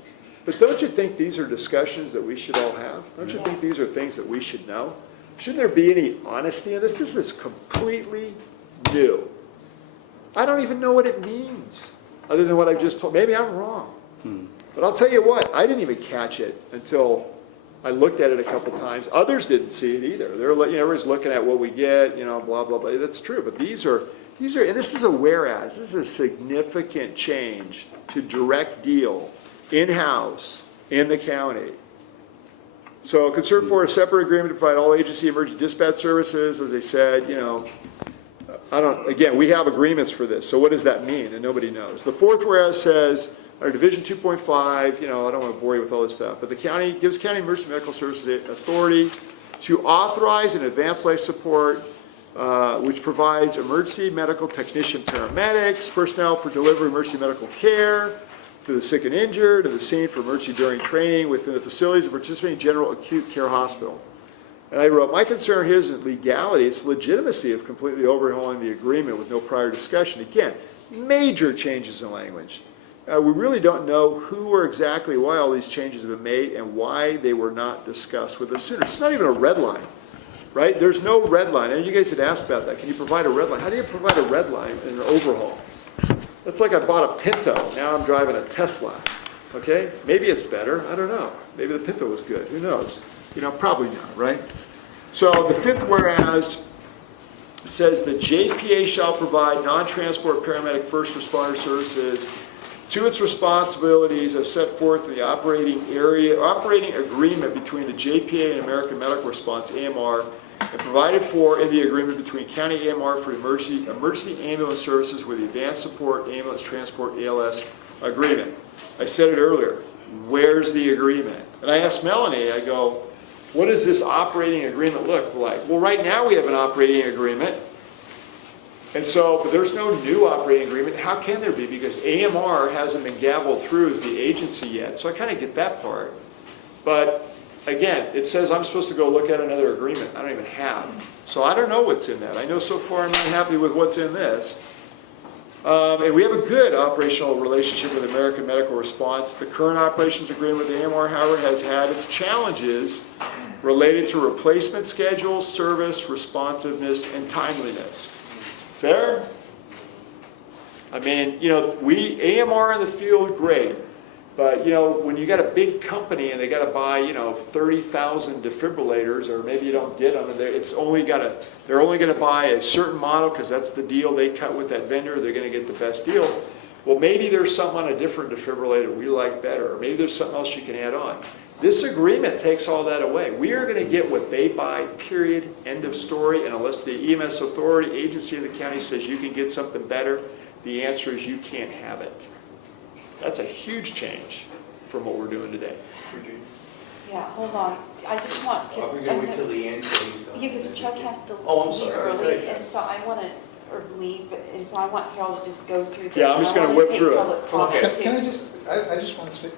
But don't you think these are discussions that we should all have? Don't you think these are things that we should know? Shouldn't there be any honesty in this? This is completely new. I don't even know what it means, other than what I've just told. Maybe I'm wrong. But I'll tell you what, I didn't even catch it until I looked at it a couple times. Others didn't see it either. They're, everybody's looking at what we get, blah, blah, blah. That's true. But these are, and this is a whereas. This is a significant change to direct deal in-house in the county. So concern for a separate agreement to provide all agency emergency dispatch services, as I said, again, we have agreements for this. So what does that mean? And nobody knows. The fourth whereas says, under Division 2.5, I don't want to bore you with all this stuff, but the county gives county emergency medical services authority to authorize an advanced life support, which provides emergency medical technician paramedics, personnel for delivery of emergency medical care to the sick and injured, to the scene for emergency during training within the facilities of participating general acute care hospital. And I wrote, my concern here isn't legality, it's legitimacy of completely overhauling the agreement with no prior discussion. Again, major changes in language. We really don't know who or exactly why all these changes have been made and why they were not discussed with us sooner. It's not even a red line, right? There's no red line. And you guys had asked about that. Can you provide a red line? How do you provide a red line in an overhaul? That's like I bought a Pinto. Now I'm driving a Tesla. Okay? Maybe it's better. I don't know. Maybe the Pinto was good. Who knows? Probably not, right? So the fifth whereas says the JPA shall provide non-transport paramedic first responder services to its responsibilities as set forth in the operating agreement between the JPA and American Medical Response, AMR, and provided for in the agreement between County AMR for emergency ambulance services with the Advanced Support Ambulance Transport ALS agreement. I said it earlier. Where's the agreement? And I asked Melanie, I go, what does this operating agreement look like? Well, right now we have an operating agreement. And so, but there's no new operating agreement. How can there be? Because AMR hasn't been gavelled through as the agency yet. So I kind of get that part. But again, it says I'm supposed to go look at another agreement. I don't even have. So I don't know what's in that. I know so far I'm not happy with what's in this. And we have a good operational relationship with American Medical Response. The current operations agreement with AMR, however, has had its challenges related to replacement schedules, service, responsiveness, and timeliness. Fair? I mean, AMR in the field, great. But, when you got a big company and they got to buy, 30,000 defibrillators, or maybe you don't get them, and they're only going to buy a certain model because that's the deal they cut with that vendor, they're going to get the best deal. Well, maybe there's something on a different defibrillator we like better, or maybe there's something else you can add on. This agreement takes all that away. We are going to get what they buy, period, end of story, and unless the EMS authority agency in the county says you can get something better, the answer is you can't have it. That's a huge change from what we're doing today. Yeah, hold on. I just want, Are we going to wait till the end? because Chuck has to Oh, I'm leave sorry. early, and so I want to, or leave, and so I want Harold to just go through this. Yeah, I'm just and I gonna wanna whip take through it. public comment, too. Can I just want to say,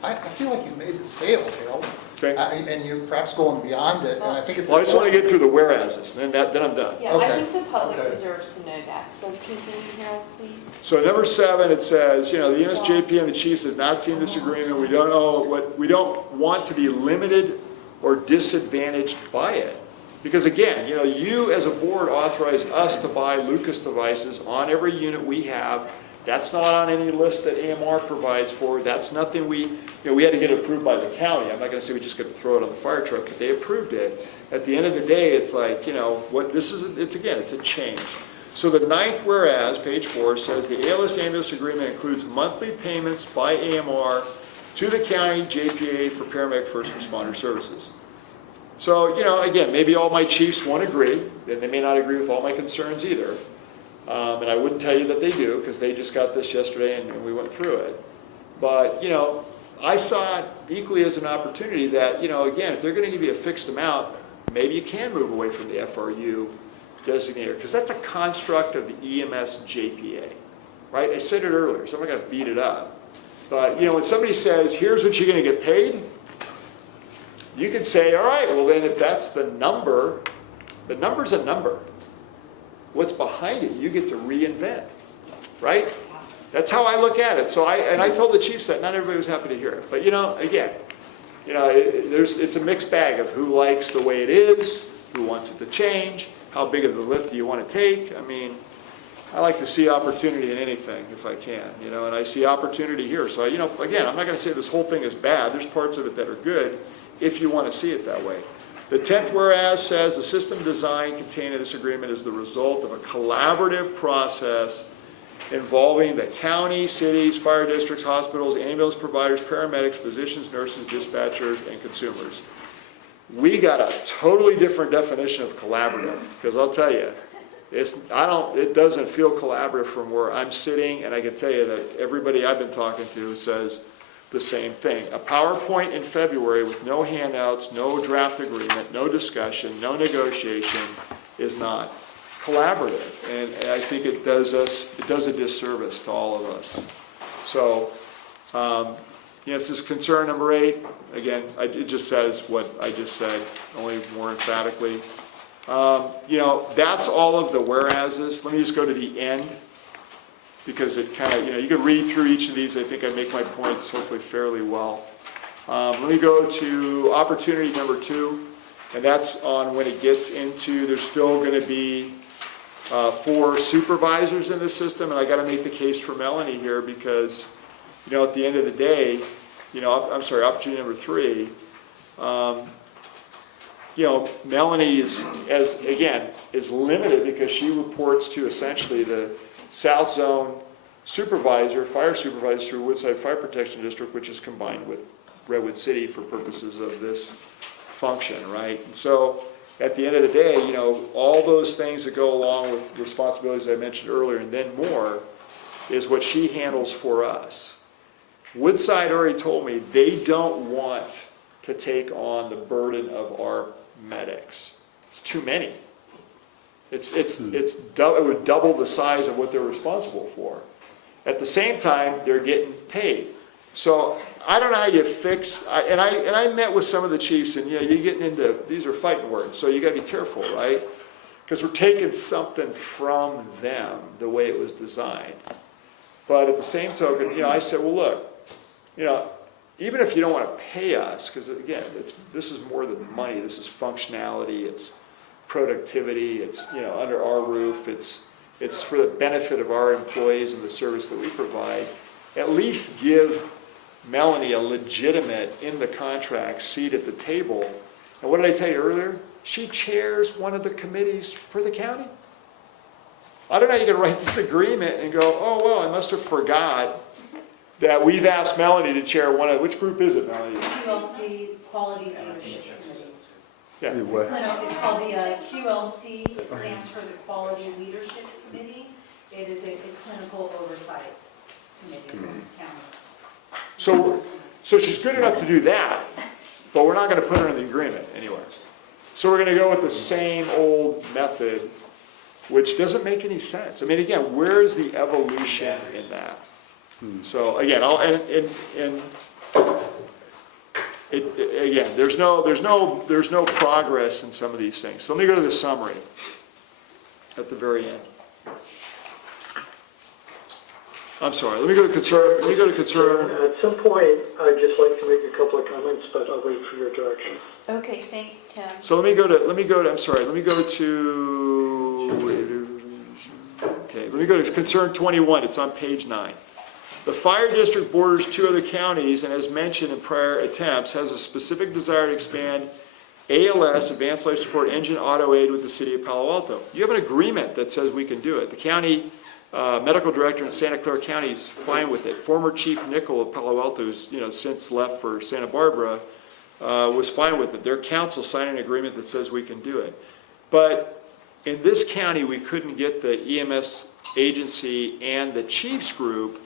I feel like you made the sale, Harold. Okay. And you're perhaps going beyond it, and I think it's. Well, I just want to get through the whereases, then I'm done. Yeah, I Okay, think the public okay. deserves to know that, so continue, Harold, please. So number 7, it says, the USJP and the chiefs have not seen this agreement. We don't want to be limited or disadvantaged by it. Because again, you as a board authorize us to buy Lucas devices on every unit we have That's not on any list that AMR provides for. That's nothing we had to get it approved by the county. I'm not gonna say we just got to throw it on the fire truck, but they approved it. At the end of the day, it's like, what this is, it's a change. So the ninth whereas, page 4, says the ALS ambulance agreement includes monthly payments by AMR to the county JPA for paramedic first responder services. So, again, maybe all my chiefs won't agree, and they may not agree with all my concerns either. And I wouldn't tell you that they do, because they just got this yesterday and we went through it. But, I saw it equally as an opportunity that, again, if they're going to give you a fixed amount, maybe you can move away from the FRU designator, because that's a construct of the EMS JPA, right? I said it earlier, so I'm not going to beat it up. But, when somebody says, here's what you're going to get paid, you could say, all right, well then if that's the number's a number. What's behind it, you get to reinvent, right? That's how I look at it. So I told the chiefs that. Not everybody was happy to hear it. But again, it's a mixed bag of who likes the way it is, who wants it to change, how big of the lift do you want to take. I mean, I like to see opportunity in anything if I can, and I see opportunity here. So, again, I'm not going to say this whole thing is bad. There's parts of it that are good if you want to see it that way. The 10th whereas says the system design contained in this agreement is the result of a collaborative process involving the county, cities, fire districts, hospitals, ambulance providers, paramedics, physicians, nurses, dispatchers, and consumers. We got a totally different definition of collaborative, because I'll tell you, it doesn't feel collaborative from where I'm sitting, and I can tell you that everybody I've been talking to says the same thing. A PowerPoint in February with no handouts, no draft agreement, no discussion, no negotiation is not collaborative, and I think it does a disservice to all of us. So, this is concern number 8. Again, it just says what I just said, only more emphatically. That's all of the whereases. Let me just go to the end, because it kind of, you can read through each of these. I think I make my points hopefully fairly well. Let me go to opportunity number 2, and that's on when it gets into, there's still going to be 4 supervisors in the system, and I got to make the case for Melanie here, because, at the end of the day, opportunity number 3, Melanie is limited because she reports to essentially the South Zone supervisor, fire supervisor through Woodside Fire Protection District, which is combined with Redwood City for purposes of this function, right? And so at the end of the day, all those things that go along with responsibilities I mentioned earlier and then more is what she handles for us. Woodside already told me they don't want to take on the burden of our medics. It's too many. It would double the size of what they're responsible for. At the same time, they're getting paid. So I don't know how you fix. I met with some of the chiefs, and you're getting into, these are fighting words, so you got to be careful, right? Because we're taking something from them the way it was designed. But at the same token, I said, well, look, even if you don't want to pay us, because again, this is more than money. This is functionality. It's productivity. It's under our roof. It's for the benefit of our employees and the service that we provide. At least give Melanie a legitimate in the contract seat at the table. And what did I tell you earlier? She chairs one of the committees for the county. I don't know how you can write this agreement and go, oh well, I must have forgot that we've asked Melanie to chair one of, which group is it, Melanie? QLC Quality Leadership Committee. Yeah. It's called the QLC, it stands for the Quality Leadership Committee. It is a clinical oversight committee in the county. So she's good enough to do that, but we're not going to put her in the agreement anywhere. So we're going to go with the same old method, which doesn't make any sense. I mean, again, where is the evolution in that? So again, again, there's no progress in some of these things. So let me go to the summary at the very end. I'm sorry. Let me go to concern. At some point, I'd just like to make a couple of comments, but I'll wait for your direction. Okay, thanks, Tim. So let me go to. I'm sorry. Let me go to. Okay, let me go to concern 21. It's on page 9. The fire district borders 2 other counties and, as mentioned in prior attempts, has a specific desire to expand ALS, Advanced Life Support Engine Auto Aid, with the city of Palo Alto. You have an agreement that says we can do it. The county medical director in Santa Clara County is fine with it. Former Chief Nickel of Palo Alto, who's since left for Santa Barbara, was fine with it. Their council signed an agreement that says we can do it. But in this county, we couldn't get the EMS agency and the chiefs group,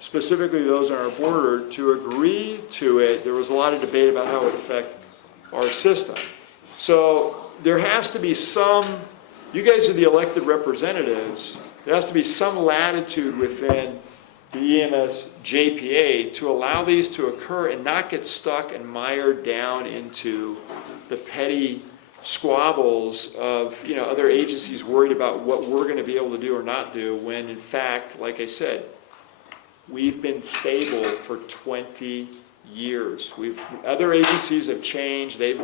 specifically those on our border, to agree to it. There was a lot of debate about how it would affect our system. So there has to be some, you guys are the elected representatives, there has to be some latitude within the EMS JPA to allow these to occur and not get stuck and mired down into the petty squabbles of other agencies worried about what we're going to be able to do or not do, when in fact, like I said, we've been stable for 20 years. Other agencies have changed, they've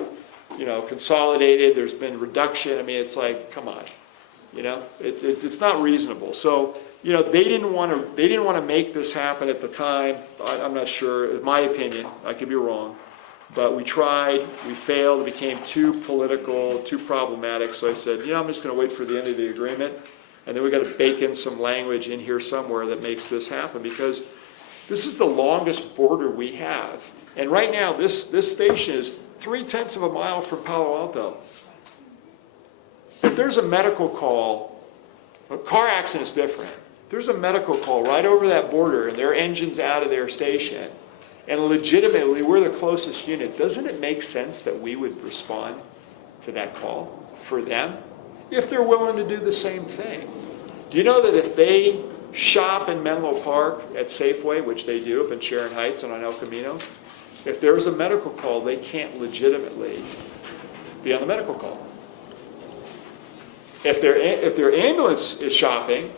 consolidated, there's been reduction. I mean, it's like, come on, it's not reasonable. So they didn't want to make this happen at the time. I'm not sure, in my opinion, I could be wrong, but we tried, we failed, it became too political, too problematic. So I said, I'm just going to wait for the end of the agreement, and then we got to bake in some language in here somewhere that makes this happen, because this is the longest border we have. And right now, this station is 0.3 of a mile from Palo Alto. If there's a medical call, a car accident's different. If there's a medical call right over that border and their engine's out of their station, and legitimately we're the closest unit, doesn't it make sense that we would respond to that call for them if they're willing to do the same thing? Do you know that if they shop in Menlo Park at Safeway, which they do up in Sharon Heights and on El Camino, if there's a medical call, they can't legitimately be on the medical call. If their ambulance is shopping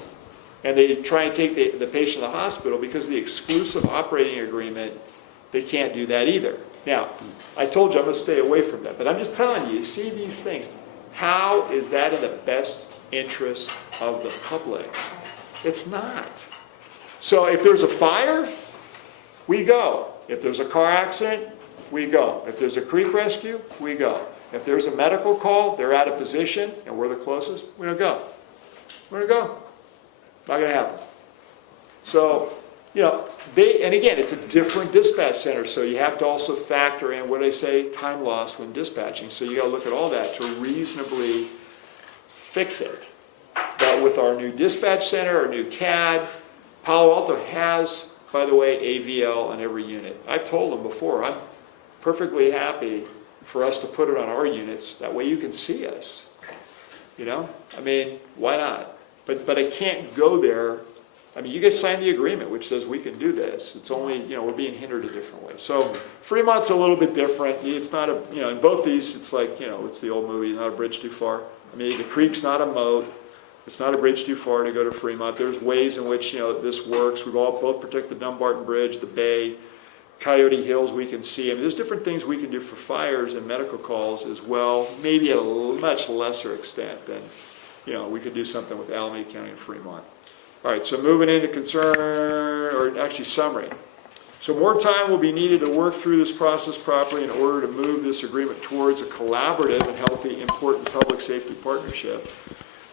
and they try and take the patient to the hospital, because of the exclusive operating agreement, they can't do that either. Now, I told you I'm going to stay away from that, but I'm just telling you, see these things. How is that in the best interest of the public? It's not. So if there's a fire, we go. If there's a car accident, we go. If there's a creek rescue, we go. If there's a medical call, they're out of position, and we're the closest, we're going to go. We're going to go. Not going to happen. So, and again, it's a different dispatch center, so you have to also factor in, what do they say, time loss when dispatching. So you got to look at all that to reasonably fix it. But with our new dispatch center, our new CAD, Palo Alto has, by the way, AVL on every unit. I've told them before, I'm perfectly happy for us to put it on our units. That way you can see us. I mean, why not? But I can't go there. I mean, you guys signed the agreement, which says we can do this. It's only, we're being hindered a different way. So Fremont's a little bit different. It's not a, in both these, it's like, it's the old movie, not a bridge too far. I mean, the creek's not a moat. It's not a bridge too far to go to Fremont. There's ways in which, this works. We've all both protected the Dumbarton Bridge, the bay, Coyote Hills we can see. I mean, there's different things we can do for fires and medical calls as well, maybe at a much lesser extent than, we could do something with Alameda County and Fremont. All right, so moving into summary. So more time will be needed to work through this process properly in order to move this agreement towards a collaborative and healthy, important public safety partnership.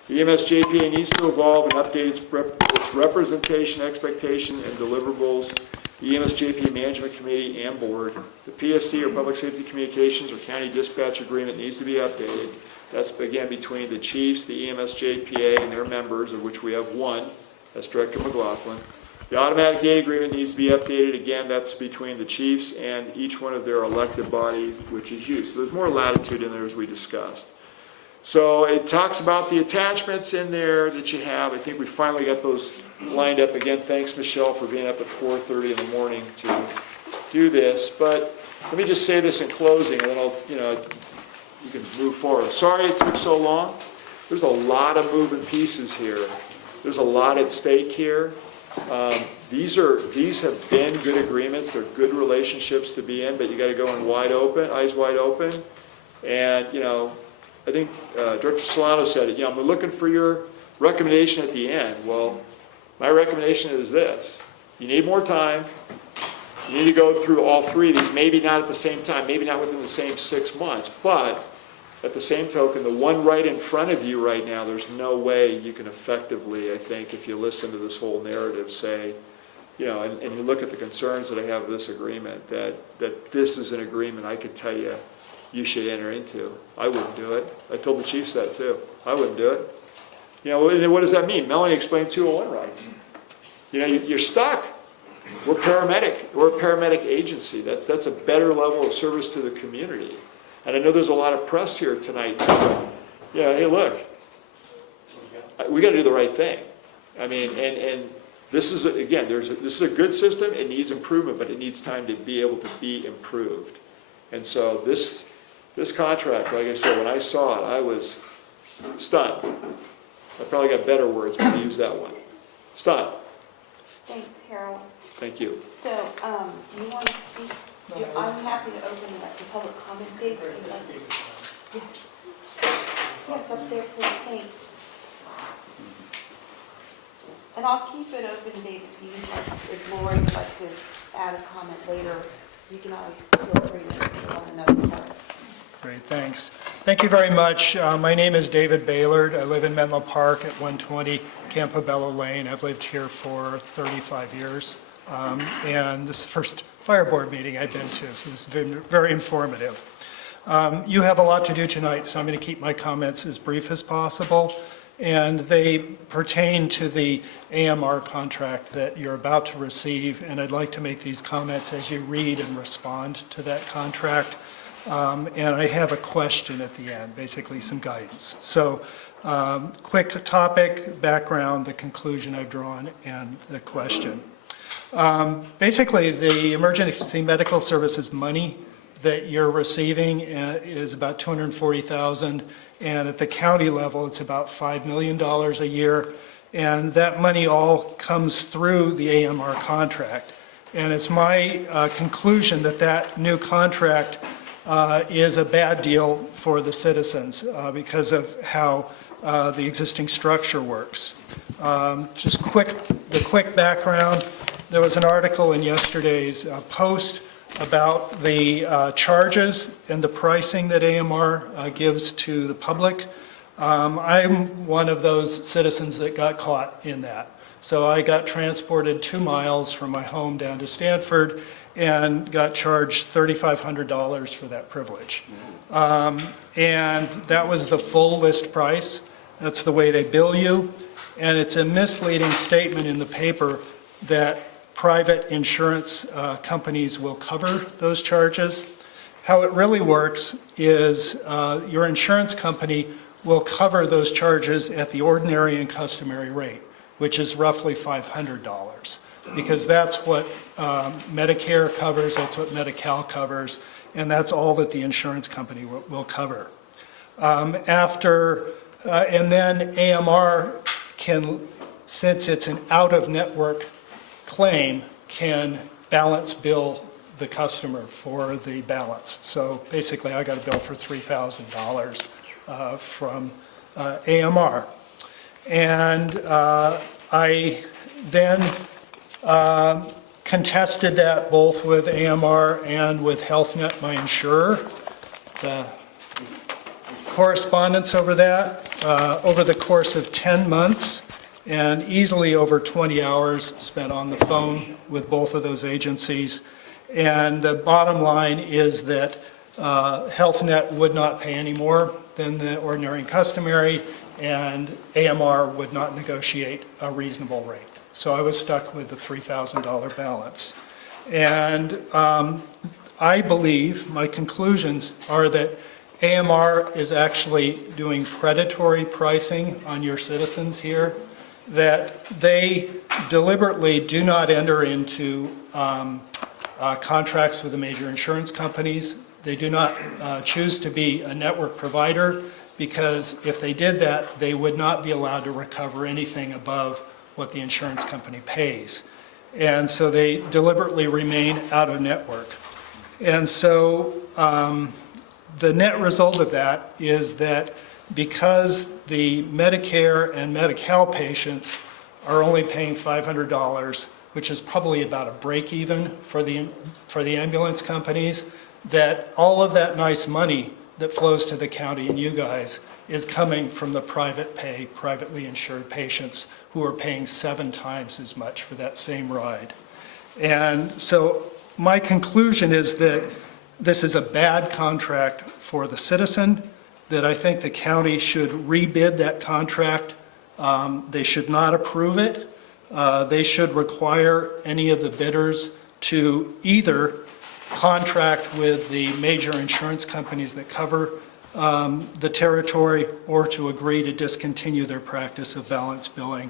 The EMS JPA needs to evolve and update its representation, expectation, and deliverables. The EMS JPA Management Committee and Board, the PSC or Public Safety Communications or County Dispatch Agreement needs to be updated. That's, again, between the chiefs, the EMS JPA, and their members, of which we have one. That's Director McLaughlin. The automatic aid agreement needs to be updated. Again, that's between the chiefs and each one of their elected body, which is you. So there's more latitude in there, as we discussed. So it talks about the attachments in there that you have. I think we finally got those lined up. Again, thanks, Michelle, for being up at 4:30 in the morning to do this. But let me just say this in closing, and then you can move forward. Sorry it took so long. There's a lot of moving pieces here. There's a lot at stake here. These have been good agreements. They're good relationships to be in, but you got to go in wide open, eyes wide open. And I think Director Solano said it. I'm looking for your recommendation at the end. Well, my recommendation is this. You need more time. You need to go through all three of these, maybe not at the same time, maybe not within the same 6 months, but at the same token, the one right in front of you right now, there's no way you can effectively, I think, if you listen to this whole narrative, say, you know, and you look at the concerns that I have with this agreement, that this is an agreement I could tell you you should enter into. I wouldn't do it. I told the chiefs that too. I wouldn't do it. You know, what does that mean? Melanie explained 201 rights. You know, you're stuck. We're paramedic. We're a paramedic agency. That's a better level of service to the community. And I know there's a lot of press here tonight. You know, hey, look, we got to do the right thing. I mean, and this is, again, this is a good system. It needs improvement, but it needs time to be able to be improved. And so this contract, like I said, when I saw it, I was stunned. I probably got better words when I use that one. Stunned. Thanks, Harold. Thank you. So, do you want to speak? I'm happy to open the public comment date. Yes, up there, please, thanks. And I'll keep it open, Dave, if Lori would like to add a comment later, you can always feel free to put on another part. Great, thanks. Thank you very much. My name is David Baylord. I live in Menlo Park at 120 Campobello Lane. I've lived here for 35 years. And this is the first fire board meeting I've been to, so this has been very informative. You have a lot to do tonight, so I'm going to keep my comments as brief as possible. And they pertain to the AMR contract that you're about to receive, and I'd like to make these comments as you read and respond to that contract. And I have a question at the end, basically some guidance. So, quick topic, background, the conclusion I've drawn, and the question. Basically, the emergency medical services money that you're receiving is about $240,000, and at the county level, it's about $5 million a year, and that money all comes through the AMR contract. And it's my conclusion that that new contract is a bad deal for the citizens because of how the existing structure works. Just the quick background. There was an article in yesterday's Post about the charges and the pricing that AMR gives to the public. I'm one of those citizens that got caught in that. So I got transported 2 miles from my home down to Stanford and got charged $3,500 for that privilege. And that was the full list price. That's the way they bill you. And it's a misleading statement in the paper that private insurance companies will cover those charges. How it really works is your insurance company will cover those charges at the ordinary and customary rate, which is roughly $500, because that's what Medicare covers, that's what Medi-Cal covers, and that's all that the insurance company will cover. And then AMR can, since it's an out-of-network claim, can balance bill the customer for the balance. So basically, I got a bill for $3,000 from AMR. And I then contested that both with AMR and with HealthNet, my insurer. The correspondence over that, over the course of 10 months, and easily over 20 hours spent on the phone with both of those agencies. And the bottom line is that HealthNet would not pay any more than the ordinary and customary, and AMR would not negotiate a reasonable rate. So I was stuck with the $3,000 balance. And I believe my conclusions are that AMR is actually doing predatory pricing on your citizens here, that they deliberately do not enter into contracts with the major insurance companies. They do not choose to be a network provider, because if they did that, they would not be allowed to recover anything above what the insurance company pays. And so they deliberately remain out of network. And so the net result of that is that because the Medicare and Medi-Cal patients are only paying $500, which is probably about a break even for the ambulance companies, that all of that nice money that flows to the county and you guys is coming from the private pay, privately insured patients who are paying 7 times as much for that same ride. And so my conclusion is that this is a bad contract for the citizen, that I think the county should rebid that contract. They should not approve it. They should require any of the bidders to either contract with the major insurance companies that cover the territory or to agree to discontinue their practice of balance billing.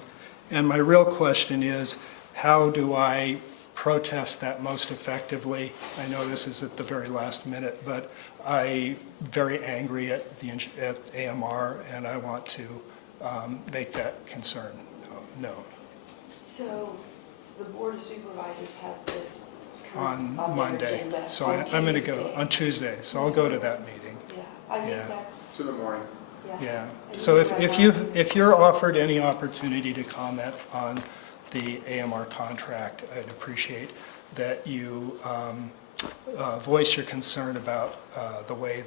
And my real question is, how do I protest that most effectively? I know this is at the very last minute, but I'm very angry at AMR, and I want to make that concern known. So the Board of Supervisors has this On their Monday, agenda so on I'm going to go Tuesday. on Tuesday, so I'll go to that meeting. Yeah, I think Yeah. that's, It's in the morning. Yeah, And so you can if you're offered any opportunity to comment on the AMR contract, I'd appreciate that you voice your concern about the way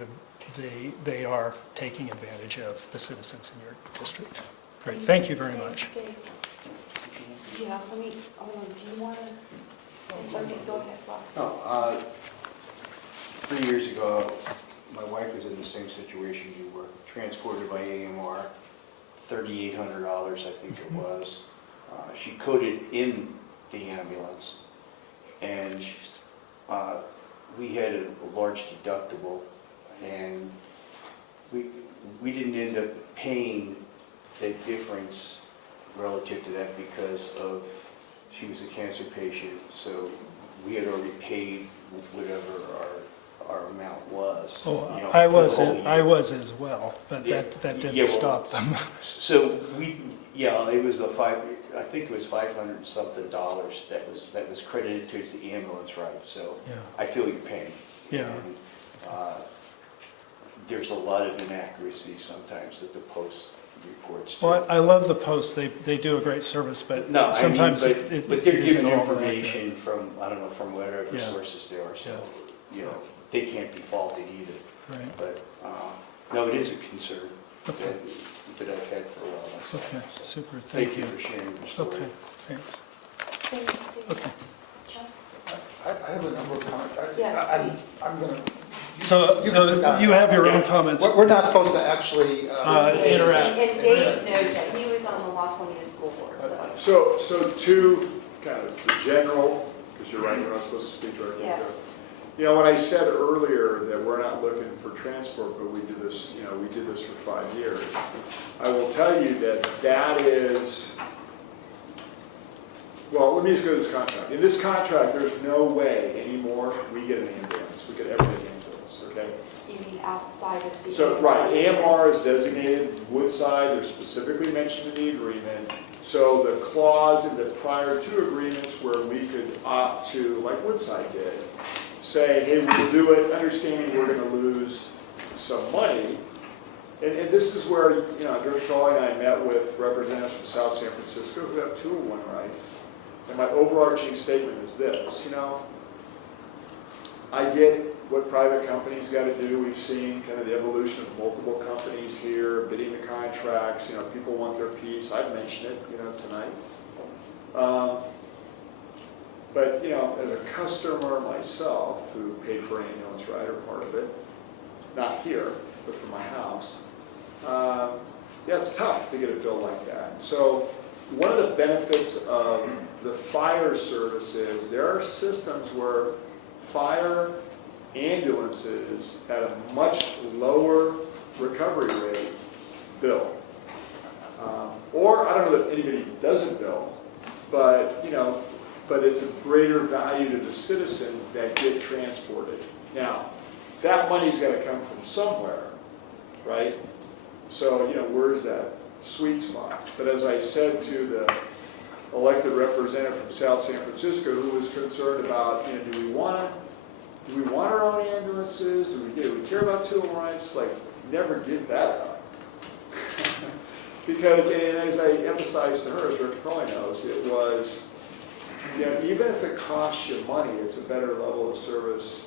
they are taking advantage of the citizens in your district. Great, thank you very much. Yeah, let me, hold on, do you want to, okay, go ahead, Bob. No, 3 years ago, my wife was in the same situation you were, transported by AMR, $3,800, I think it was. She coded in the ambulance, and we had a large deductible, and we didn't end up paying the difference relative to that because of, she was a cancer patient, so we had already paid whatever our amount was. Oh, you know, I for the was, whole year. I was as well, but Yeah. that didn't Yeah, well, stop them. So it was I think it was $500 and something that was credited towards the ambulance ride, so Yeah. I feel your pain. Yeah. And, there's a lot of inaccuracies sometimes that the Post reports to. Well, I love the Post, they do a great service, but No, I mean, sometimes but it they're isn't giving all that accurate. information from, I don't know, from whatever Yeah. sources they are, so, Yeah. you know, they can't be faulted either. Right, But, no, it is a concern okay, that I've had for a while myself. okay, So, super, Thank you for sharing your story. Okay, thanks, Thank you. okay. John? I have a number of comments. Yeah. I'm going to. So you have your own comments. We're not supposed to actually. Interact. And Dave knows that, he was on the Los Colinas School Board, so. So two, kind of the general, because you're right, we're not supposed to speak directly to it. Yes. You know, when I said earlier that we're not looking for transport, but we did this, we did this for 5 years, I will tell you that is, well, let me just go to this contract. In this contract, there's no way anymore we get an ambulance. We get everything ambulance, okay? You mean outside of the. So, right, AMR is designated Woodside, they're specifically mentioned in the agreement. So the clause in the prior 2 agreements where we could opt to, like Woodside did, say, hey, we'll do it, understanding we're gonna lose some money. And this is where, Director Crawley and I met with representatives from South San Francisco who have 201 rights. And my overarching statement is this, I get what private companies got to do. We've seen kind of the evolution of multiple companies here, bidding the contracts, people want their piece. I've mentioned it, tonight. But, as a customer myself who paid for an ambulance rider part of it, not here, but for my house, yeah, it's tough to get a bill like that. So one of the benefits of the fire service is there are systems where fire ambulances at a much lower recovery rate bill. Or I don't know that anybody doesn't bill, but but it's a greater value to the citizens that get transported. Now, that money's got to come from somewhere, right? So, where's that sweet spot? But as I said to the elected representative from South San Francisco who was concerned about, do we want our own ambulances? Do we care about 201 rights? Like, never give that up. Because, and as I emphasized to her, as Director Crowley knows, it was, you know, even if it costs you money, it's a better level of service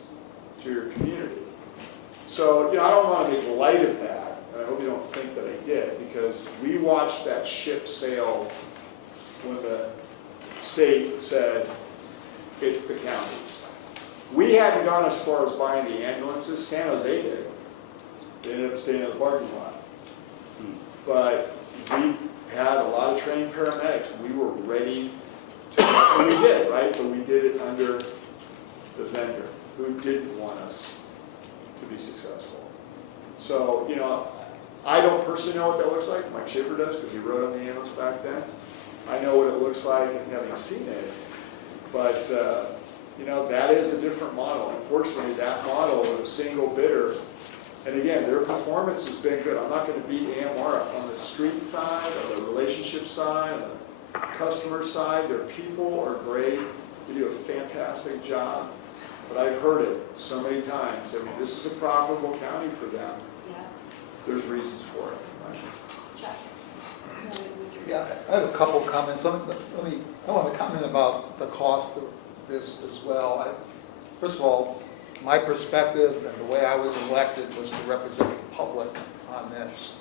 to your community. So, you know, I don't want to make light of that, and I hope you don't think that I did, because we watched that ship sail when the state said, it's the counties. We hadn't gone as far as buying the ambulances, San Jose did. They ended up staying in the parking lot. But we had a lot of trained paramedics. We were ready to, and we did, right? But we did it under the vendor who didn't want us to be successful. So, you know, I don't personally know what that looks like. Mike Schiffer does, because he rode on the ambulance back then. I know what it looks like and having seen it. But, you know, that is a different model. Unfortunately, that model with a single bidder, and again, their performance has been good. I'm not going to beat AMR up on the street side, or the relationship side, on the customer side. Their people are great. They do a fantastic job. But I've heard it so many times. I mean, this is a profitable county for them. Yeah. There's reasons for it. Chuck? Yeah, I have a couple comments. I want to comment about the cost of this as well. First of all, my perspective and the way I was elected was to represent the public on this.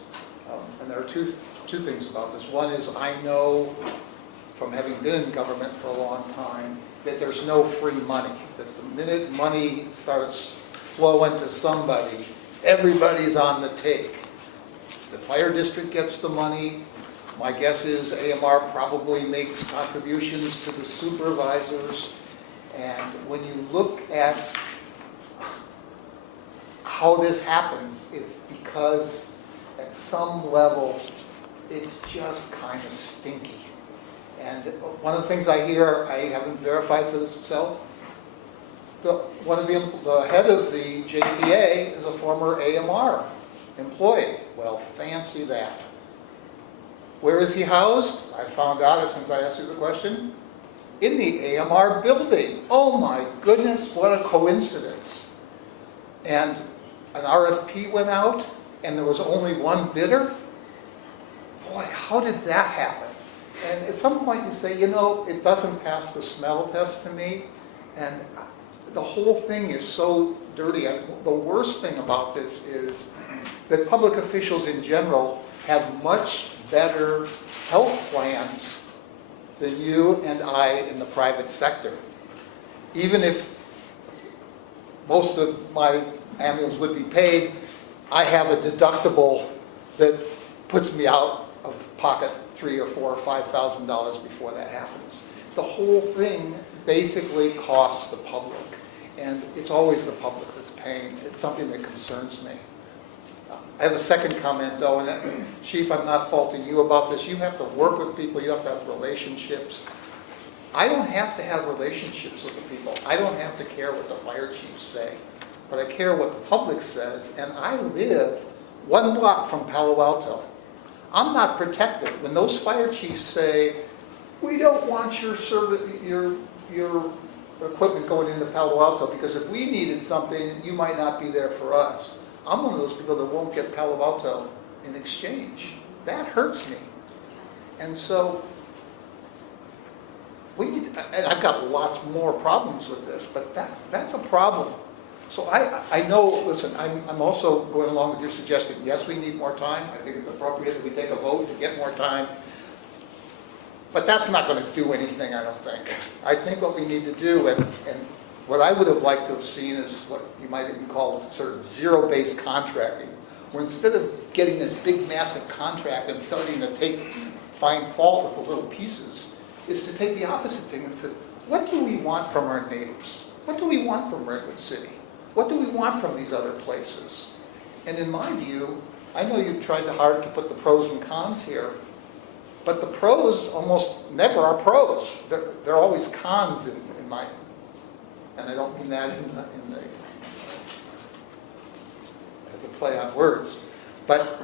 And there are two things about this. One is I know from having been in government for a long time that there's no free money. That the minute money starts flowing to somebody, everybody's on the take. The fire district gets the money. My guess is AMR probably makes contributions to the supervisors. And when you look at how this happens, it's because at some level, it's just kind of stinky. And one of the things I hear, I haven't verified for this myself, the head of the JPA is a former AMR employee. Well, fancy that. Where is he housed? I found out since I asked you the question. In the AMR building. Oh my goodness, what a coincidence. And an RFP went out and there was only one bidder. Boy, how did that happen? And at some point you say, you know, it doesn't pass the smell test to me. And the whole thing is so dirty. The worst thing about this is that public officials in general have much better health plans than you and I in the private sector. Even if most of my ambulance would be paid, I have a deductible that puts me out of pocket $3,000 or $4,000 or $5,000 before that happens. The whole thing basically costs the public, and it's always the public that's paying. It's something that concerns me. I have a second comment though, and Chief, I'm not faulting you about this. You have to work with people, you have to have relationships. I don't have to have relationships with the people. I don't have to care what the fire chiefs say, but I care what the public says, and I live 1 block from Palo Alto. I'm not protected. When those fire chiefs say, we don't want your equipment going into Palo Alto because if we needed something, you might not be there for us. I'm one of those people that won't get Palo Alto in exchange. That hurts me. And so, we need, and I've got lots more problems with this, but that's a problem. So I know, listen, I'm also going along with your suggestion. Yes, we need more time. I think it's appropriate that we take a vote to get more time. But that's not going to do anything, I don't think. I think what we need to do, and what I would have liked to have seen is what you might even call sort of zero-based contracting, where instead of getting this big, massive contract and starting to find fault with the little pieces, is to take the opposite thing and says, what do we want from our neighbors? What do we want from Redwood City? What do we want from these other places? And in my view, I know you've tried hard to put the pros and cons here, but the pros almost never are pros. They're always cons in my, and I don't mean that in the as a play on words, but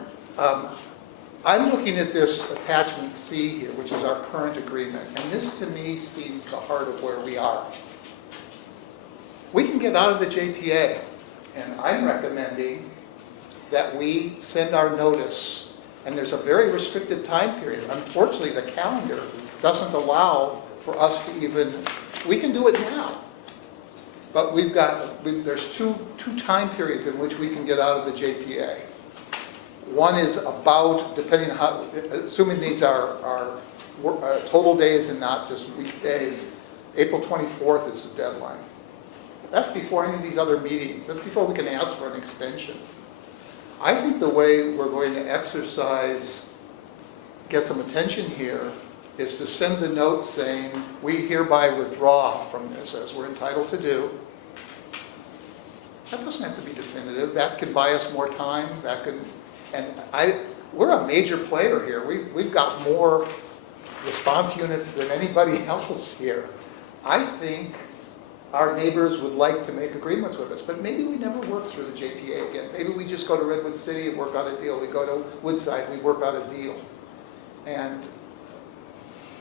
I'm looking at this attachment C here, which is our current agreement, and this to me seems the heart of where we are. We can get out of the JPA, and I'm recommending that we send our notice And there's a very restricted time period. Unfortunately, the calendar doesn't allow for us to even, we can do it now. But there's two time periods in which we can get out of the JPA. One is about, depending on how, assuming these are total days and not just weekdays, April 24th is the deadline. That's before any of these other meetings. That's before we can ask for an extension. I think the way we're going to get some attention here, is to send the note saying, we hereby withdraw from this, as we're entitled to do. That doesn't have to be definitive. That can buy us more time. We're a major player here. We've got more response units than anybody else here. I think our neighbors would like to make agreements with us, but maybe we never work through the JPA again. Maybe we just go to Redwood City and work out a deal. We go to Woodside, we work out a deal.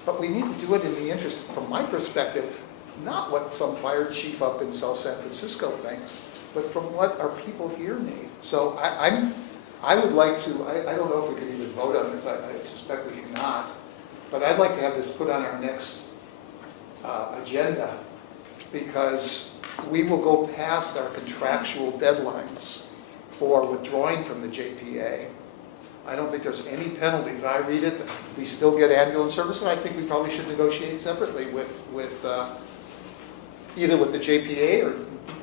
But we need to do it in the interest, from my perspective, not what some fire chief up in South San Francisco thinks, but from what our people here need. So I would like to, I don't know if we can even vote on this, I suspect we cannot, but I'd like to have this put on our next agenda, because we will go past our contractual deadlines for withdrawing from the JPA. I don't think there's any penalties. I read it, we still get ambulance service, and I think we probably should negotiate separately with either with the JPA or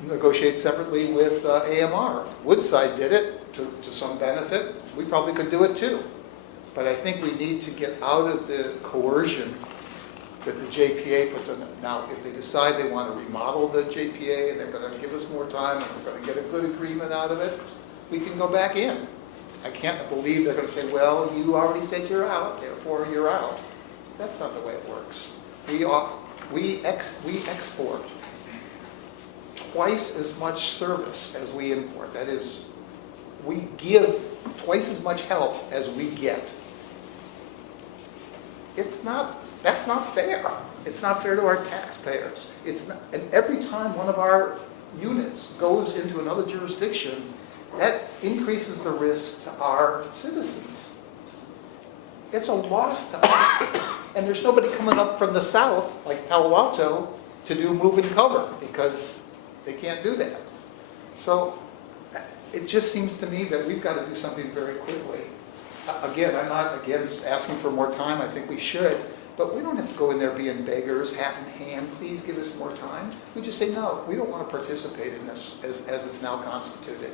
negotiate separately with AMR. Woodside did it to some benefit. We probably could do it too. But I think we need to get out of the coercion that the JPA puts on. Now, if they decide they want to remodel the JPA and they're going to give us more time and we're going to get a good agreement out of it, we can go back in. I can't believe they're going to say, well, you already said you're out, therefore you're out. That's not the way it works. We export twice as much service as we import. That is, we give twice as much help as we get. That's not fair. It's not fair to our taxpayers. And every time one of our units goes into another jurisdiction, that increases the risk to our citizens. It's a loss to us. And there's nobody coming up from the south, like Palo Alto, to do move and cover, because they can't do that. So it just seems to me that we've got to do something very quickly. Again, I'm not against asking for more time. I think we should. But we don't have to go in there being beggars, hat in hand, please give us more time. We just say, no, we don't want to participate in this as it's now constituted.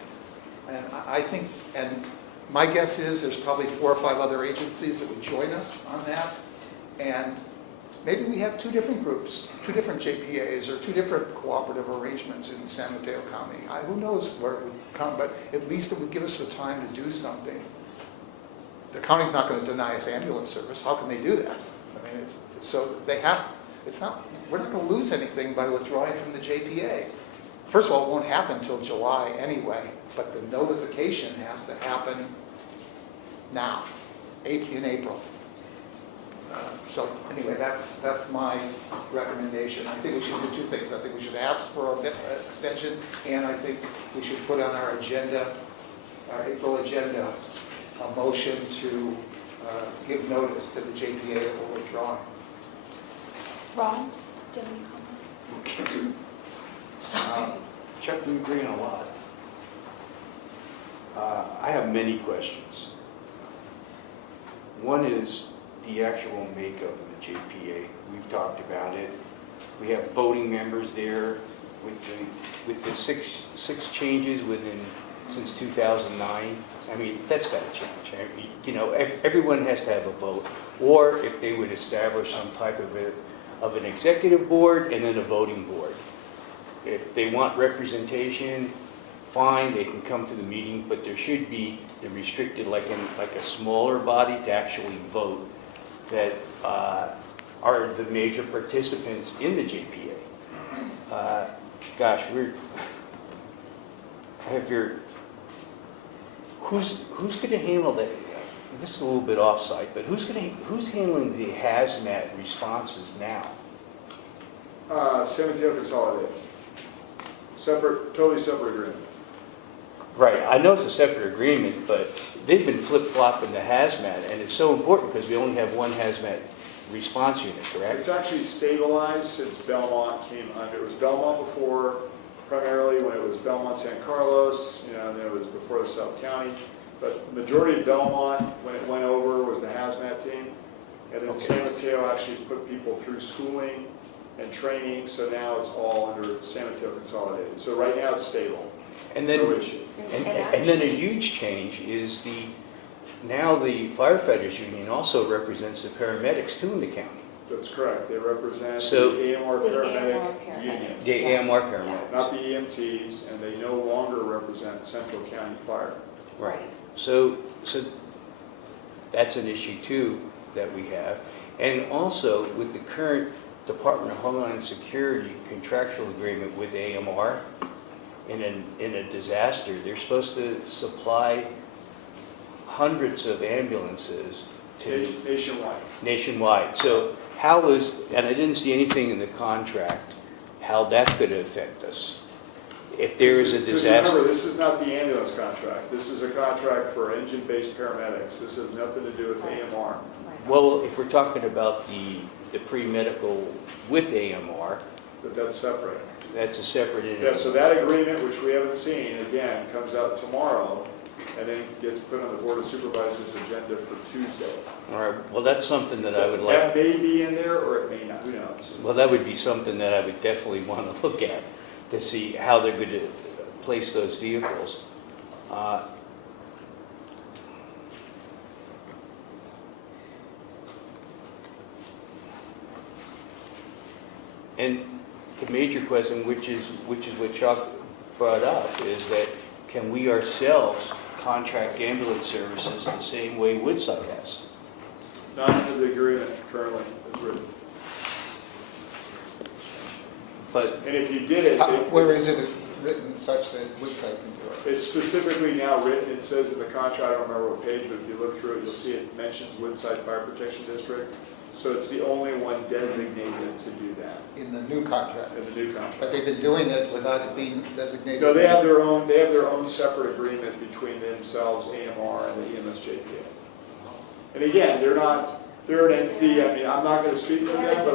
And I think, and my guess is there's probably 4 or 5 other agencies that would join us on that. And maybe we have 2 different groups, 2 different JPAs, or 2 different cooperative arrangements in San Mateo County. Who knows where it would come, but at least it would give us the time to do something. The county's not going to deny us ambulance service. How can they do that? I mean, we're not going to lose anything by withdrawing from the JPA. First of all, it won't happen until July anyway, but the notification has to happen now, in April. So anyway, that's my recommendation. I think we should do 2 things. I think we should ask for an extension, and I think we should put on our agenda, our April agenda, a motion to give notice to the JPA that we're withdrawing. Ron, do you have any comment? Sorry. Chuck, we agree on a lot. I have many questions. One is the actual makeup of the JPA. We've talked about it. We have voting members there with the six changes since 2009. I mean, that's got to change. I mean, you know, everyone has to have a vote. Or if they would establish some type of an executive board and then a voting board. If they want representation, fine, they can come to the meeting, but there should be the restricted, like a smaller body to actually vote that are the major participants in the JPA. Gosh, who's going to handle that? This is a little bit off-site, but who's handling the hazmat responses now? San Mateo Consolidated. Totally separate agreement. Right, I know it's a separate agreement, but they've been flip-flopping the hazmat, and it's so important because we only have one hazmat response unit, correct? It's actually stabilized since Belmont came under. It was Belmont before, primarily when it was Belmont San Carlos, and then it was before the South County. But majority of Belmont, when it went over, was the hazmat team. And then San Mateo actually put people through schooling and training, so now it's all under San Mateo Consolidated. So right now it's stable. And then, No issue. and then a huge change is now the firefighters union also represents the paramedics too in the county. That's correct. They represent So- the AMR The paramedic AMR paramedics. union, The AMR paramedics. not the EMTs, and they no longer represent Central County Fire. Right. So that's an issue too that we have. And also with the current Department of Homeland Security contractual agreement with AMR, in a disaster, they're supposed to supply hundreds of ambulances to nationwide. So how is, and I didn't see anything in the contract, how that could affect us. If there is a Because disaster. remember, this is not the ambulance contract. This is a contract for engine-based paramedics. This has nothing to do with AMR. Well, if we're talking about the pre-medical with AMR, But that's separate. that's a separate Yeah, entity. so that agreement, which we haven't seen, again, comes out tomorrow, and then gets put on the Board of Supervisors' agenda for Tuesday. All right, well, that's something that I would That like, may be in there, or it may not, who knows? well, that would be something that I would definitely want to look at, to see how they're going to place those vehicles. And the major question, which is what Chuck brought up, is that can we ourselves contract ambulance services the same way Woodside has? Not under the agreement currently as written. But And if you did it, Where is it written such that Woodside can do it? it's specifically now written, it says in the contract, I don't remember what page, but if you look through it, you'll see it mentions Woodside Fire Protection District. So it's the only one designated to do that In the new contract? in the new contract. But they've been doing it without it being designated? No, they have their own separate agreement between themselves, AMR and the EMSJPA. And again, they're an entity, I mean, I'm not going to speak for them,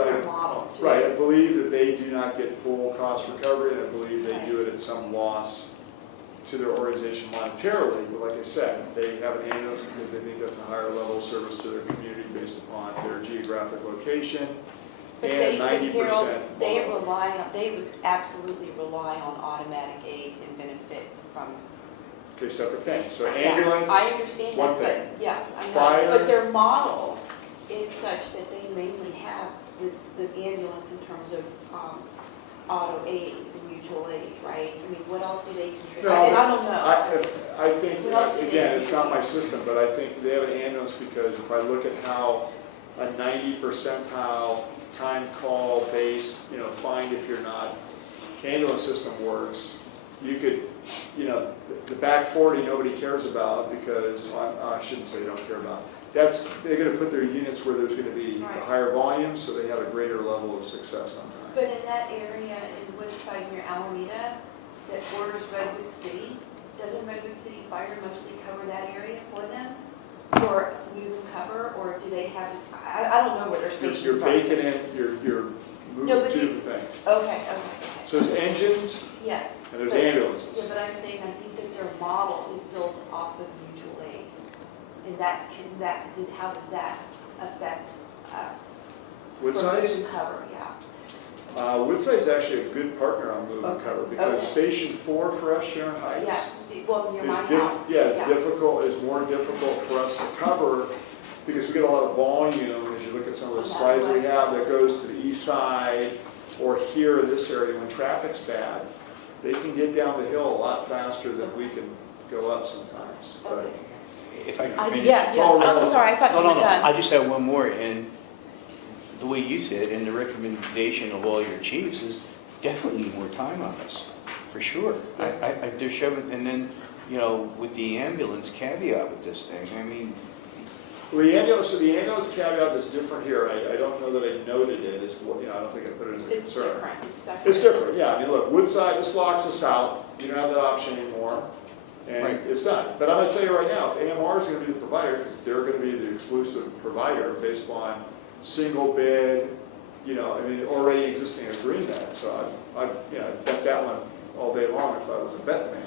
but I believe that they do not get full cost recovery, and I believe they do it at some loss to their organization monetarily, but like I said, they have an ambulance because they think that's a higher level of service to their community based upon their geographic location. But And 90%. they would absolutely rely on automatic aid and benefit from. Okay, separate thing. So Yeah, ambulance, I understand one that, but, thing. yeah, I know. Fire. But their model is such that they mainly have the ambulance in terms of auto aid and mutual aid, right? I mean, what else do they contribute? No, I don't know. I think, What else do they again, it's not my contribute? system, but I think they have an ambulance because if I look at how a 90 percentile time call based, find if you're not, ambulance system works, you could, the back 40 nobody cares about because, I shouldn't say they don't care about. They're going to put their units where there's going to be a higher volume, so they have a greater level of success on time. But in that area in Woodside near Alameda that borders Redwood City, doesn't Redwood City Fire mostly cover that area for them? Or move and cover, or do they have, I don't know where their stations are. You're baking in, you're No, moving but two you- different things. Okay. So there's engines Yes. and there's but- ambulances. Yeah, but I'm saying I think that their model is built off of mutual aid. And how does that affect us? For Woodside? move and cover, yeah. Woodside's actually a good partner on move and Okay, cover because okay. Station 4 for us, Sharon Heights, Yeah, well, near my is house. is more difficult for us to cover because we get a lot of volume as you look at some of the On that slides we west have side. that goes to the east side or here in this area when traffic's bad. They can get down the hill a lot faster than we can go up sometimes. But Okay. if I could finish. Yeah, It's all yes, I'm relative. sorry, I thought you No, were no, done. I just have one more, and the way you said, and the recommendation of all your chiefs is definitely need more time on this, for sure. They're shoving, and then, with the ambulance caveat with this thing, I mean, Well, the ambulance caveat that's different here, I don't know that I noted it, is what, I don't think I put it as a It's concern. different, it's separate. It's different, yeah, I mean, look, Woodside, this locks us out, you don't have that option anymore. And Right. it's done. But I'm gonna tell you right now, if AMR is gonna be the provider, because they're gonna be the exclusive provider based on single bid, you know, I mean, already existing agreement. So I bet that one all day long if I was a bet man.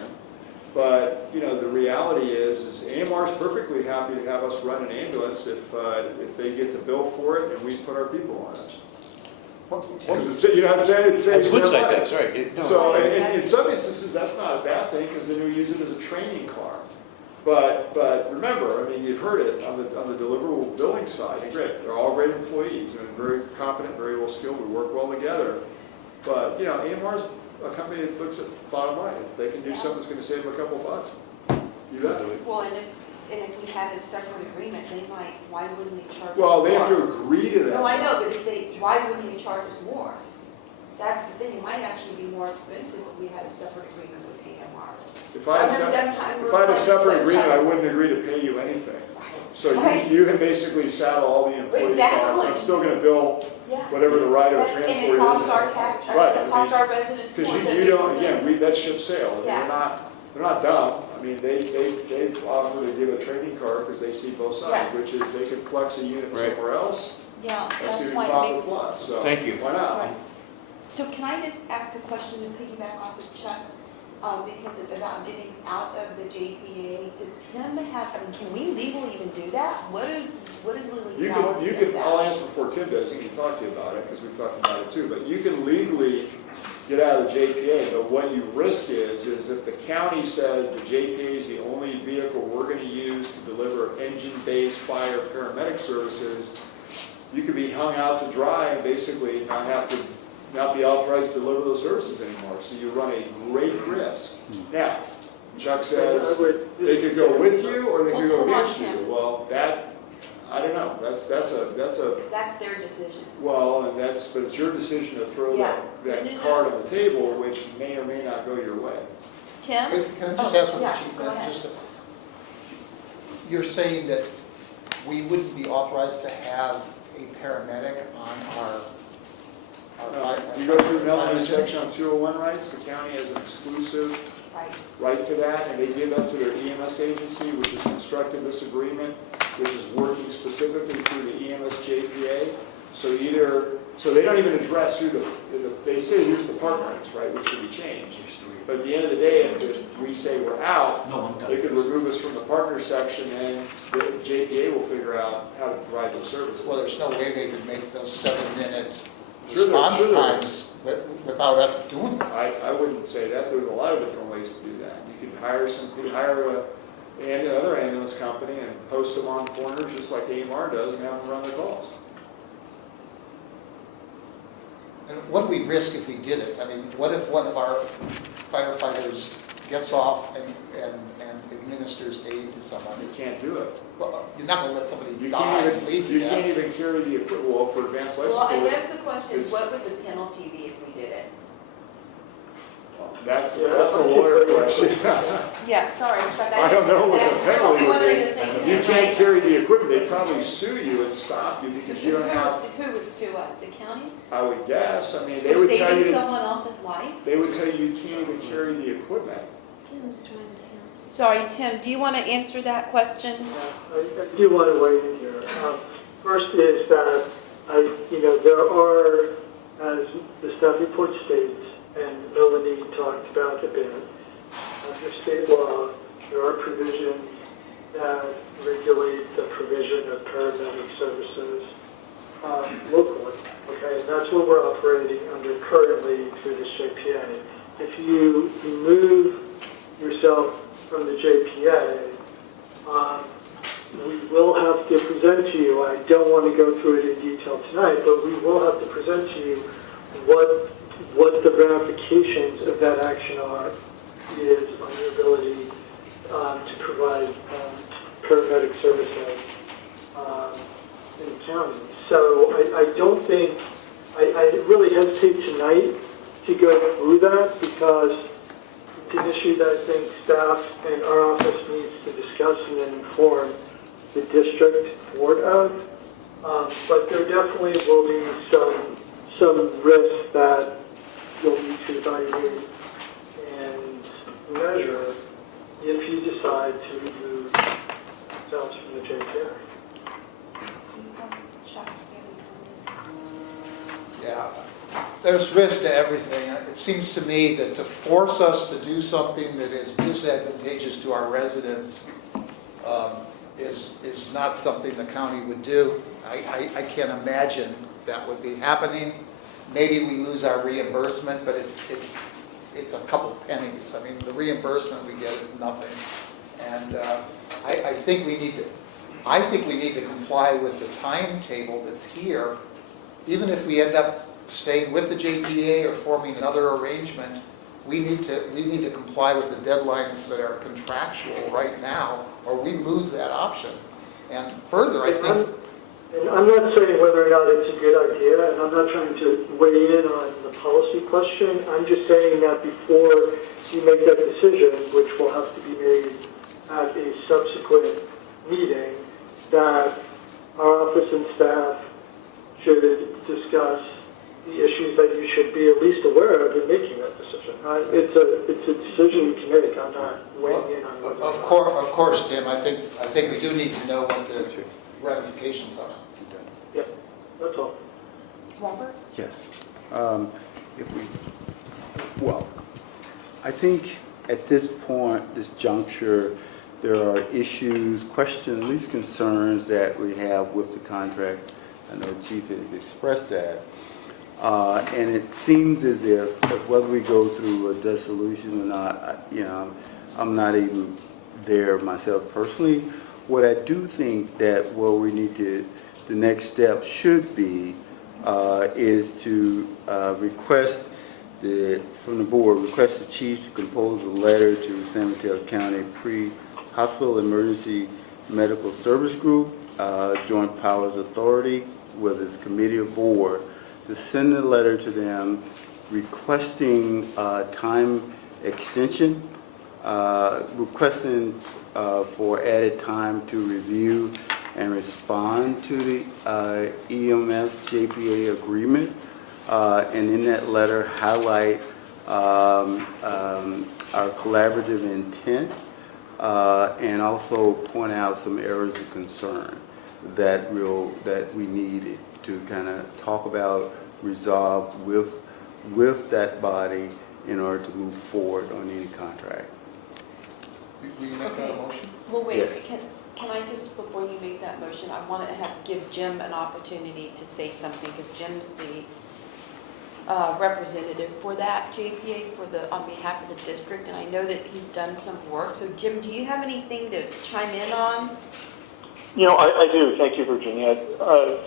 But, you know, the reality is AMR is perfectly happy to have us run an ambulance if they get the bill for it and we put our people on it. Because you know what I'm saying? It saves As their Woodside money. does, right. No, So in some instances, that's not a bad thing because then we use it as a training car. But remember, I mean, you've heard it on the deliverable billing side. And great, they're all great employees and very competent, very well skilled. We work well together. But you know, AMR is a company that looks at the bottom line. If they can do something that's going to save them a couple bucks, you bet. Well, and if we had a separate agreement, they might, why wouldn't they charge us Well, more? they have to agree to that. No, I know, but why wouldn't they charge us more? That's the thing, it might actually be more expensive if we had a separate agreement with AMR. If I had a separate agreement, I wouldn't agree to pay you anything. So Right. you can basically saddle all the employee costs. Exactly. I'm still going to bill Yeah. whatever the right of And transport is. it costs our tax, Right, it costs our residents more. because so you we don't, can- again, that ship sailed. Yeah. They're not dumb. I mean, they offer to give a trading card because they see both sides, Yeah. which is they can flex a unit Right. somewhere else. Yeah, That's that's going to be why it profit makes. plus, so. Thank you. Why not? Right. So can I just ask a question and piggyback off of Chuck's, because it's about getting out of the JPA? Does Tim have, I mean, can we legally even do that? What is legally valid You in can, that? I'll answer before Tim does, he can talk to you about it, because we've talked about it too, but you can legally get out of the JPA, but what you risk is if the county says the JPA is the only vehicle we're gonna use to deliver engine-based fire paramedic services, you could be hung out to dry and basically not be authorized to deliver those services anymore, so you run a great risk. Now, Chuck says they could go with you or they could go Hold on, against you. Tim. Well, I don't know, that's a, That's their decision. well, but it's your decision to throw Yeah. that card on the table, which may or may not go your way. Tim? Can I just ask what Yeah, the chief go meant? ahead. You're saying that we wouldn't be authorized to have a paramedic on our You go through Melanie's section on 201 rights, the county has an exclusive Right. right to that, and they give that to their EMS agency, which has constructed this agreement, which is working specifically through the EMS JPA. So they don't even address who they say here's the partners, right, which can be changed. But at the end of the day, if we say we're out, they could remove us from the partner section, and the JPA will figure out how to provide those services. Well, there's no way they could make those 7-minute Sure there- response sure there times without us doing this. I wouldn't say that. There's a lot of different ways to do that. You could hire another ambulance company and post them on corners just like AMR does and have them run their calls. And what do we risk if we did it? I mean, what if one of our firefighters gets off and administers aid to someone? You can't do it. Well, you're not gonna let somebody You die and can't bleed even, to you can't death. even carry the equipment, well, for advanced life Well, I support. guess the question is, It's- what would the penalty be if we did it? That's a lawyer question. Yeah, sorry, Chuck. I don't know what the penalty We're would wondering be. the same thing, You can't right? carry the equipment. They'd probably sue you and stop you because you don't have, Who would sue us, the county? I would guess, I mean, they For would tell saving you, someone else's life? they would tell you can't even carry the equipment. Sorry, Tim, do you want to answer that question? I do want to weigh in here. First is that there are, as the staff report states, and Melanie talked about a bit, under state law, there are provisions that regulate the provision of paramedic services locally. Okay, and that's what we're operating under currently through this JPA. If you remove yourself from the JPA, we will have to present to you, I don't want to go through it in detail tonight, but we will have to present to you what the ramifications of that action is on your ability to provide paramedic services in the county. So I don't think, I really hesitate tonight to go through that because it's an issue that I think staff and our office needs to discuss and then inform the district board of. But there definitely will be some risks that you'll need to evaluate and measure if decide to use sounds from the JPA. Yeah, there's risk to everything. It seems to me that to force us to do something that is disadvantageous to our residents is not something the county would do. I can't imagine that would be happening. Maybe we lose our reimbursement, but it's a couple pennies. I mean, the reimbursement we get is nothing. And I think we need to comply with the timetable that's here. Even if we end up staying with the JPA or forming another arrangement, we need to comply with the deadlines that are contractual right now, or we lose that option. And further, I think... And I'm not saying whether or not it's a good idea, and I'm not trying to weigh in on the policy question. I'm just saying that before you make that decision, which will have to be made at a subsequent meeting, that our office and staff should discuss the issues that you should be at least aware of in making that decision. It's a decision you can make. I'm not weighing in on whether. Of course, Tim. I think we do need to know what the ramifications are. Yeah, that's all. Robert? Yes. Well, I think at this point, this juncture, there are issues, questions, at least concerns that we have with the contract. I know Chief had expressed that. And it seems as if whether we go through a dissolution or not, I'm not even there myself personally. What I do think that we need to, the next step should be is to request from the board, request the chief to compose a letter to San Mateo County Pre-Hospital Emergency Medical Service Group, Joint Powers Authority, whether it's committee or board, to send a letter to them requesting time extension, requesting for added time to review and respond to the EMS JPA agreement, and in that letter highlight our collaborative intent, and also point out some areas of concern that we need to kind of talk about, resolve with that body in order to move forward on any contract. Will you make that a motion? Well, wait, Yes. can I just, before you make that motion, I want to give Jim an opportunity to say something, because Jim's the representative for that JPA on behalf of the district, and I know that he's done some work. So Jim, do you have anything to chime in on? I do. Thank you, Virginia.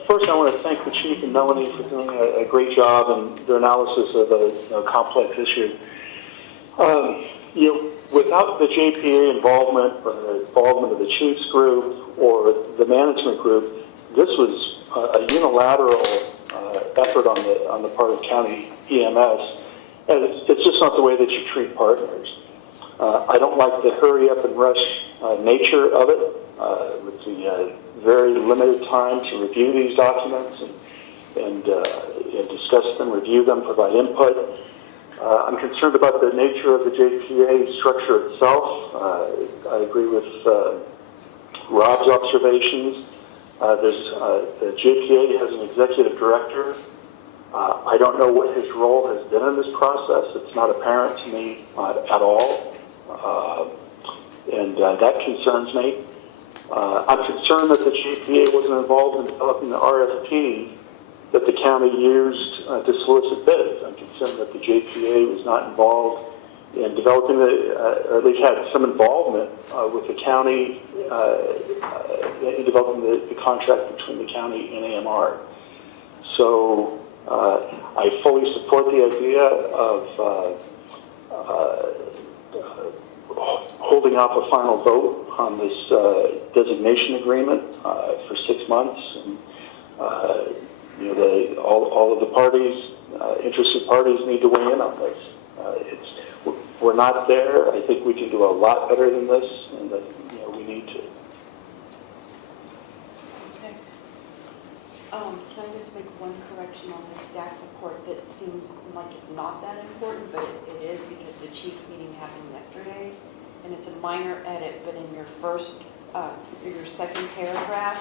First, I want to thank the Chief and Melanie for doing a great job in their analysis of a complex issue. Without the JPA involvement or the involvement of the Chiefs group or the management group, this was a unilateral effort on the part of county EMS, and it's just not the way that you treat partners. I don't like the hurry up and rush nature of it, with the very limited time to review these documents and discuss them, review them, provide input. I'm concerned about the nature of the JPA structure itself. I agree with Rob's observations. The JPA has an executive director. I don't know what his role has been in this process. It's not apparent to me at all, and that concerns me. I'm concerned that the JPA wasn't involved in developing the RFP that the county used to solicit bids. I'm concerned that the JPA was not involved in developing or at least had some involvement with the county in developing the contract between the county and AMR. So I fully support the idea of holding off a final vote on this designation agreement for 6 months. And, all of the parties, interested parties, need to weigh in on this. We're not there. I think we can do a lot better than this, and that we need to. Okay. Can I just make one correction on the staff report that seems like it's not that important, but it is, because the chief's meeting happened yesterday, and it's a minor edit, but in your second paragraph,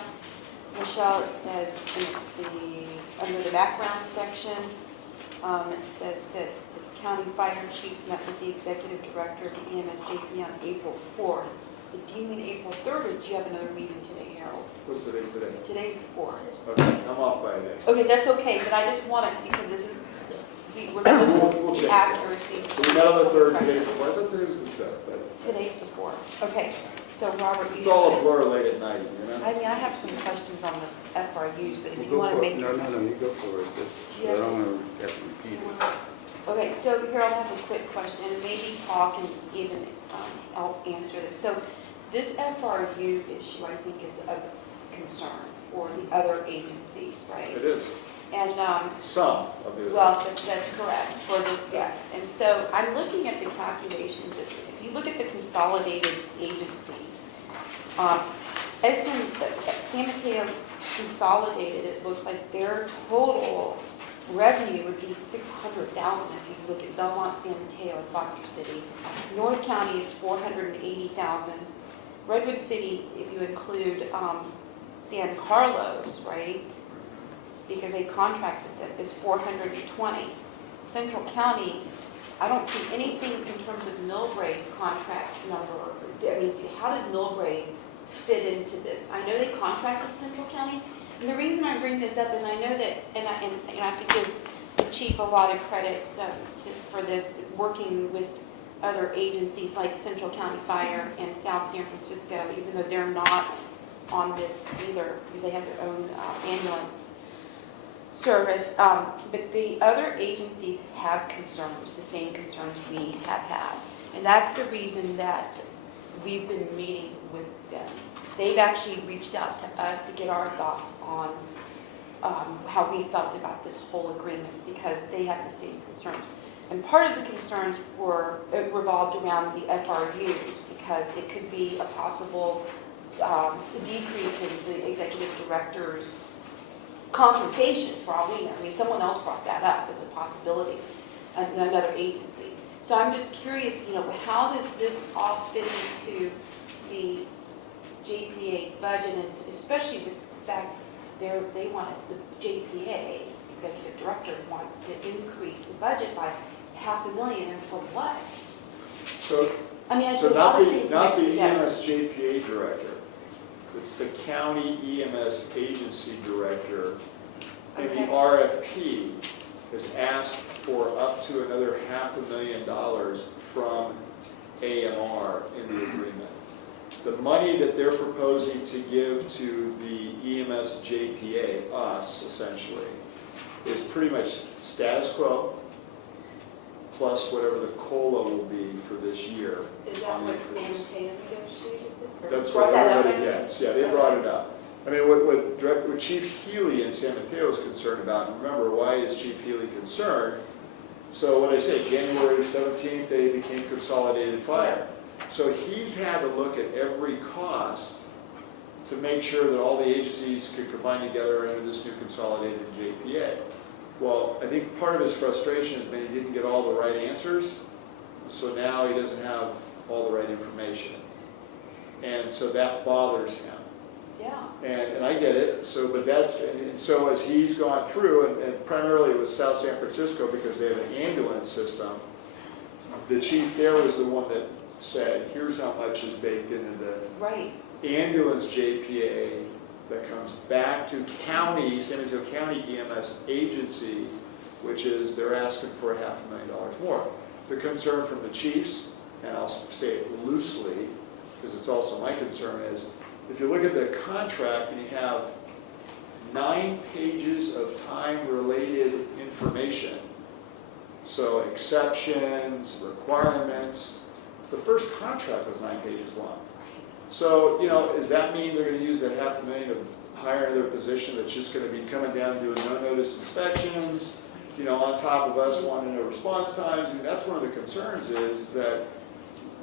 Michelle, it says, and it's under the background section, it says that the county fire chiefs met with the executive director of the EMSJP on April 4th. Do you mean April 3rd, or do you have another meeting today, Harold? What's the date today? Today's the 4th. Okay, I'm off by a day. Okay, that's okay, but I just want it, because this is, we're looking We'll at check. accuracy. So we met on the 3rd, today's the 4th, I thought today was the 5th, but Today's the 4th. Okay, so Robert, you it's all a have, blur late at night, you know? I mean, I have some questions on the FRUs, but if you Go want to for make it. your... No, you go for it. Just- I don't want to have to repeat it. Okay, so here I'll have a quick question, and maybe Paul can even help answer this. So this FRU issue, I think, is of concern for the other agencies, right? It is. And, Some of the. well, that's correct, for the, yes. And so I'm looking at the calculations. If you look at the consolidated agencies, San Mateo Consolidated, it looks like their total revenue would be $600,000 if you look at Belmont, San Mateo, and Foster City. North County is $480,000. Redwood City, if you include San Carlos, right, because they contract with them, is $420,000. Central County, I don't see anything in terms of Millbray's contract number. I mean, how does Millbray fit into this? I know they contract with Central County, and the reason I bring this up is I know that, and I have to give the chief a lot of credit for this, working with other agencies like Central County Fire and South San Francisco, even though they're not on this either, because they have their own ambulance service. But the other agencies have concerns, the same concerns we have had. And that's the reason that we've been meeting with them. They've actually reached out to us to get our thoughts on how we felt about this whole agreement, because they have the same concerns. And part of the concerns revolved around the FRUs, because it could be a possible decrease in the executive director's compensation, for all we know. I mean, someone else brought that up as a possibility, another agency. So I'm just curious, how does this all fit into the JPA budget, and especially with the fact they wanted, the JPA executive director wants to increase the budget by $500,000, and for what? So, I mean, it's so a lot not of the, things not mixed the together. EMS JPA director. It's the county EMS agency director. And the Okay. RFP has asked for up to another $500,000 from AMR in the agreement. The money that they're proposing to give to the EMS JPA, us essentially, is pretty much status quo, plus whatever the COLA will be for this year. Is that on the what San increase. Mateo negotiated? Or That's brought what that up, everybody I mean? gets. Yeah, they brought it up. I mean, what Chief Healy in San Mateo is concerned about, and remember, why is Chief Healy concerned? So what I said, January 17th, they became Consolidated Fire. So he's had to look at every cost to make sure that all the agencies could combine together into this new consolidated JPA. Well, I think part of his frustration is that he didn't get all the right answers, so now he doesn't have all the right information. And so that bothers him. Yeah. And I get it, so, but that's, and so as he's gone through, and primarily it was South San Francisco because they have an ambulance system, the chief there was the one that said, here's how much is baked into the ambulance JPA that comes back to county, San Mateo County EMS agency, which is, they're asking for $500,000 more. The concern from the chiefs, and I'll say it loosely, because it's also my concern, is if you look at the contract and you have 9 pages of time-related information, so exceptions, requirements, the first contract was 9 pages long. So, does that mean they're going to use that $500,000 to hire another position that's just going to be coming down doing no-notice inspections, on top of us wanting to know response times? And that's one of the concerns is that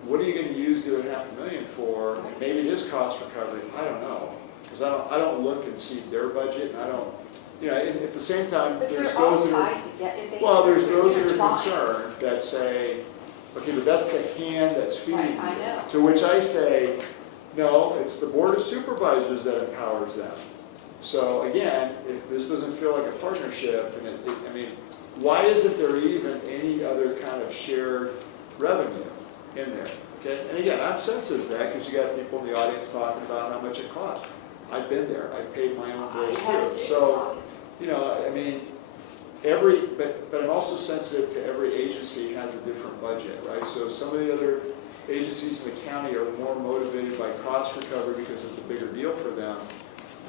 what are you going to use the other $500,000 for? And maybe it is cost recovery. I don't know, because I don't look and see their budget, and I don't. At the same time, But there's they're all those that tied are together. well, there's those that are concerned that say, Okay, but that's the hand that's feeding Right, you. I know. To which I say, no, it's the Board of Supervisors that empowers them. So again, if this doesn't feel like a partnership, and I mean, why isn't there even any other kind of shared revenue in there? Okay, and again, I'm sensitive to that because you got people in the audience talking about how much it costs. I've been there. I paid my own bills too. So, you know, I mean, but I'm also sensitive to every agency has a different budget, right? So some of the other agencies in the county are more motivated by cost recovery because it's a bigger deal for them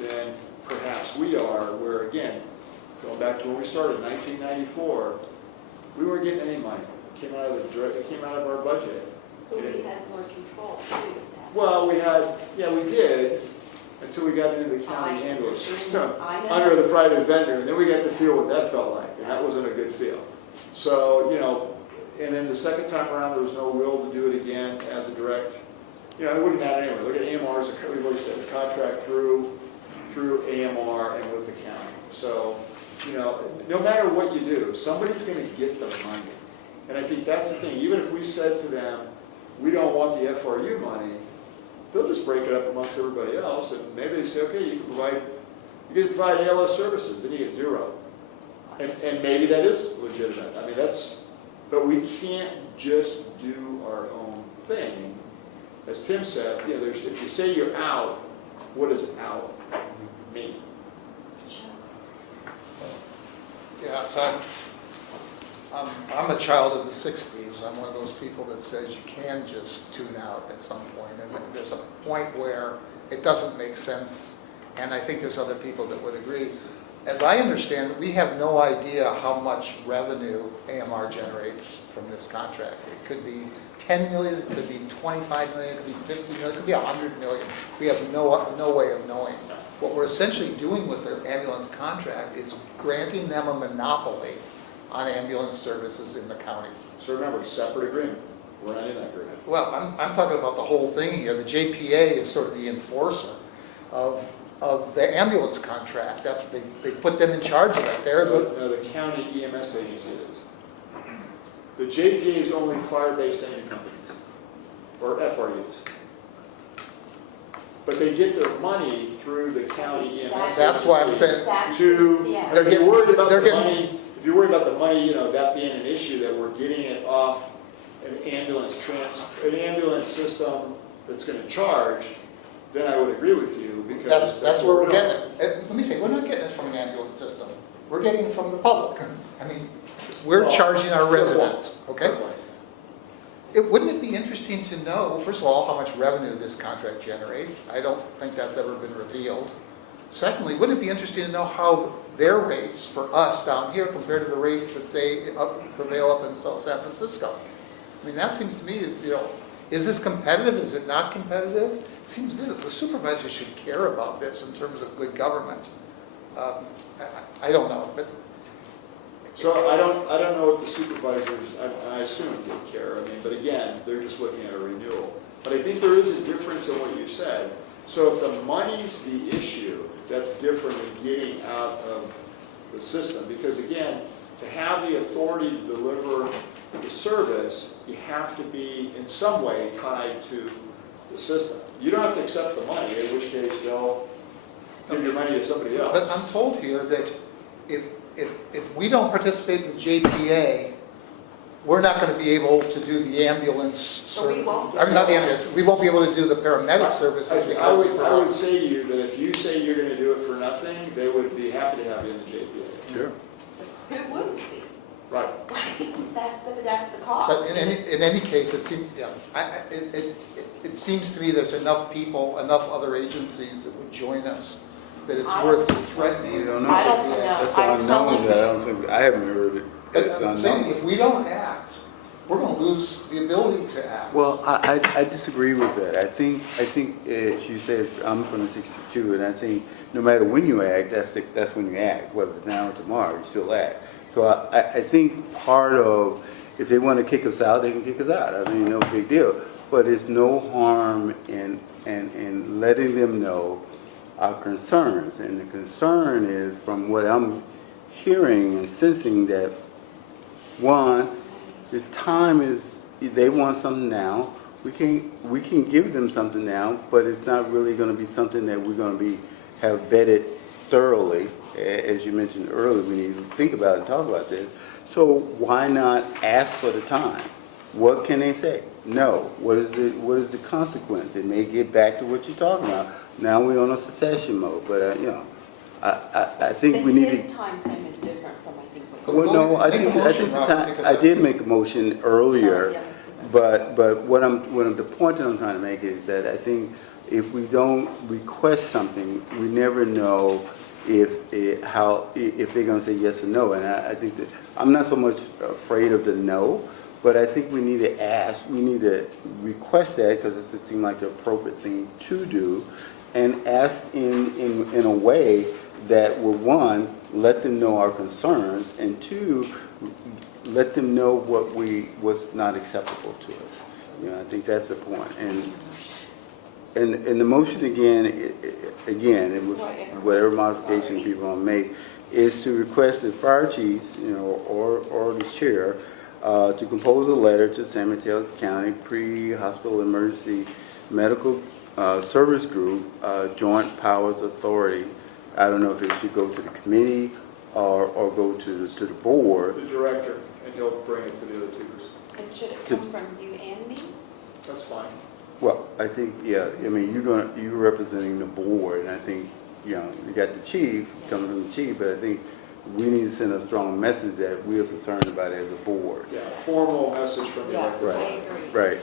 than perhaps we are, where again, going back to when we started, 1994, we weren't getting any money. It came out of our budget. But we had more control too with that. Well, we did, until we got into the county ambulance system I know. under the private vendor, and then we got to feel what that felt like, and that wasn't a good feel. So, you know, and then the second time around, there was no will to do it again as a direct, you know, it wouldn't matter anyway. Look at AMR, we've already said, the contract through AMR and with the county. So, you know, no matter what you do, somebody's going to get the money. And I think that's the thing. Even if we said to them, we don't want the FRU money, they'll just break it up amongst everybody else, and maybe they say, okay, you can provide ALS services, then you get zero. And maybe that is legitimate. I mean, but we can't just do our own thing. As Tim said, you know, if you say you're out, what does out mean? Yeah, so I'm a child of the 60s. I'm one of those people that says you can just tune out at some point. And there's a point where it doesn't make sense. And I think there's other people that would agree. As I understand it, we have no idea how much revenue AMR generates from this contract. It could be 10 million, it could be 25 million, it could be 50 million, it could be 100 million. We have no way of knowing. What we're essentially doing with the ambulance contract is granting them a monopoly on ambulance services in the county. So remember, separate agreement. We're not in that agreement. Well, I'm talking about the whole thing here. The JPA is sort of the enforcer of the ambulance contract. They put them in charge of it. No, the county EMS agency is. The JPA is only fire-based engine companies, or FRUs. But they get their money through the county EMS. That's why I'm saying That's- yeah. If you're worried about the money, you know, that being an issue, that we're getting it off an ambulance system that's going to charge, then I would agree with you, because that's where we're getting it. Let me say, we're not getting it from an ambulance system. We're getting it from the public. I mean, we're charging our residents, okay? Wouldn't it be interesting to know, first of all, how much revenue this contract generates? I don't think that's ever been revealed. Secondly, wouldn't it be interesting to know how their rates for us down here compared to the rates that say prevail up in South San Francisco? I mean, that seems to me, you know, is this competitive? Is it not competitive? It seems the supervisors should care about this in terms of good government. I don't know, but. So I don't know what the supervisors, I assume they care, I mean, but again, they're just looking at a renewal. But I think there is a difference in what you said. So if the money's the issue, that's different than getting out of the system. Because again, to have the authority to deliver the service, you have to be in some way tied to the system. You don't have to accept the money, in which case they'll give your money to somebody else. But I'm told here that if we don't participate in the JPA, we're not going to be able to do the ambulance service. I mean, not the ambulance, we won't be able to do the paramedic services. I would say to you that if you say you're going to do it for nothing, they would be happy to have you in the JPA. Sure. Who wouldn't be? Right. That's the cost. But in any case, it seems, yeah, it seems to me there's enough people, enough other agencies that would join us, that it's worth threatening. We don't know. I don't know. That's an unknown that I don't think, I haven't heard it. But It's I'm saying, unknown. if we don't act, we're going to lose the ability to act. Well, I disagree with that. I think, as you said, I'm from the 62, and I think no matter when you act, that's when you act, whether it's now or tomorrow, you still act. So I think part of, if they want to kick us out, they can kick us out. I mean, no big deal. But it's no harm in letting them know our concerns. And the concern is, from what I'm hearing and sensing, that one, the time is they want something now, we can give them something now, but it's not really gonna be something that we're gonna have vetted thoroughly. As you mentioned earlier, we need to think about and talk about this. So why not ask for the time? What can they say? No. What is the consequence? It may get back to what you're talking about. Now we're on a secession mode, but you know, I think we need to. His timeframe is different from, I think, what. Well, no, I think the time, I did make a motion earlier, but the point that I'm trying to make is that I think if we don't request something, we never know if they're gonna say yes or no. And I think that, I'm not so much afraid of the no, but I think we need to ask, we need to request that, because it seemed like the appropriate thing to do, and ask in a way that will, one, let them know our concerns, and two, let them know what's not acceptable to us. You know, I think that's the point. And the motion again, it was whatever modification people want to make, is to request the fire chiefs, you know, or the chair, to compose a letter to San Mateo County Pre-Hospital Emergency Medical Service Group, Joint Powers Authority. I don't know if it should go to the committee or go to the board. The director, and he'll bring it to the other twos. And should it come from you and me? That's fine. Well, I think, yeah, I mean, you're representing the board, and I think, you know, you got the chief, coming from the chief, but I think we need to send a strong message that we are concerned about it as a board. Yeah, a formal message from the Yes, elected. I agree. Right.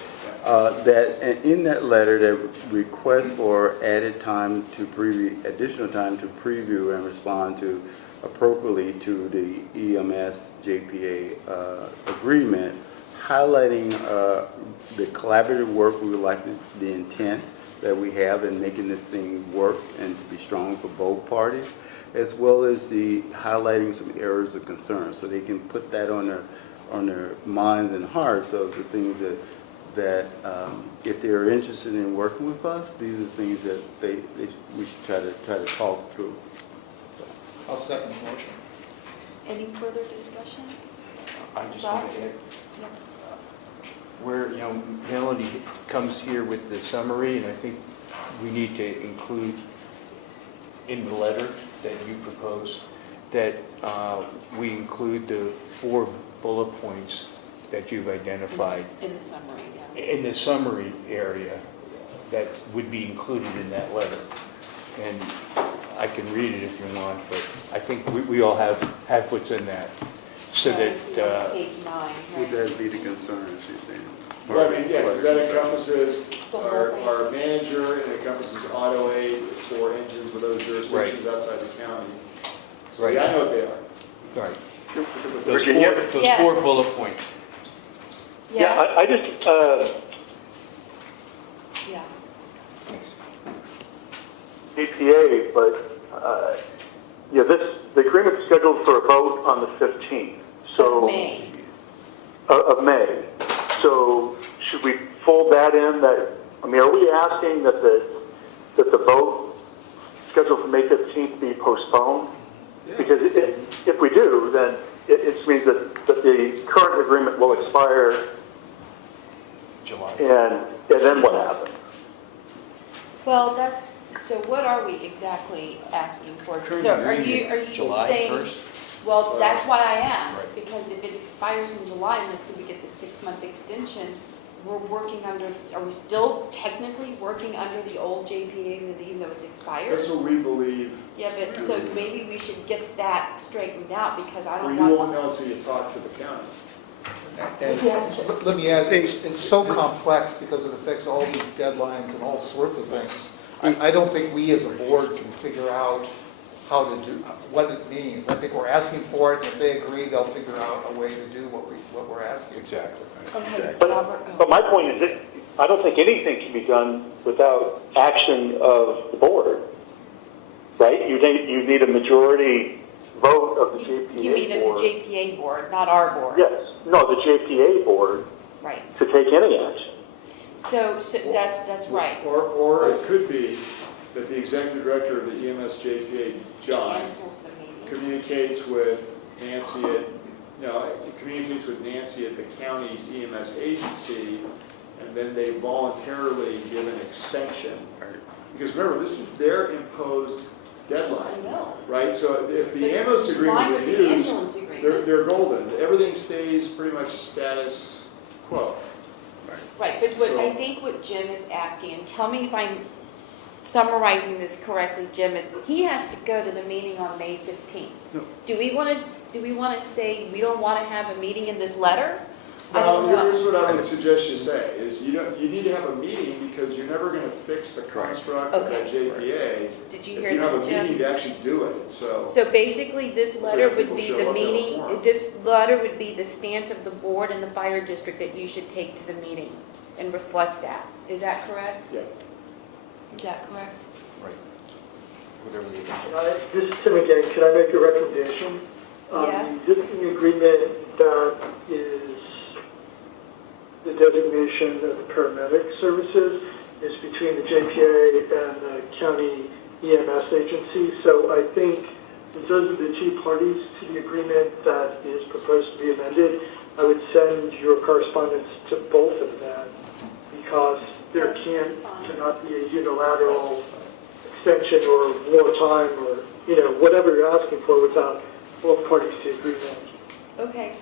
And in that letter, that request for added time to preview, additional time to preview and respond to appropriately to the EMS JPA agreement, highlighting the collaborative work we would like the intent that we have in making this thing work and to be strong for both parties, as well as the highlighting some areas of concern, so they can put that on their minds and hearts of the things that if they're interested in working with us, these are things that we should try to talk through. So. I'll second the motion. Any further discussion? I just Rob? want to add, Yeah. where, you know, Melanie comes here with the summary, and I think we need to include in the letter that you proposed, that we include the 4 bullet points that you've identified In the summary, yeah. in the summary area that would be included in that letter. And I can read it if you want, but I think we all have what's in that, so that Page 9, Would right? that be the concerns, you're saying? Well, I mean, yeah, because that encompasses The whole thing. our manager, and it encompasses auto aid for engines with other jurisdictions outside the county. So Right. yeah, I know what they are. right. Those Virginia? those Yes. 4 bullet points. Yeah, I just, Yeah. EPA, but, yeah, the agreement's scheduled for a vote on the 15th, so. May. Of May. So should we fold that in, I mean, are we asking that the vote scheduled for May 15th be postponed? Because if we do, then it means that the current agreement will expire, July. and then what happens? Well, so what are we exactly asking for? Current So are agreement, you July saying? 1st? Well, that's why I asked, Right. because if it expires in July, and let's say we get the 6-month extension, we're working under, are we still technically working under the old JPA even though it's expired? That's what we believe. Yeah, but so maybe we should get that straightened out, because I Well, don't you want. won't know until you talk to the county. And let me add, it's so complex because it affects all these deadlines and all sorts of things. I don't think we as a board can figure out how to do, what it means. I think we're asking for it, and if they agree, they'll figure out a way to do what we're asking. Exactly. Okay, But, Robert, but my point is that I don't think anything can be done without action of the board, right? You need a majority vote of the JPA you mean at the board. JPA board, not our board? Yes, no, the JPA board Right. to take any action. So that's right. Or it could be that the executive director of the EMS JPA, John, Cancels the meeting. communicates with Nancy at it communicates with Nancy at the county's EMS agency, and then they voluntarily give an extension. Because remember, this is their imposed deadline. I know. Right, so if the But ambulance it's in line agreement with the renews, ambulance agreement. they're golden. Everything stays pretty much status quo. Right, but what I So- think what Jim is asking, and tell me if I'm summarizing this correctly, Jim, is he has to go to the meeting on May 15th. No. Do we want to say we don't want to have a meeting in this letter? I don't Well, know. here's what I would suggest you say, is you need to have a meeting because you're never gonna fix the construct of that Okay. JPA. Did you If hear you have that, a Jim? meeting to actually do it, so. So basically, this letter would people be show the up, they'll meeting, inform. this letter would be the stance of the board and the fire district that you should take to the meeting and reflect that. Is that correct? Yeah. Is that correct? Right. Whatever the This is Tim again, can I make a recommendation? Yes. The existing agreement that is the designation of the paramedic services is between the JPA and the county EMS agency. So I think, since those are the two parties to the agreement that is proposed to be amended, I would send your correspondence to both of them, because there cannot be a unilateral extension or more time or, whatever you're asking for without both parties to agreement. Okay.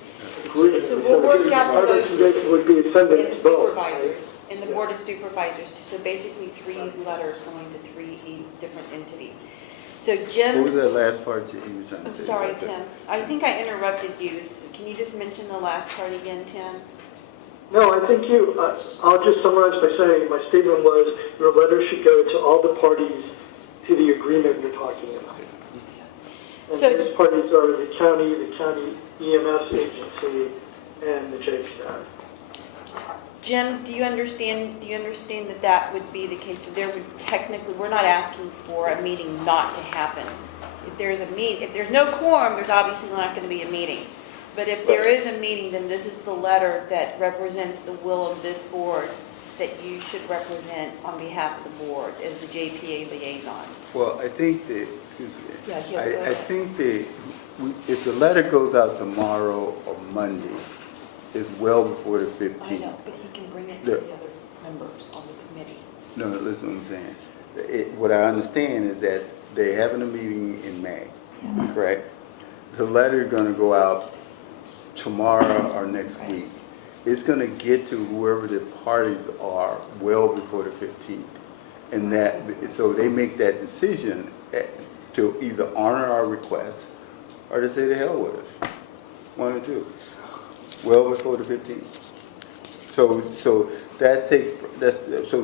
Agreement. So we'll work out My those recommendation would be send in it the to both. supervisors, in the board of supervisors, so basically 3 letters going to 3 different entities. So What was Jim, that last part that you were trying to I'm say? sorry, Tim, I think I interrupted you. So can you just mention the last part again, Tim? No, I think I'll just summarize by saying my statement was your letter should go to all the parties to the agreement you're talking about. And So- these parties are the county EMS agency, and the JPI. Jim, do you understand that that would be the case? So there would technically, we're not asking for a meeting not to happen. If there's no quorum, there's obviously not going to be a meeting. But if there is a meeting, then this is the letter that represents the will of this board that you should represent on behalf of the board as the JPA liaison. Well, I think that, excuse me. Yeah, go I ahead. think that if the letter goes out tomorrow or Monday, it's well before the 15th. I know, but he can bring it to the other members on the committee. No, listen what I'm saying. What I understand is that they're having a meeting in May, correct? The letter's gonna go out tomorrow or next Right. week. It's gonna get to whoever the parties are well before the 15th. And so they make that decision to either honor our request or to say the hell with us. One or two. Well before the 15th. So so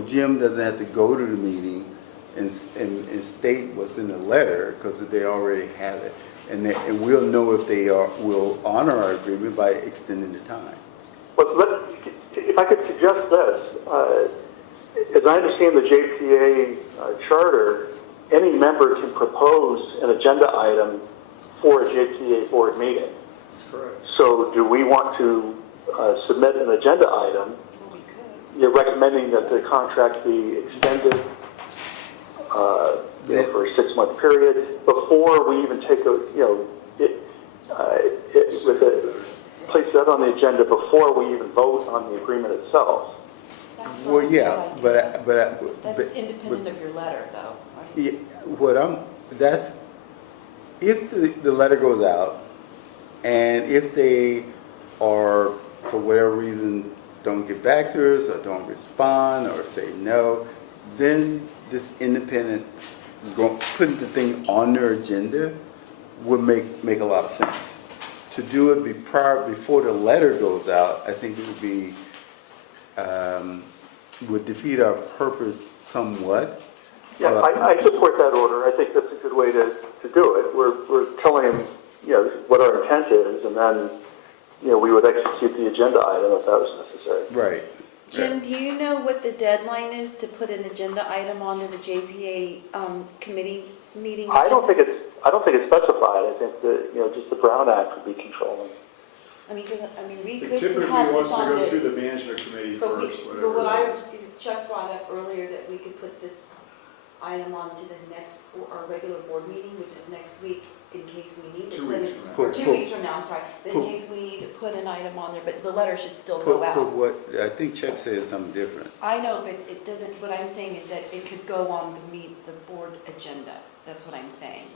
Jim doesn't have to go to the meeting and state what's in the letter, because they already have it. And we'll know if they will honor our agreement by extending the time. But if I could suggest this, as I understand the JPA charter, any member can propose an agenda item for a JPA board meeting. That's correct. So do we want to submit an agenda item? Well, we could. You're recommending that the contract be extended for a 6-month period before we even take place that on the agenda before we even vote on the agreement itself. That's not Well, a yeah, good idea. but That's independent of your letter, though, right? yeah, if the letter goes out, and if they are, for whatever reason, don't get back to us, or don't respond, or say no, then this independent, putting the thing on their agenda would make a lot of sense. To do it before the letter goes out, I think it would be, would defeat our purpose somewhat. Yeah, I support that order. I think that's a good way to do it. We're telling them, what our intent is, and then, we would execute the agenda item if that was necessary. Right. Jim, do you know what the deadline is to put an agenda item onto the JPA committee meeting? I don't think it's specified. I think that, just the Brown Act would be controlling. We It could typically have wants this to on go the. through the management committee But first, but whatever. what I was, because Chuck brought up earlier that we could put this item onto the next, our regular board meeting, which is next week, in case we need to 2 put weeks it. from now. Or Put- 2 put- weeks from now, I'm sorry, but in put- case we need to put an item on there, but the letter should still Put, go put out. what, I think Chuck said something different. I know, but it doesn't, what I'm saying is that it could go on the board agenda. That's what I'm saying,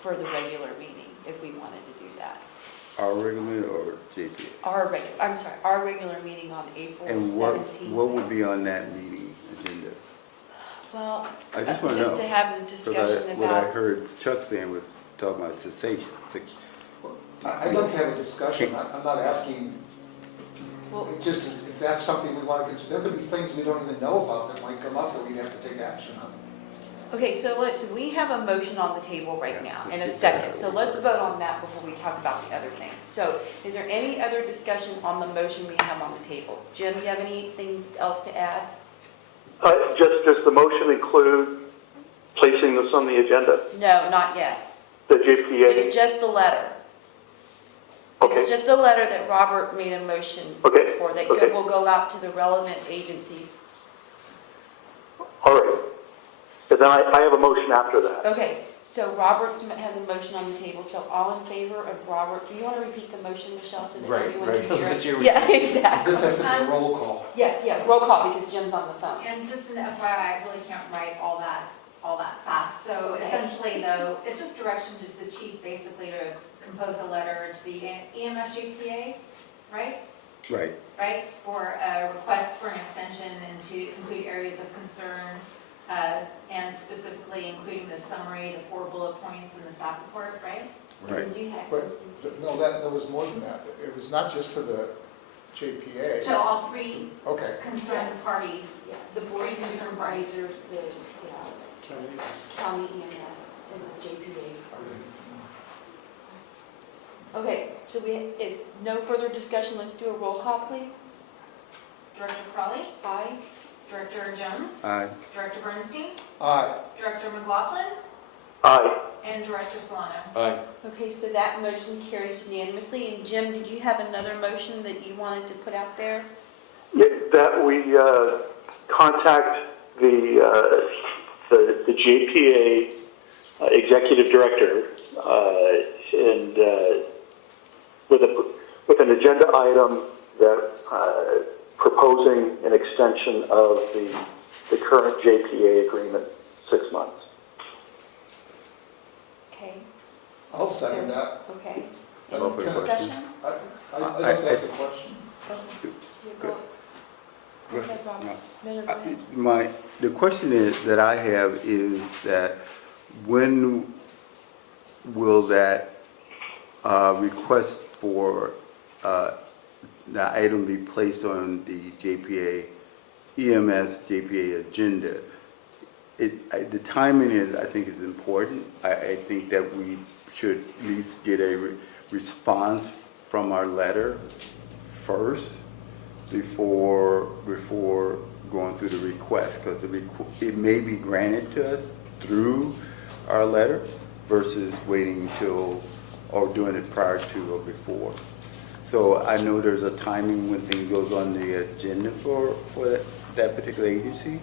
for the regular meeting, if we wanted to do that. Our regular or JPA? Our regular meeting on April 17th. And what would be on that meeting agenda? Well, I just want to know. just to have the 'Cause discussion what I about, heard Chuck saying was talking about cessation. I'd like to have a discussion, I'm not asking, well, it just, if that's something we want to consider, there could be things we don't even know about that might come up that we'd have to take action on. okay, so we have a motion on the table right now, in a second, so let's vote on that before we talk about the other things. So, is there any other discussion on the motion we have on the table? Jim, do you have anything else to add? Does the motion include placing this on the agenda, No, not yet. the JPA? It's just the letter. Okay. It's just the letter that Robert made a motion Okay, for, that okay. will go out to the relevant agencies. All right. And then I have a motion after that. Okay, so Robert has a motion on the table, so all in favor of Robert, do you want to repeat the motion, Michelle, so that Right, everyone right. can hear Let's it? hear what Yeah, exactly. This has to be a roll call. Yes, yeah, roll call because Jim's on the phone. And just an FYI, I really can't write all that fast. So Okay. essentially though, it's just direction to the chief basically to compose a letter to the EMS JPA, right? Right. Right, for a request for an extension and to include areas of concern, and specifically including the summary, the 4 bullet points in the staff report, right? Right. And you had But, something no, there was more than that. It was not just to the JPA. To all 3 Okay. concerned parties, yeah, the board concerned parties. are the county EMS and the JPA. Okay, so if no further discussion, let's do a roll call, please. Director Crawley, Aye. Director Jones, Aye. Director Bernstein, Aye. Director McLaughlin, Aye. and Director Solano. Aye. Okay, so that motion carries unanimously. And Jim, did you have another motion that you wanted to put out there? Yeah, that we contact the JPA executive director and with an agenda item that proposing an extension of the current JPA agreement 6 months. Okay. I'll second that. Okay. Call for Any the question. discussion? I think that's a question. Go ahead, Robert. No, go ahead. The question that I have is that when will that request for the item be placed on the JPA, EMS JPA agenda? The timing is, I think, is important. I think that we should at least get a response from our letter first before going through the request, because it may be granted to us through our letter versus waiting till or doing it prior to or before. So I know there's a timing when things goes on the agenda for that particular agency,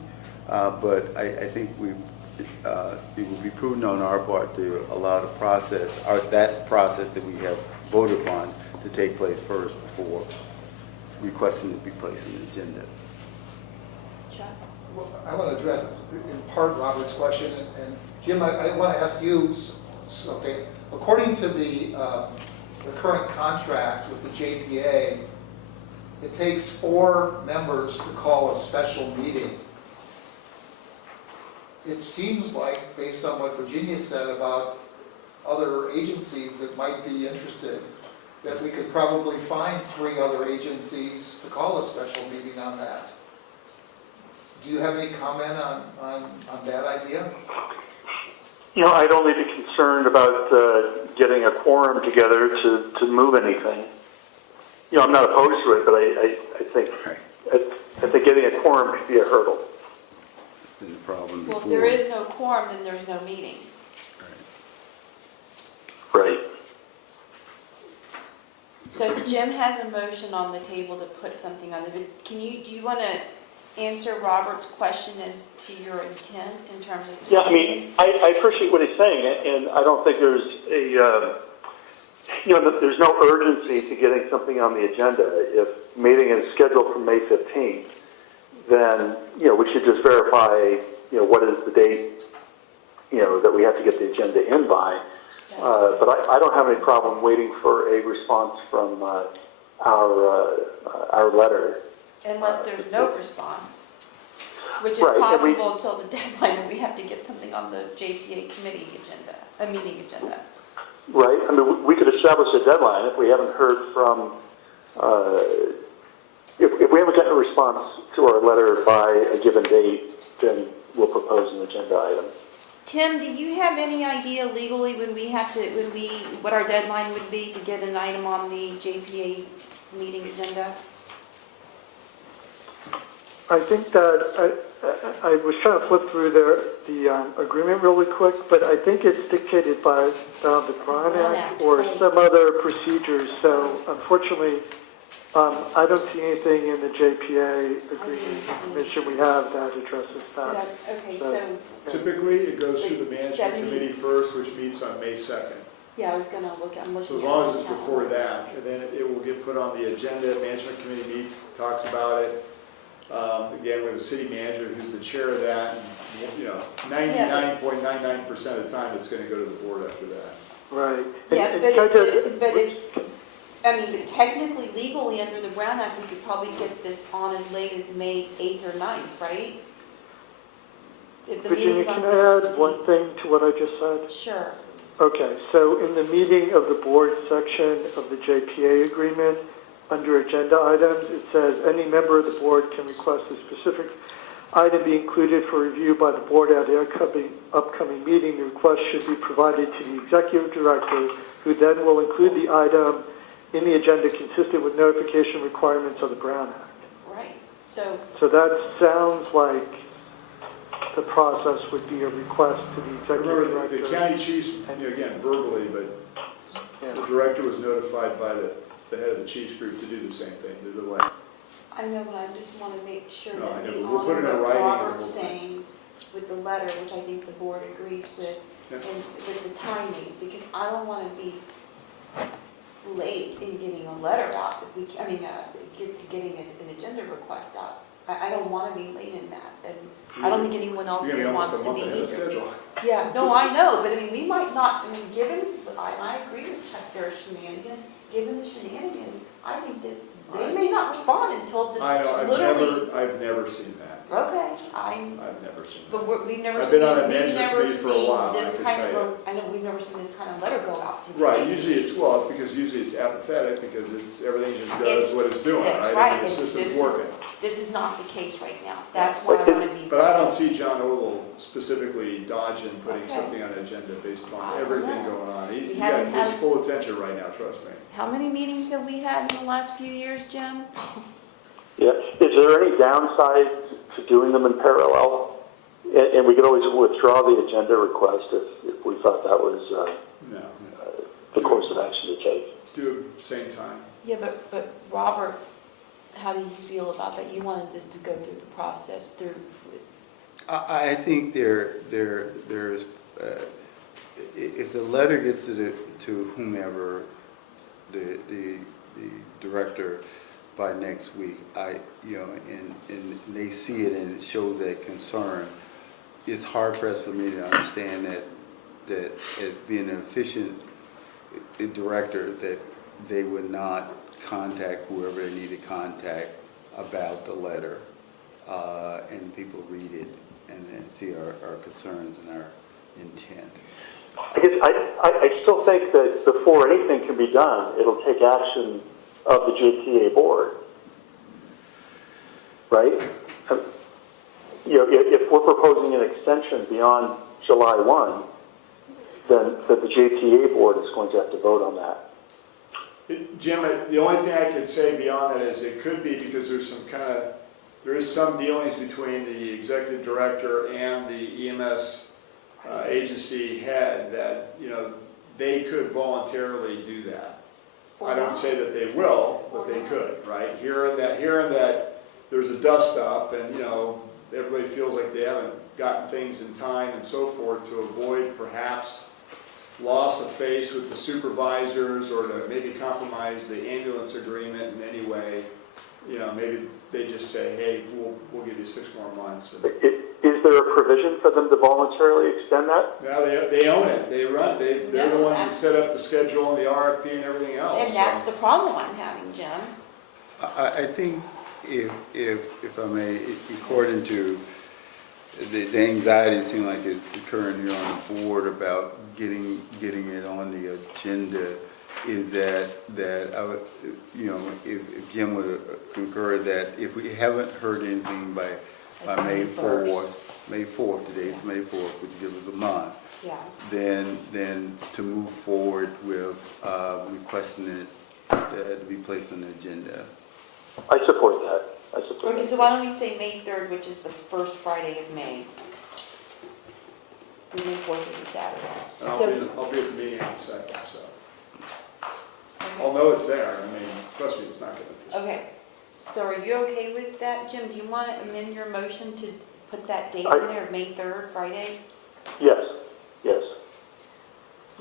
but I think it would be prudent on our part to allow the process, or that process that we have voted upon, to take place first before requesting to be placed on the agenda. Chuck? Well, I want to address in part Robert's question, and Jim, I want to ask you, okay, according to the current contract with the JPA, it takes 4 members to call a special meeting. It seems like, based on what Virginia said about other agencies that might be interested, that we could probably find 3 other agencies to call a special meeting on that. Do you have any comment on that idea? You know, I'd only be concerned about getting a quorum together to move anything. You know, I'm not opposed to it, but I think getting a quorum could be a hurdle. Been the problem Well, before. if there is no quorum, then there's no meeting. Right. So Jim has a motion on the table to put something on the, do you want to answer Robert's question as to your intent in terms of? Yeah, I mean, I appreciate what he's saying, and I don't think there's there's no urgency to getting something on the agenda. If meeting is scheduled for May 15th, then, we should just verify, what is the date, that we have to get the agenda in by. But I don't have any problem waiting for a response from our letter. Unless there's no response, which is Right, and possible until the deadline, and we have to get something on the JPA committee agenda, a meeting agenda. Right, I mean, we could establish a deadline if we haven't heard from, if we haven't gotten a response to our letter by a given date, then we'll propose an agenda item. Tim, do you have any idea legally what our deadline would be to get an item on the JPA meeting agenda? I think that I was trying to flip through the agreement really quick, but I think it's dictated by the Brown Act or some other procedures. So unfortunately, I don't see anything in the JPA agreement commission we have that addresses that. Okay, so. Typically, it goes through the management 70. committee first, which meets on May 2nd. Yeah, I was gonna I'm looking. So as long as it's before that, and then it will get put on the agenda, management committee meets, talks about it. Again, we have a city manager who's the chair of that, and, 99.99% of the time, it's gonna go to the board after that. Right. Yeah, but technically, legally, under the Brown Act, we could probably get this on as late as May 8th or 9th, right? If the Virginia, meeting's on can I add one thing to what I just said? Sure. Okay, so in the meeting of the board section of the JPA agreement, under agenda items, it says any member of the board can request a specific item be included for review by the board at the upcoming meeting. The request should be provided to the executive director, who then will include the item in the agenda consistent with notification requirements of the Brown Act. Right, so that sounds like the process would be a request to the executive Remember, director. the county chiefs, again, verbally, but the director was notified by the head of the chiefs group to do the same thing, to delay. I know, but I just want to make sure No, that I know, we we'll put it in honor what writing and Robert's we'll- saying with the letter, which I think the board agrees with, Yeah. and with the timing, because I don't want to be late in getting a letter out, getting an agenda request out. I don't want to be late in that, and I don't think anyone else You're gonna here be wants almost a to be month ahead of either. schedule. Yeah, no, I know, but we might not, given, I agree with Chuck, there are shenanigans, given the shenanigans, I think that they may not respond until the, I know, literally. I've never seen that. Okay, I've never seen that. but we've never I've seen, been on a we've management never committee for a while, I seen this can kind tell of, I know, we've never seen this kind of letter go out to. the Right, agencies. because usually it's apathetic, because everything just does what it's doing, That's right? right, I mean, the and system's this working. This is not the case right now, that's why I want to be. But I don't see John Ogle specifically dodging putting Okay. something on the agenda based I upon don't everything know. going on. We He's haven't got his had- full attention right now, trust me. How many meetings have we had in the last few years, Jim? Yeah, is there any downside to doing them in parallel? And we could always withdraw the agenda request if we thought that was No, the course of action to take. do it at the same time. Yeah, but Robert, how do you feel about that? You wanted this to go through the process through, I think there's, if the letter gets to whomever, the director by next week, and they see it and it shows that concern, it's hard pressed for me to understand that as being an efficient director, that they would not contact whoever they need to contact about the letter, and people read it and then see our concerns and our intent. I guess I still think that before anything can be done, it'll take action of the JPA board, right? If we're proposing an extension beyond July 1, then the JPA board is going to have to vote on that. Jim, the only thing I could say beyond that is it could be because there is some dealings between the executive director and the EMS agency head that, they could voluntarily do that. I don't say that they will, but they could, right? Hearing that there's a dust up and, everybody feels like they haven't gotten things in time and so forth, to avoid perhaps loss of face with the supervisors or to maybe compromise the ambulance agreement in any way, maybe they just say, hey, we'll give you 6 more months. Is there a provision for them to voluntarily extend that? Now, they own it, they're the ones that set up the schedule and the RFP and everything else. And that's the problem I'm having, Jim. I think if I may, according to the anxiety seems like it's occurring here on the board about getting it on the agenda, is that I would, if Jim would concur that if we haven't heard anything by May 4th, today is May 4th, which gives us a month, Yeah. then to move forward with requesting it to be placed on the agenda. I support that. Okay, so why don't we say May 3rd, which is the first Friday of May? The May 4th is a Saturday. I'll be at the meeting on the 2nd, so. I'll know it's there, trust me, it's not gonna. Okay, so are you okay with that, Jim? Do you want to amend your motion to put that date in there, May 3rd, Friday? Yes.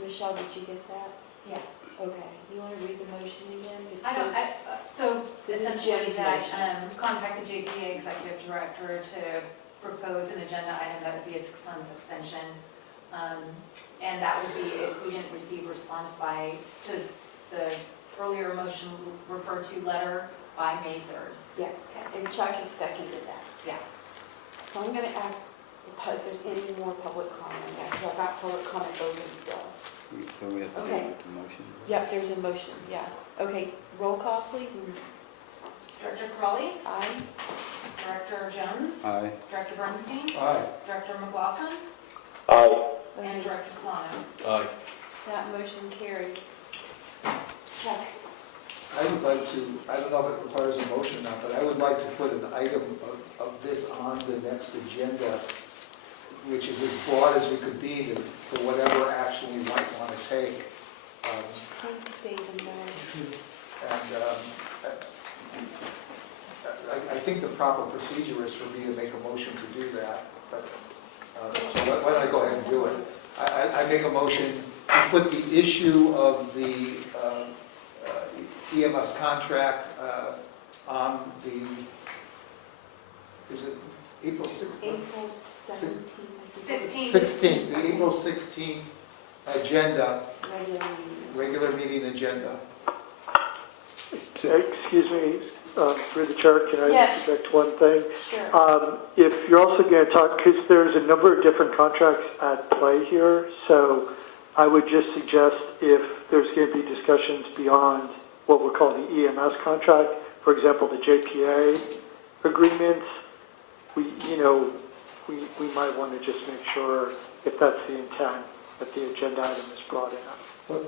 Michelle, did you get that? Yeah. Okay, you want to read the motion again? Just I don't, put- so This is essentially Jim's that, motion. contact the JPA executive director to propose an agenda item that would be a 6-month extension. And that would be if we didn't receive response to the earlier motion referred to letter by May 3rd. Yes, and Chuck has seconded that. Yeah. So I'm going to ask if there's any more public comment. I've got public comment open still. So we have to Okay. make the motion. Yep, there's a motion, yeah. Okay, roll call, please. Director Crawley, Aye. Director Jones, Aye. Director Bernstein, Aye. Director McLaughlin, Aye. and Director Solano. Aye. That motion carries. Chuck? I would like to, I don't know if it requires a motion or not, but I would like to put an item of this on the next agenda, which is as broad as we could be for whatever action we might want to take. Thanks, David. I think the proper procedure is for me to make a motion to do that, but, so why don't I go ahead and do it? I make a motion to put the issue of the EMS contract on the, is it April 6th? April 17th. 16th. The April 16th agenda, Regular meeting. regular meeting agenda. Excuse me, through the chair, can I Yes. interject one thing? Sure. If you're also going to talk, because there's a number of different contracts at play here, so I would just suggest if there's going to be discussions beyond what we'll call the EMS contract, for example, the JPA agreements, we might want to just make sure, if that's the intent, that the agenda item is brought in. But,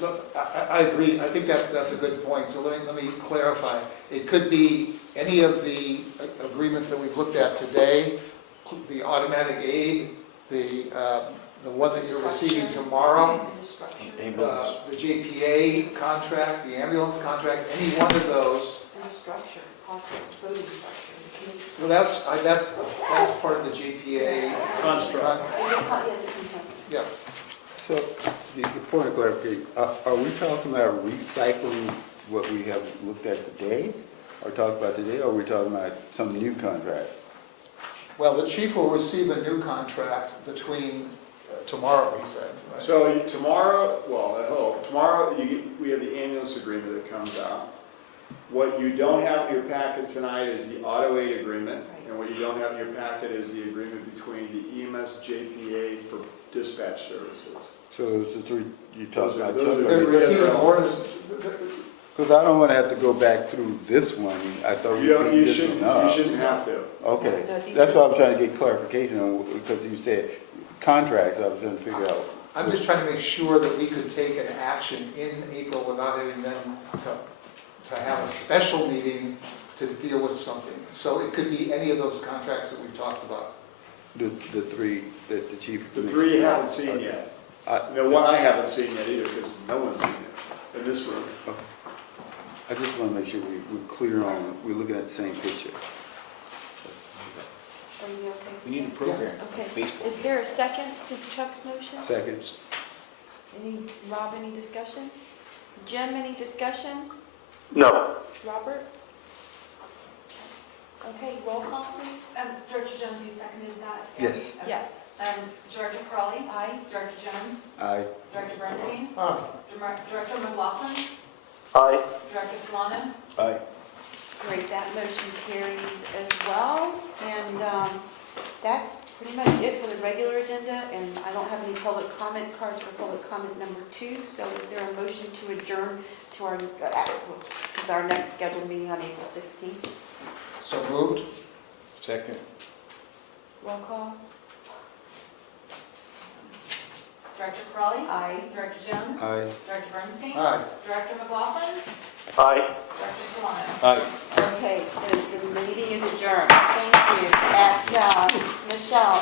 look, I agree, I think that's a good point, so let me clarify. It could be any of the agreements that we've looked at today, the automatic aid, the one that you're receiving tomorrow, And the structure. Ambulance. the JPA contract, the ambulance contract, any one of those. And the structure, voting structure, the committee. Well, that's part of the JPA Construct. It's a component. Yeah. So, the point of clarification, are we talking about recycling what we have looked at today? Or talking about today, or are we talking about some new contract? Well, the chief will receive a new contract between tomorrow, he said, right? So tomorrow, well, I hope, tomorrow we have the ambulance agreement that comes out. What you don't have in your packet tonight is the auto aid agreement, and what you don't have in your packet is the agreement between the EMS JPA for dispatch services. So those are the three you talked about. Those are- They're receiving more, Because I don't want to have to go back through this one. I thought we You don't, beat you this shouldn't, one up. you shouldn't have to. Okay, No, these that's are- why I'm trying to get clarification on, because you said contracts, I was trying to figure out. I'm just trying to make sure that we could take an action in April without having them to have a special meeting to deal with something. So it could be any of those contracts that we've talked about. The three that the chief. The three you haven't seen yet. The one I haven't seen yet either, because no one's seen it in this room. I just want to make sure we're clear on, we're looking at the same picture. Are you okay? We need a program, Okay. baseball. Is there a second to Chuck's motion? Second. Rob, any discussion? Jim, any discussion? No. Robert? Okay, roll call, please. Director Jones, you seconded that? Yes. Okay. Yes. Director Crawley? Aye. Director Jones? Aye. Director Bernstein? Aye. Director McLaughlin? Aye. Director Solano? Aye. Great, that motion carries as well. And that's pretty much it for the regular agenda, and I don't have any public comment cards for public comment number 2. So is there a motion to adjourn to our next scheduled meeting on April 16th? So moved? Second. Roll call? Director Crawley? Aye. Director Jones? Aye. Director Bernstein? Aye. Director McLaughlin? Aye. Director Solano? Aye. Okay, so the meeting is adjourned. Thank you. Michelle,